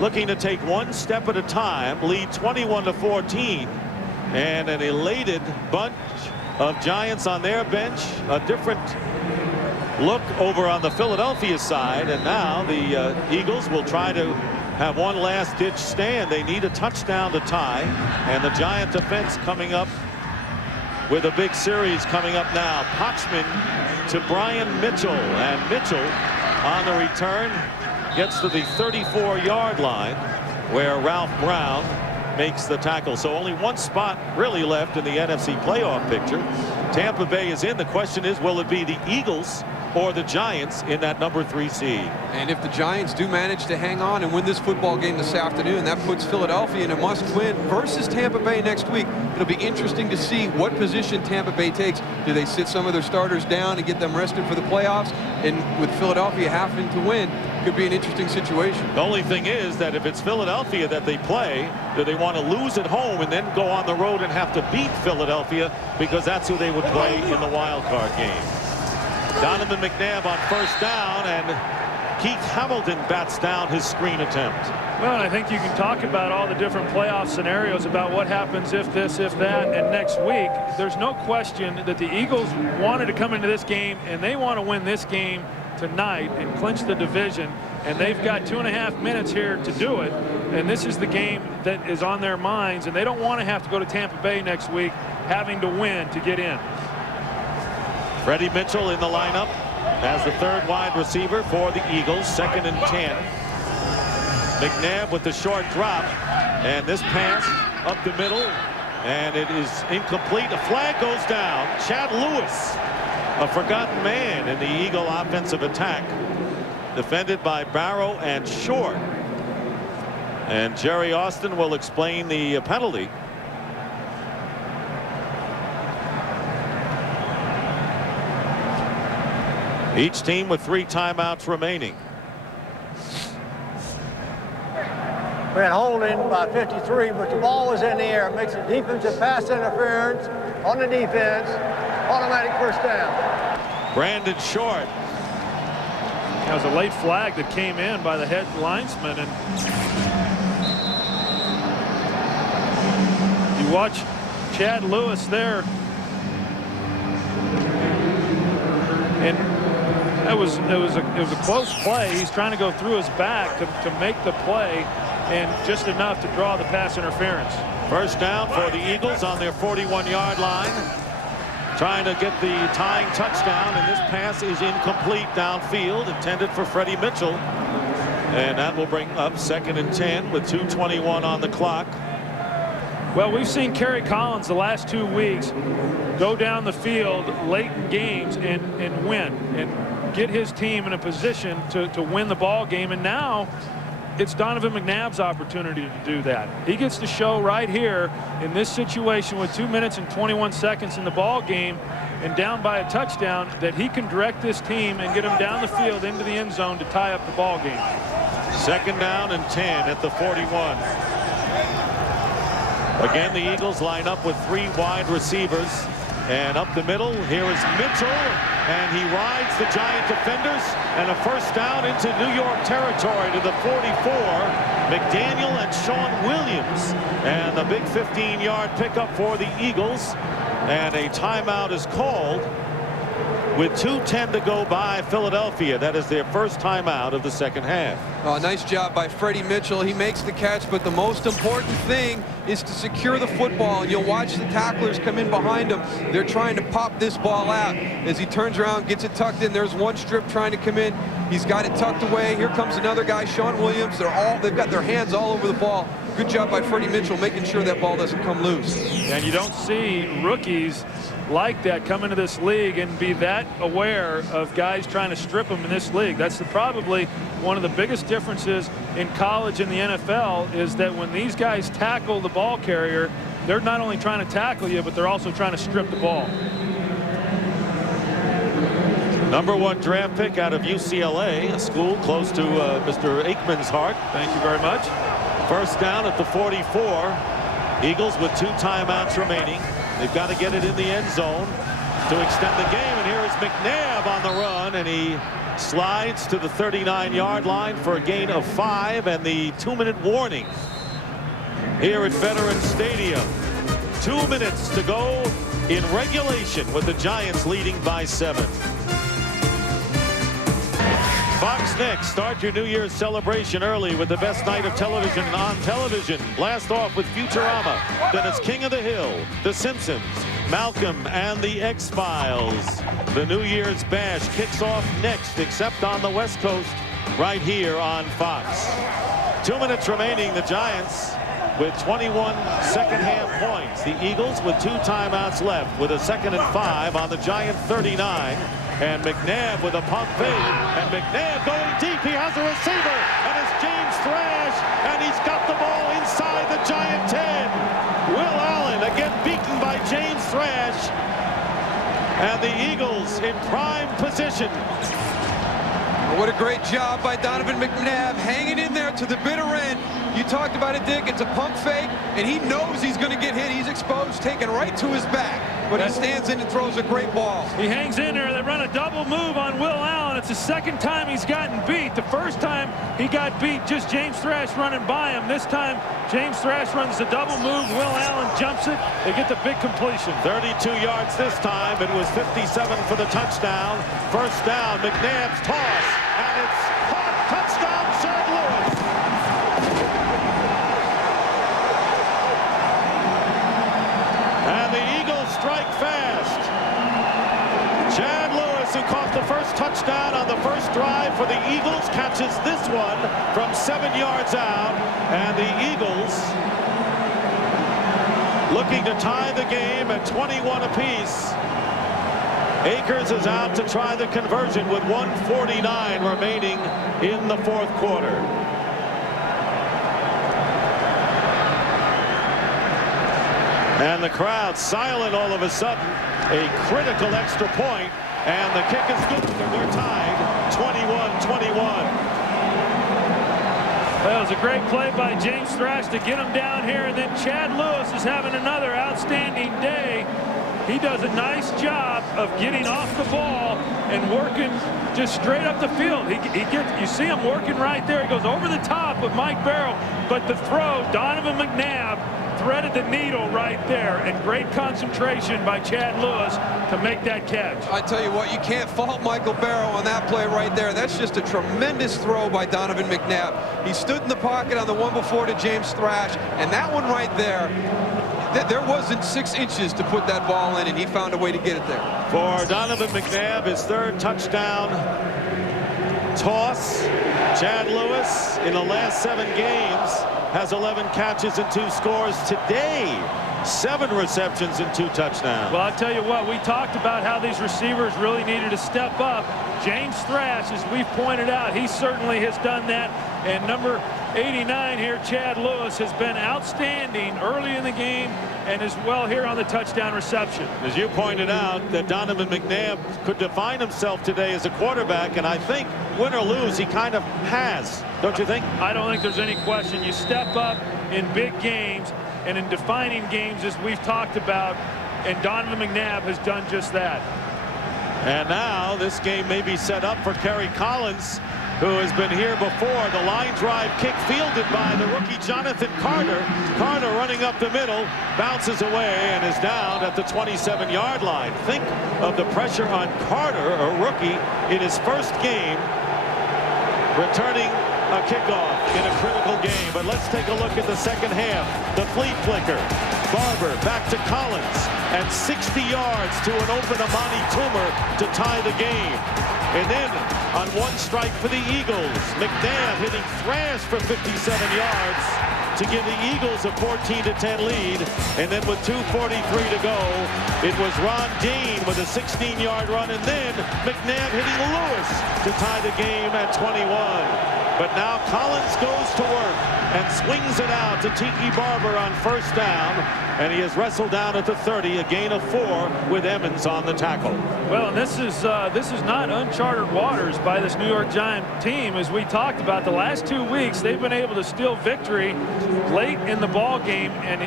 looking to take one step at a time, lead 21-14, and an elated bunch of Giants on their bench. A different look over on the Philadelphia side, and now the Eagles will try to have one last ditch stand. They need a touchdown to tie, and the Giant defense coming up with a big series coming up now. Poxman to Brian Mitchell, and Mitchell on the return gets to the 34-yard line where Ralph Brown makes the tackle. So only one spot really left in the NFC playoff picture. Tampa Bay is in. The question is, will it be the Eagles or the Giants in that number 3 seed? And if the Giants do manage to hang on and win this football game this afternoon, that puts Philadelphia in a must-win versus Tampa Bay next week. It'll be interesting to see what position Tampa Bay takes. Do they sit some of their starters down and get them rested for the playoffs? And with Philadelphia having to win, could be an interesting situation. The only thing is that if it's Philadelphia that they play, do they want to lose at home and then go on the road and have to beat Philadelphia, because that's who they would play in the wild card game. Donovan McNabb on first down, and Keith Hamilton bats down his screen attempt. Well, and I think you can talk about all the different playoff scenarios about what happens if this, if that, and next week. There's no question that the Eagles wanted to come into this game, and they want to win this game tonight and clinch the division, and they've got 2.5 minutes here to do it, and this is the game that is on their minds, and they don't want to have to go to Tampa Bay next week having to win to get in. Freddie Mitchell in the lineup as the third wide receiver for the Eagles. 2nd and 10. McNabb with the short drop, and this pass up the middle, and it is incomplete. A flag goes down. Chad Lewis, a forgotten man in the Eagle offensive attack, defended by Barrow and Short. And Jerry Austin will explain the penalty. Each team with 3 timeouts remaining. We had holding by 53, but the ball was in the air. It makes a defensive pass interference on the defense. Automatic first down. Brandon Short. That was a late flag that came in by the head linesman, and you watch Chad Lewis there, and it was a close play. He's trying to go through his back to make the play, and just enough to draw the pass interference. First down for the Eagles on their 41-yard line, trying to get the tying touchdown, and this pass is incomplete downfield, intended for Freddie Mitchell, and that will bring up 2nd and 10 with 2:21 on the clock. Well, we've seen Kerry Collins the last 2 weeks go down the field late in games and win and get his team in a position to win the ball game, and now it's Donovan McNabb's opportunity to do that. He gets to show right here in this situation with 2 minutes and 21 seconds in the ball game and down by a touchdown that he can direct this team and get them down the field into the end zone to tie up the ball game. 2nd down and 10 at the 41. Again, the Eagles line up with 3 wide receivers, and up the middle here is Mitchell, and he rides the Giant defenders, and a first down into New York territory to the 44. McDaniel and Sean Williams, and the big 15-yard pickup for the Eagles, and a timeout is called with 2:10 to go by Philadelphia. That is their first timeout of the second half. Nice job by Freddie Mitchell. He makes the catch, but the most important thing is to secure the football. And you'll watch the tacklers come in behind him. They're trying to pop this ball out. As he turns around, gets it tucked in. There's one strip trying to come in. He's got it tucked away. Here comes another guy, Sean Williams. They've got their hands all over the ball. Good job by Freddie Mitchell making sure that ball doesn't come loose. And you don't see rookies like that come into this league and be that aware of guys trying to strip them in this league. That's probably one of the biggest differences in college and the NFL, is that when these guys tackle the ball carrier, they're not only trying to tackle you, but they're also trying to strip the ball. #1 draft pick out of UCLA, a school close to Mr. Aikman's heart. Thank you very much. First down at the 44. Eagles with 2 timeouts remaining. They've got to get it in the end zone to extend the game. And here is McNabb on the run, and he slides to the 39-yard line for a gain of 5, and the 2-minute warning here at Veterans Stadium. 2 minutes to go in regulation with the Giants leading by 7. Fox next. Start your New Year's celebration early with the best night of television on television. Blast off with Futurama. Then it's King of the Hill, The Simpsons, Malcolm, and The X-Files. The New Year's Bash kicks off next, except on the West Coast, right here on Fox. 2 minutes remaining. The Giants with 21 second-half points. The Eagles with 2 timeouts left with a 2nd and 5 on the Giant 39. And McNabb with a pump fake, and McNabb going deep. He has a receiver, and it's James Thrash, and he's got the ball inside the Giant 10. Will Allen again beaten by James Thrash, and the Eagles in prime position. What a great job by Donovan McNabb, hanging in there to the bitter end. You talked about it, Dick. It's a pump fake, and he knows he's going to get hit. He's exposed, taken right to his back. But he stands in and throws a great ball. He hangs in there. They run a double move on Will Allen. It's the second time he's gotten beat. The first time he got beat, just James Thrash running by him. This time, James Thrash runs the double move. Will Allen jumps it. They get the big completion. 32 yards this time. It was 57 for the touchdown. First down, McNabb's toss, and it's caught. Touchdown, Chad Lewis. And the Eagles strike fast. Chad Lewis, who caught the first touchdown on the first drive for the Eagles, catches this one from 7 yards out. And the Eagles looking to tie the game at 21 apiece. Akers is out to try the conversion with 1:49 remaining in the fourth quarter. And the crowd silent all of a sudden. A critical extra point, and the kick is good. They're tied 21-21. Well, it was a great play by James Thrash to get him down here, and then Chad Lewis is having another outstanding day. He does a nice job of getting off the ball and working just straight up the field. You see him working right there. He goes over the top with Mike Barrow, but the throw, Donovan McNabb threaded the needle right there, and great concentration by Chad Lewis to make that catch. I tell you what, you can't fault Michael Barrow on that play right there. That's just a tremendous throw by Donovan McNabb. He stood in the pocket on the one before to James Thrash, and that one right there, there wasn't 6 inches to put that ball in, and he found a way to get it there. For Donovan McNabb, his 3rd touchdown toss. Chad Lewis, in the last 7 games, has 11 catches and 2 scores. Today, 7 receptions and 2 touchdowns. Well, I'll tell you what, we talked about how these receivers really needed to step up. James Thrash, as we've pointed out, he certainly has done that. And number 89 here, Chad Lewis, has been outstanding early in the game and as well here on the touchdown reception. As you pointed out, that Donovan McNabb could define himself today as a quarterback, and I think, win or lose, he kind of has. Don't you think? I don't think there's any question. You step up in big games and in defining games, as we've talked about, and Donovan McNabb has done just that. And now this game may be set up for Kerry Collins, who has been here before. The line drive kick fielded by the rookie Jonathan Carter. Carter running up the middle, bounces away and is down at the 27-yard line. Think of the pressure on Carter, a rookie, in his first game, returning a kickoff in a critical game. But let's take a look at the second half. The flea flicker. Barber back to Collins and 60 yards to an open Amani Toomer to tie the game. And then on one strike for the Eagles, McNabb hitting Thrash for 57 yards to give the Eagles a 14-10 lead. And then with 2:43 to go, it was Ron Dean with a 16-yard run, and then McNabb hitting Lewis to tie the game at 21. But now Collins goes to work and swings it out to Tiki Barber on first down, and he is wrestled down at the 30, a gain of 4 with Emmons on the tackle. Well, and this is not uncharted waters by this New York Giant team. As we talked about the last 2 weeks, they've been able to steal victory late in the ball game, and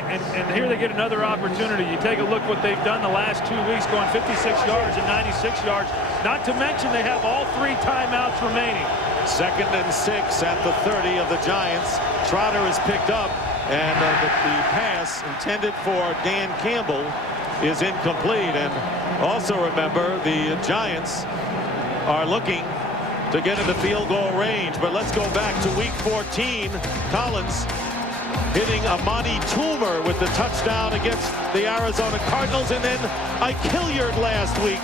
here they get another opportunity. You take a look what they've done the last 2 weeks, going 56 yards and 96 yards. Not to mention they have all 3 timeouts remaining. 2nd and 6 at the 30 of the Giants. Trotter is picked up, and the pass intended for Dan Campbell is incomplete. And also remember, the Giants are looking to get into field goal range. But let's go back to week 14. Collins hitting Amani Toomer with the touchdown against the Arizona Cardinals, and then Ike Hilliard last week.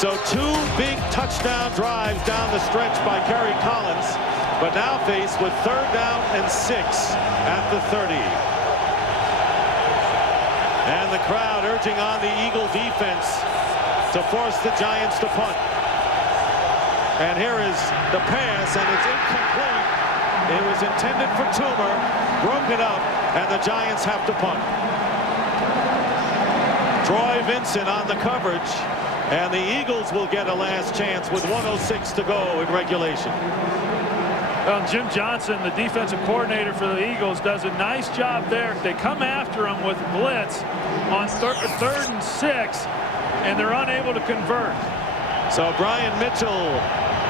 So 2 big touchdown drives down the stretch by Kerry Collins, but now faced with 3rd down and 6 at the 30. And the crowd urging on the Eagle defense to force the Giants to punt. And here is the pass, and it's incomplete. It was intended for Toomer, broke it up, and the Giants have to punt. Troy Vincent on the coverage. And the Eagles will get a last chance with 1:06 to go in regulation. Well, Jim Johnson, the defensive coordinator for the Eagles, does a nice job there. They come after him with blitz on 3rd and 6, and they're unable to convert. So Brian Mitchell,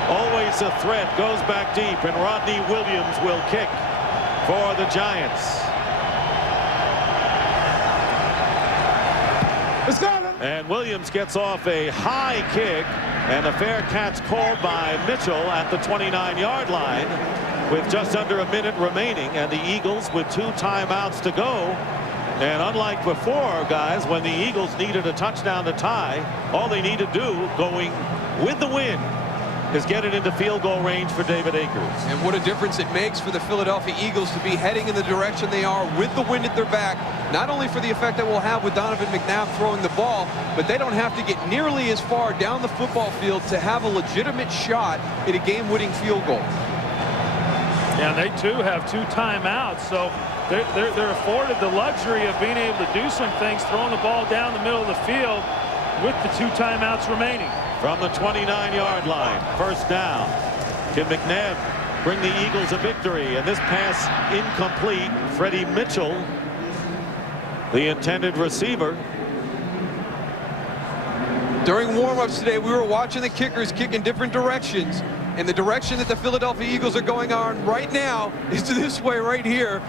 always a threat, goes back deep, and Rodney Williams will kick for the Giants. And Williams gets off a high kick, and a fair catch called by Mitchell at the 29-yard line with just under a minute remaining, and the Eagles with 2 timeouts to go. And unlike before, guys, when the Eagles needed a touchdown to tie, all they need to do going with the win is get it into field goal range for David Akers. And what a difference it makes for the Philadelphia Eagles to be heading in the direction they are with the wind at their back, not only for the effect that we'll have with Donovan McNabb throwing the ball, but they don't have to get nearly as far down the football field to have a legitimate shot at a game-winning field goal. Yeah, they too have 2 timeouts, so they're afforded the luxury of being able to do some things, throwing the ball down the middle of the field with the 2 timeouts remaining. From the 29-yard line, first down. Can McNabb bring the Eagles a victory? And this pass incomplete. Freddie Mitchell, the intended receiver. During warm-ups today, we were watching the kickers kick in different directions, and the direction that the Philadelphia Eagles are going on right now is this way right here.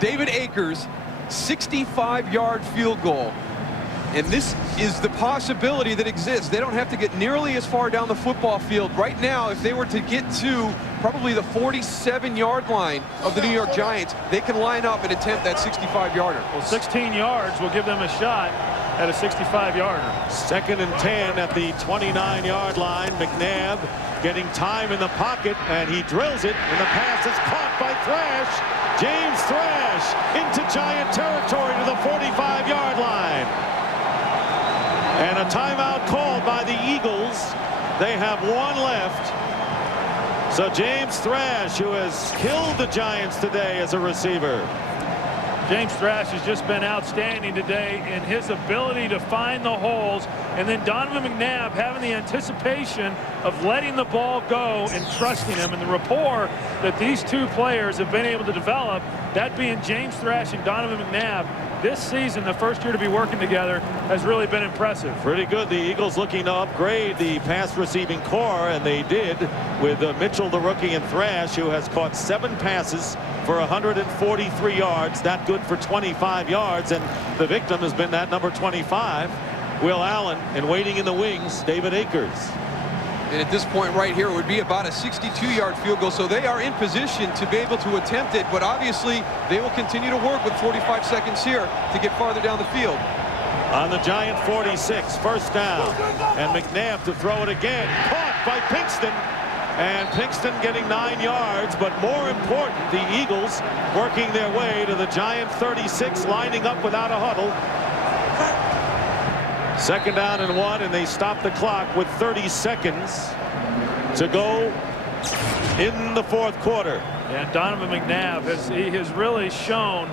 David Akers, 65-yard field goal. And this is the possibility that exists. They don't have to get nearly as far down the football field. Right now, if they were to get to probably the 47-yard line of the New York Giants, they can line up and attempt that 65-yarder. Well, 16 yards will give them a shot at a 65-yarder. 2nd and 10 at the 29-yard line. McNabb getting time in the pocket, and he drills it, and the pass is caught by Thrash. James Thrash into Giant territory to the 45-yard line. And a timeout called by the Eagles. They have 1 left. So James Thrash, who has killed the Giants today as a receiver. James Thrash has just been outstanding today in his ability to find the holes, and then Donovan McNabb having the anticipation of letting the ball go and trusting him, and the rapport that these 2 players have been able to develop, that being James Thrash and Donovan McNabb, this season, the first year to be working together, has really been impressive. Pretty good. The Eagles looking to upgrade the pass receiving core, and they did with Mitchell, the rookie, and Thrash, who has caught 7 passes for 143 yards. That good for 25 yards, and the victim has been that number 25, Will Allen, and waiting in the wings, David Akers. And at this point right here, it would be about a 62-yard field goal. So they are in position to be able to attempt it. But obviously, they will continue to work with 45 seconds here to get farther down the field. On the Giant 46, first down. And McNabb to throw it again. Caught by Pinkston. And Pinkston getting 9 yards. But more important, the Eagles working their way to the Giant 36, lining up without a huddle. Second down and 1, and they stop the clock with 30 seconds to go in the fourth quarter. And Donovan McNabb has really shown,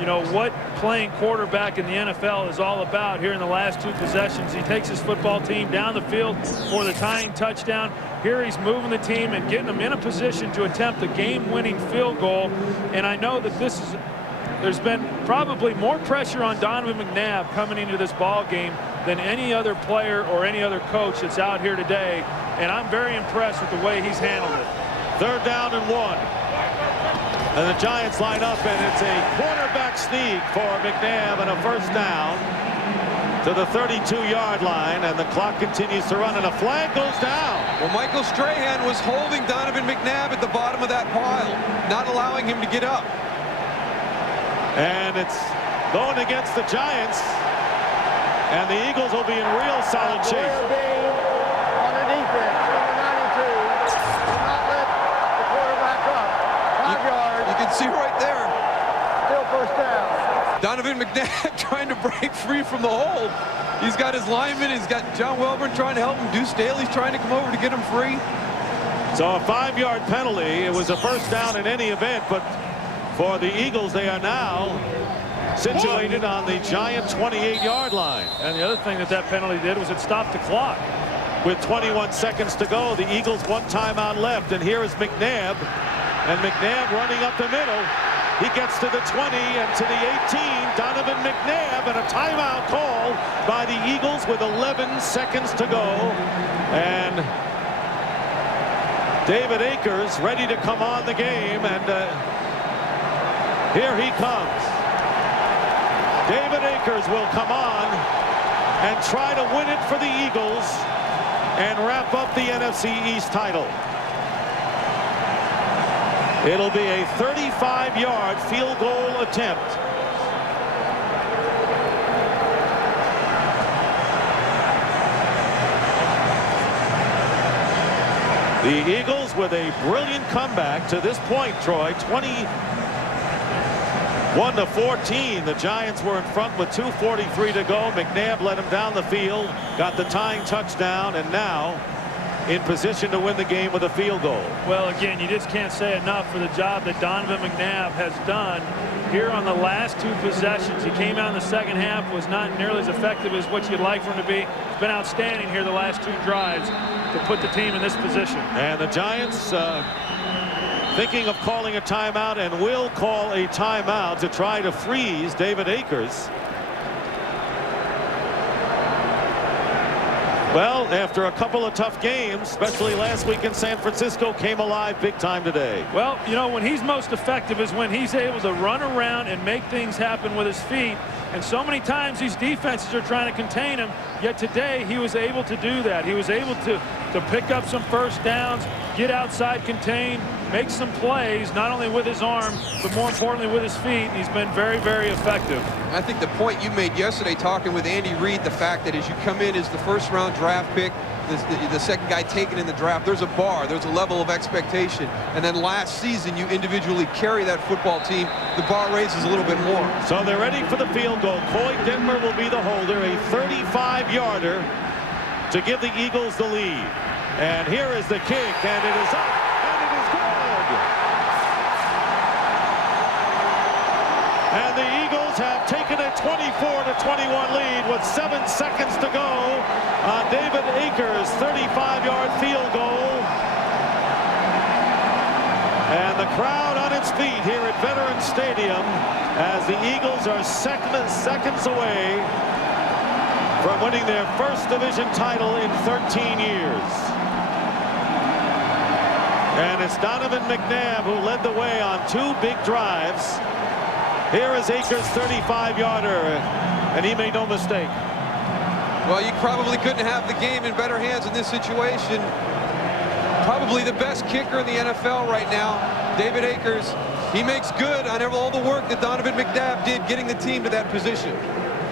you know, what playing quarterback in the NFL is all about here in the last 2 possessions. He takes his football team down the field for the tying touchdown. Here he's moving the team and getting them in a position to attempt a game-winning field goal. And I know that there's been probably more pressure on Donovan McNabb coming into this ball game than any other player or any other coach that's out here today. And I'm very impressed with the way he's handled it. Third down and 1. And the Giants line up, and it's a quarterback sneak for McNabb and a first down to the 32-yard line, and the clock continues to run, and a flag goes down. Well, Michael Strahan was holding Donovan McNabb at the bottom of that pile, not allowing him to get up. And it's going against the Giants, and the Eagles will be in real solid shape. On the defense, number 92, will not let the quarterback up. 5 yards. You can see right there. Still first down. Donovan McNabb trying to break free from the hold. He's got his lineman. He's got John Welborn trying to help him. Deuce Staley's trying to come over to get him free. So a 5-yard penalty. It was a first down in any event, but for the Eagles, they are now situated on the Giant 28-yard line. And the other thing that penalty did was it stopped the clock. With 21 seconds to go, the Eagles 1 timeout left, and here is McNabb. And McNabb running up the middle. He gets to the 20 and to the 18. Donovan McNabb, and a timeout call by the Eagles with 11 seconds to go. And David Akers ready to come on the game, and here he comes. David Akers will come on and try to win it for the Eagles and wrap up the NFC East title. It'll be a 35-yard field goal attempt. The Eagles with a brilliant comeback to this point, Troy. 21-14. The Giants were in front with 2:43 to go. McNabb led them down the field, got the tying touchdown, and now in position to win the game with a field goal. Well, again, you just can't say enough for the job that Donovan McNabb has done here on the last 2 possessions. He came out in the second half, was not nearly as effective as what you'd like for him to be. He's been outstanding here the last 2 drives to put the team in this position. And the Giants thinking of calling a timeout, and will call a timeout to try to freeze David Akers. Well, after a couple of tough games, especially last week in San Francisco, came alive big time today. Well, you know, when he's most effective is when he's able to run around and make things happen with his feet. And so many times these defenses are trying to contain him, yet today he was able to do that. He was able to pick up some first downs, get outside contained, make some plays, not only with his arm, but more importantly with his feet. He's been very, very effective. I think the point you made yesterday talking with Andy Reid, the fact that as you come in as the first-round draft pick, the second guy taken in the draft, there's a bar, there's a level of expectation. And then last season, you individually carry that football team, the bar raises a little bit more. So they're ready for the field goal. Coy Detmer will be the holder, a 35-yarder to give the Eagles the lead. And here is the kick, and it is up, and it is good. And the Eagles have taken a 24-21 lead with 7 seconds to go on David Akers' 35-yard field goal. And the crowd on its its feet here at Veterans Stadium as the Eagles are seconds away from winning their first division title in 13 years. And it's Donovan McNabb who led the way on 2 big drives. Here is Akers' 35-yarder, and he made no mistake. Well, you probably couldn't have the game in better hands in this situation. Probably the best kicker in the NFL right now, David Akers. He makes good on all the work that Donovan McNabb did getting the team to that position.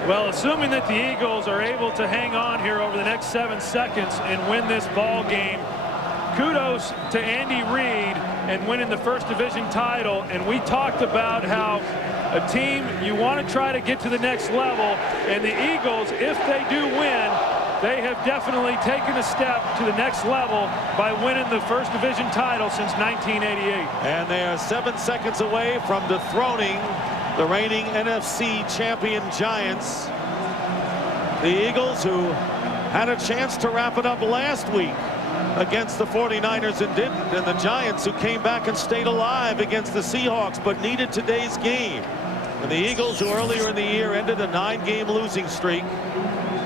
Well, assuming that the Eagles are able to hang on here over the next 7 seconds and win this ball game, kudos to Andy Reid and winning the first division title. And we talked about how a team, you want to try to get to the next level, and the Eagles, if they do win, they have definitely taken a step to the next level by winning the first division title since 1988. And they are 7 seconds away from dethroning the reigning NFC champion Giants. The Eagles, who had a chance to wrap it up last week against the 49ers and didn't, and the Giants, who came back and stayed alive against the Seahawks but needed today's game. And the Eagles, who earlier in the year ended a 9-game losing streak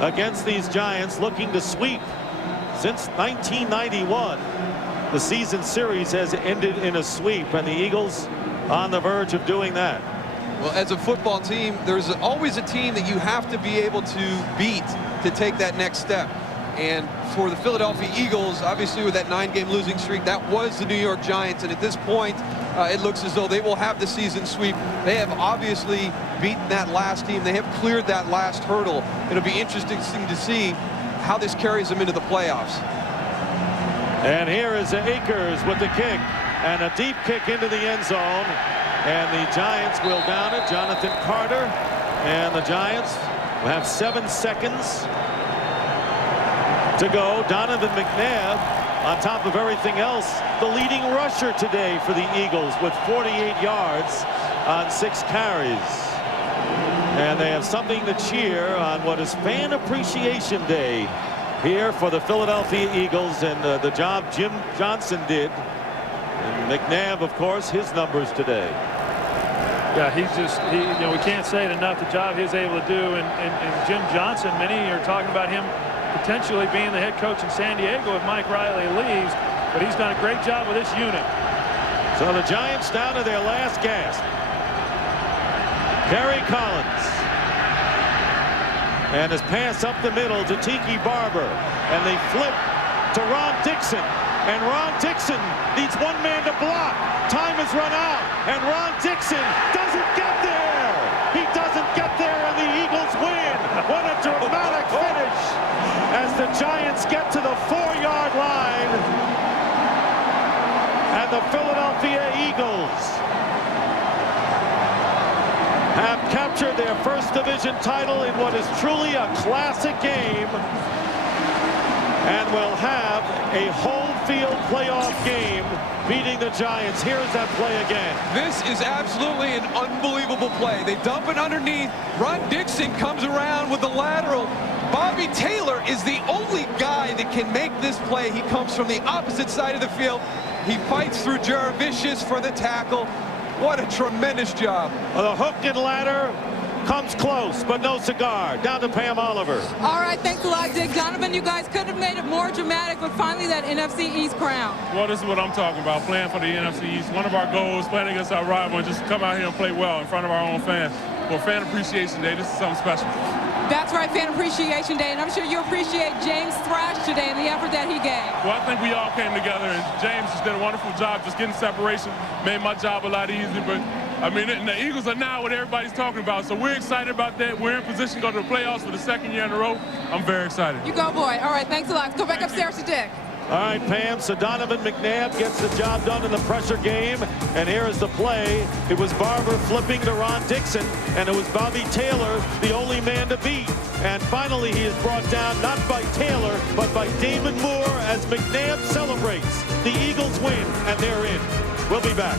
against these Giants, looking to sweep. Since 1991, the season series has ended in a sweep, and the Eagles on the verge of doing that. Well, as a football team, there's always a team that you have to be able to beat to take that next step. And for the Philadelphia Eagles, obviously with that 9-game losing streak, that was the New York Giants. And at this point, it looks as though they will have the season sweep. They have obviously beaten that last team. They have cleared that last hurdle. It'll be interesting to see how this carries them into the playoffs. And here is Akers with the kick, and a deep kick into the end zone. And the Giants will down it. Jonathan Carter, and the Giants will have 7 seconds to go. Donovan McNabb, on top of everything else, the leading rusher today for the Eagles with 48 yards on 6 carries. And they have something to cheer on what is Fan Appreciation Day here for the Philadelphia Eagles, and the job Jim Johnson did. And McNabb, of course, his numbers today. Yeah, you know, we can't say it enough, the job he's able to do. And Jim Johnson, many are talking about him potentially being the head coach in San Diego if Mike Riley leaves, but he's done a great job with this unit. So the Giants down to their last gasp. Kerry Collins. And his pass up the middle to Tiki Barber. And they flip to Ron Dixon. And Ron Dixon needs one man to block. Time has run out. And Ron Dixon doesn't get there. He doesn't get there, and the Eagles win. What a dramatic finish as the Giants get to the 4-yard line. And the Philadelphia Eagles have captured their first division title in what is truly a classic game, and will have a home field playoff game beating the Giants. Here is that play again. This is absolutely an unbelievable play. They dump it underneath. Ron Dixon comes around with the lateral. Bobby Taylor is the only guy that can make this play. He comes from the opposite side of the field. He fights through Jaravicius for the tackle. What a tremendous job. Well, the hook and ladder comes close, but no cigar. Down to Pam Oliver. All right, thanks a lot, Dick. Donovan, you guys could have made it more dramatic, but finally that NFC East crown. Well, this is what I'm talking about, playing for the NFC East. One of our goals, playing against our rival, and just come out here and play well in front of our own fans. For Fan Appreciation Day, this is something special. That's right, Fan Appreciation Day, and I'm sure you appreciate James Thrash today and the effort that he gave. Well, I think we all came together, and James just did a wonderful job just getting separation, made my job a lot easier. But, I mean, the Eagles are now what everybody's talking about, so we're excited about that. We're in position to go to the playoffs for the 2nd year in a row. I'm very excited. You go, boy. All right, thanks a lot. Let's go back upstairs to Dick. All right, Pam, so Donovan McNabb gets the job done in the pressure game, and here is the play. It was Barber flipping to Ron Dixon, and it was Bobby Taylor, the only man to beat. And finally, he is brought down not by Taylor, but by Damon Moore as McNabb celebrates. The Eagles win, and they're in. We'll be back.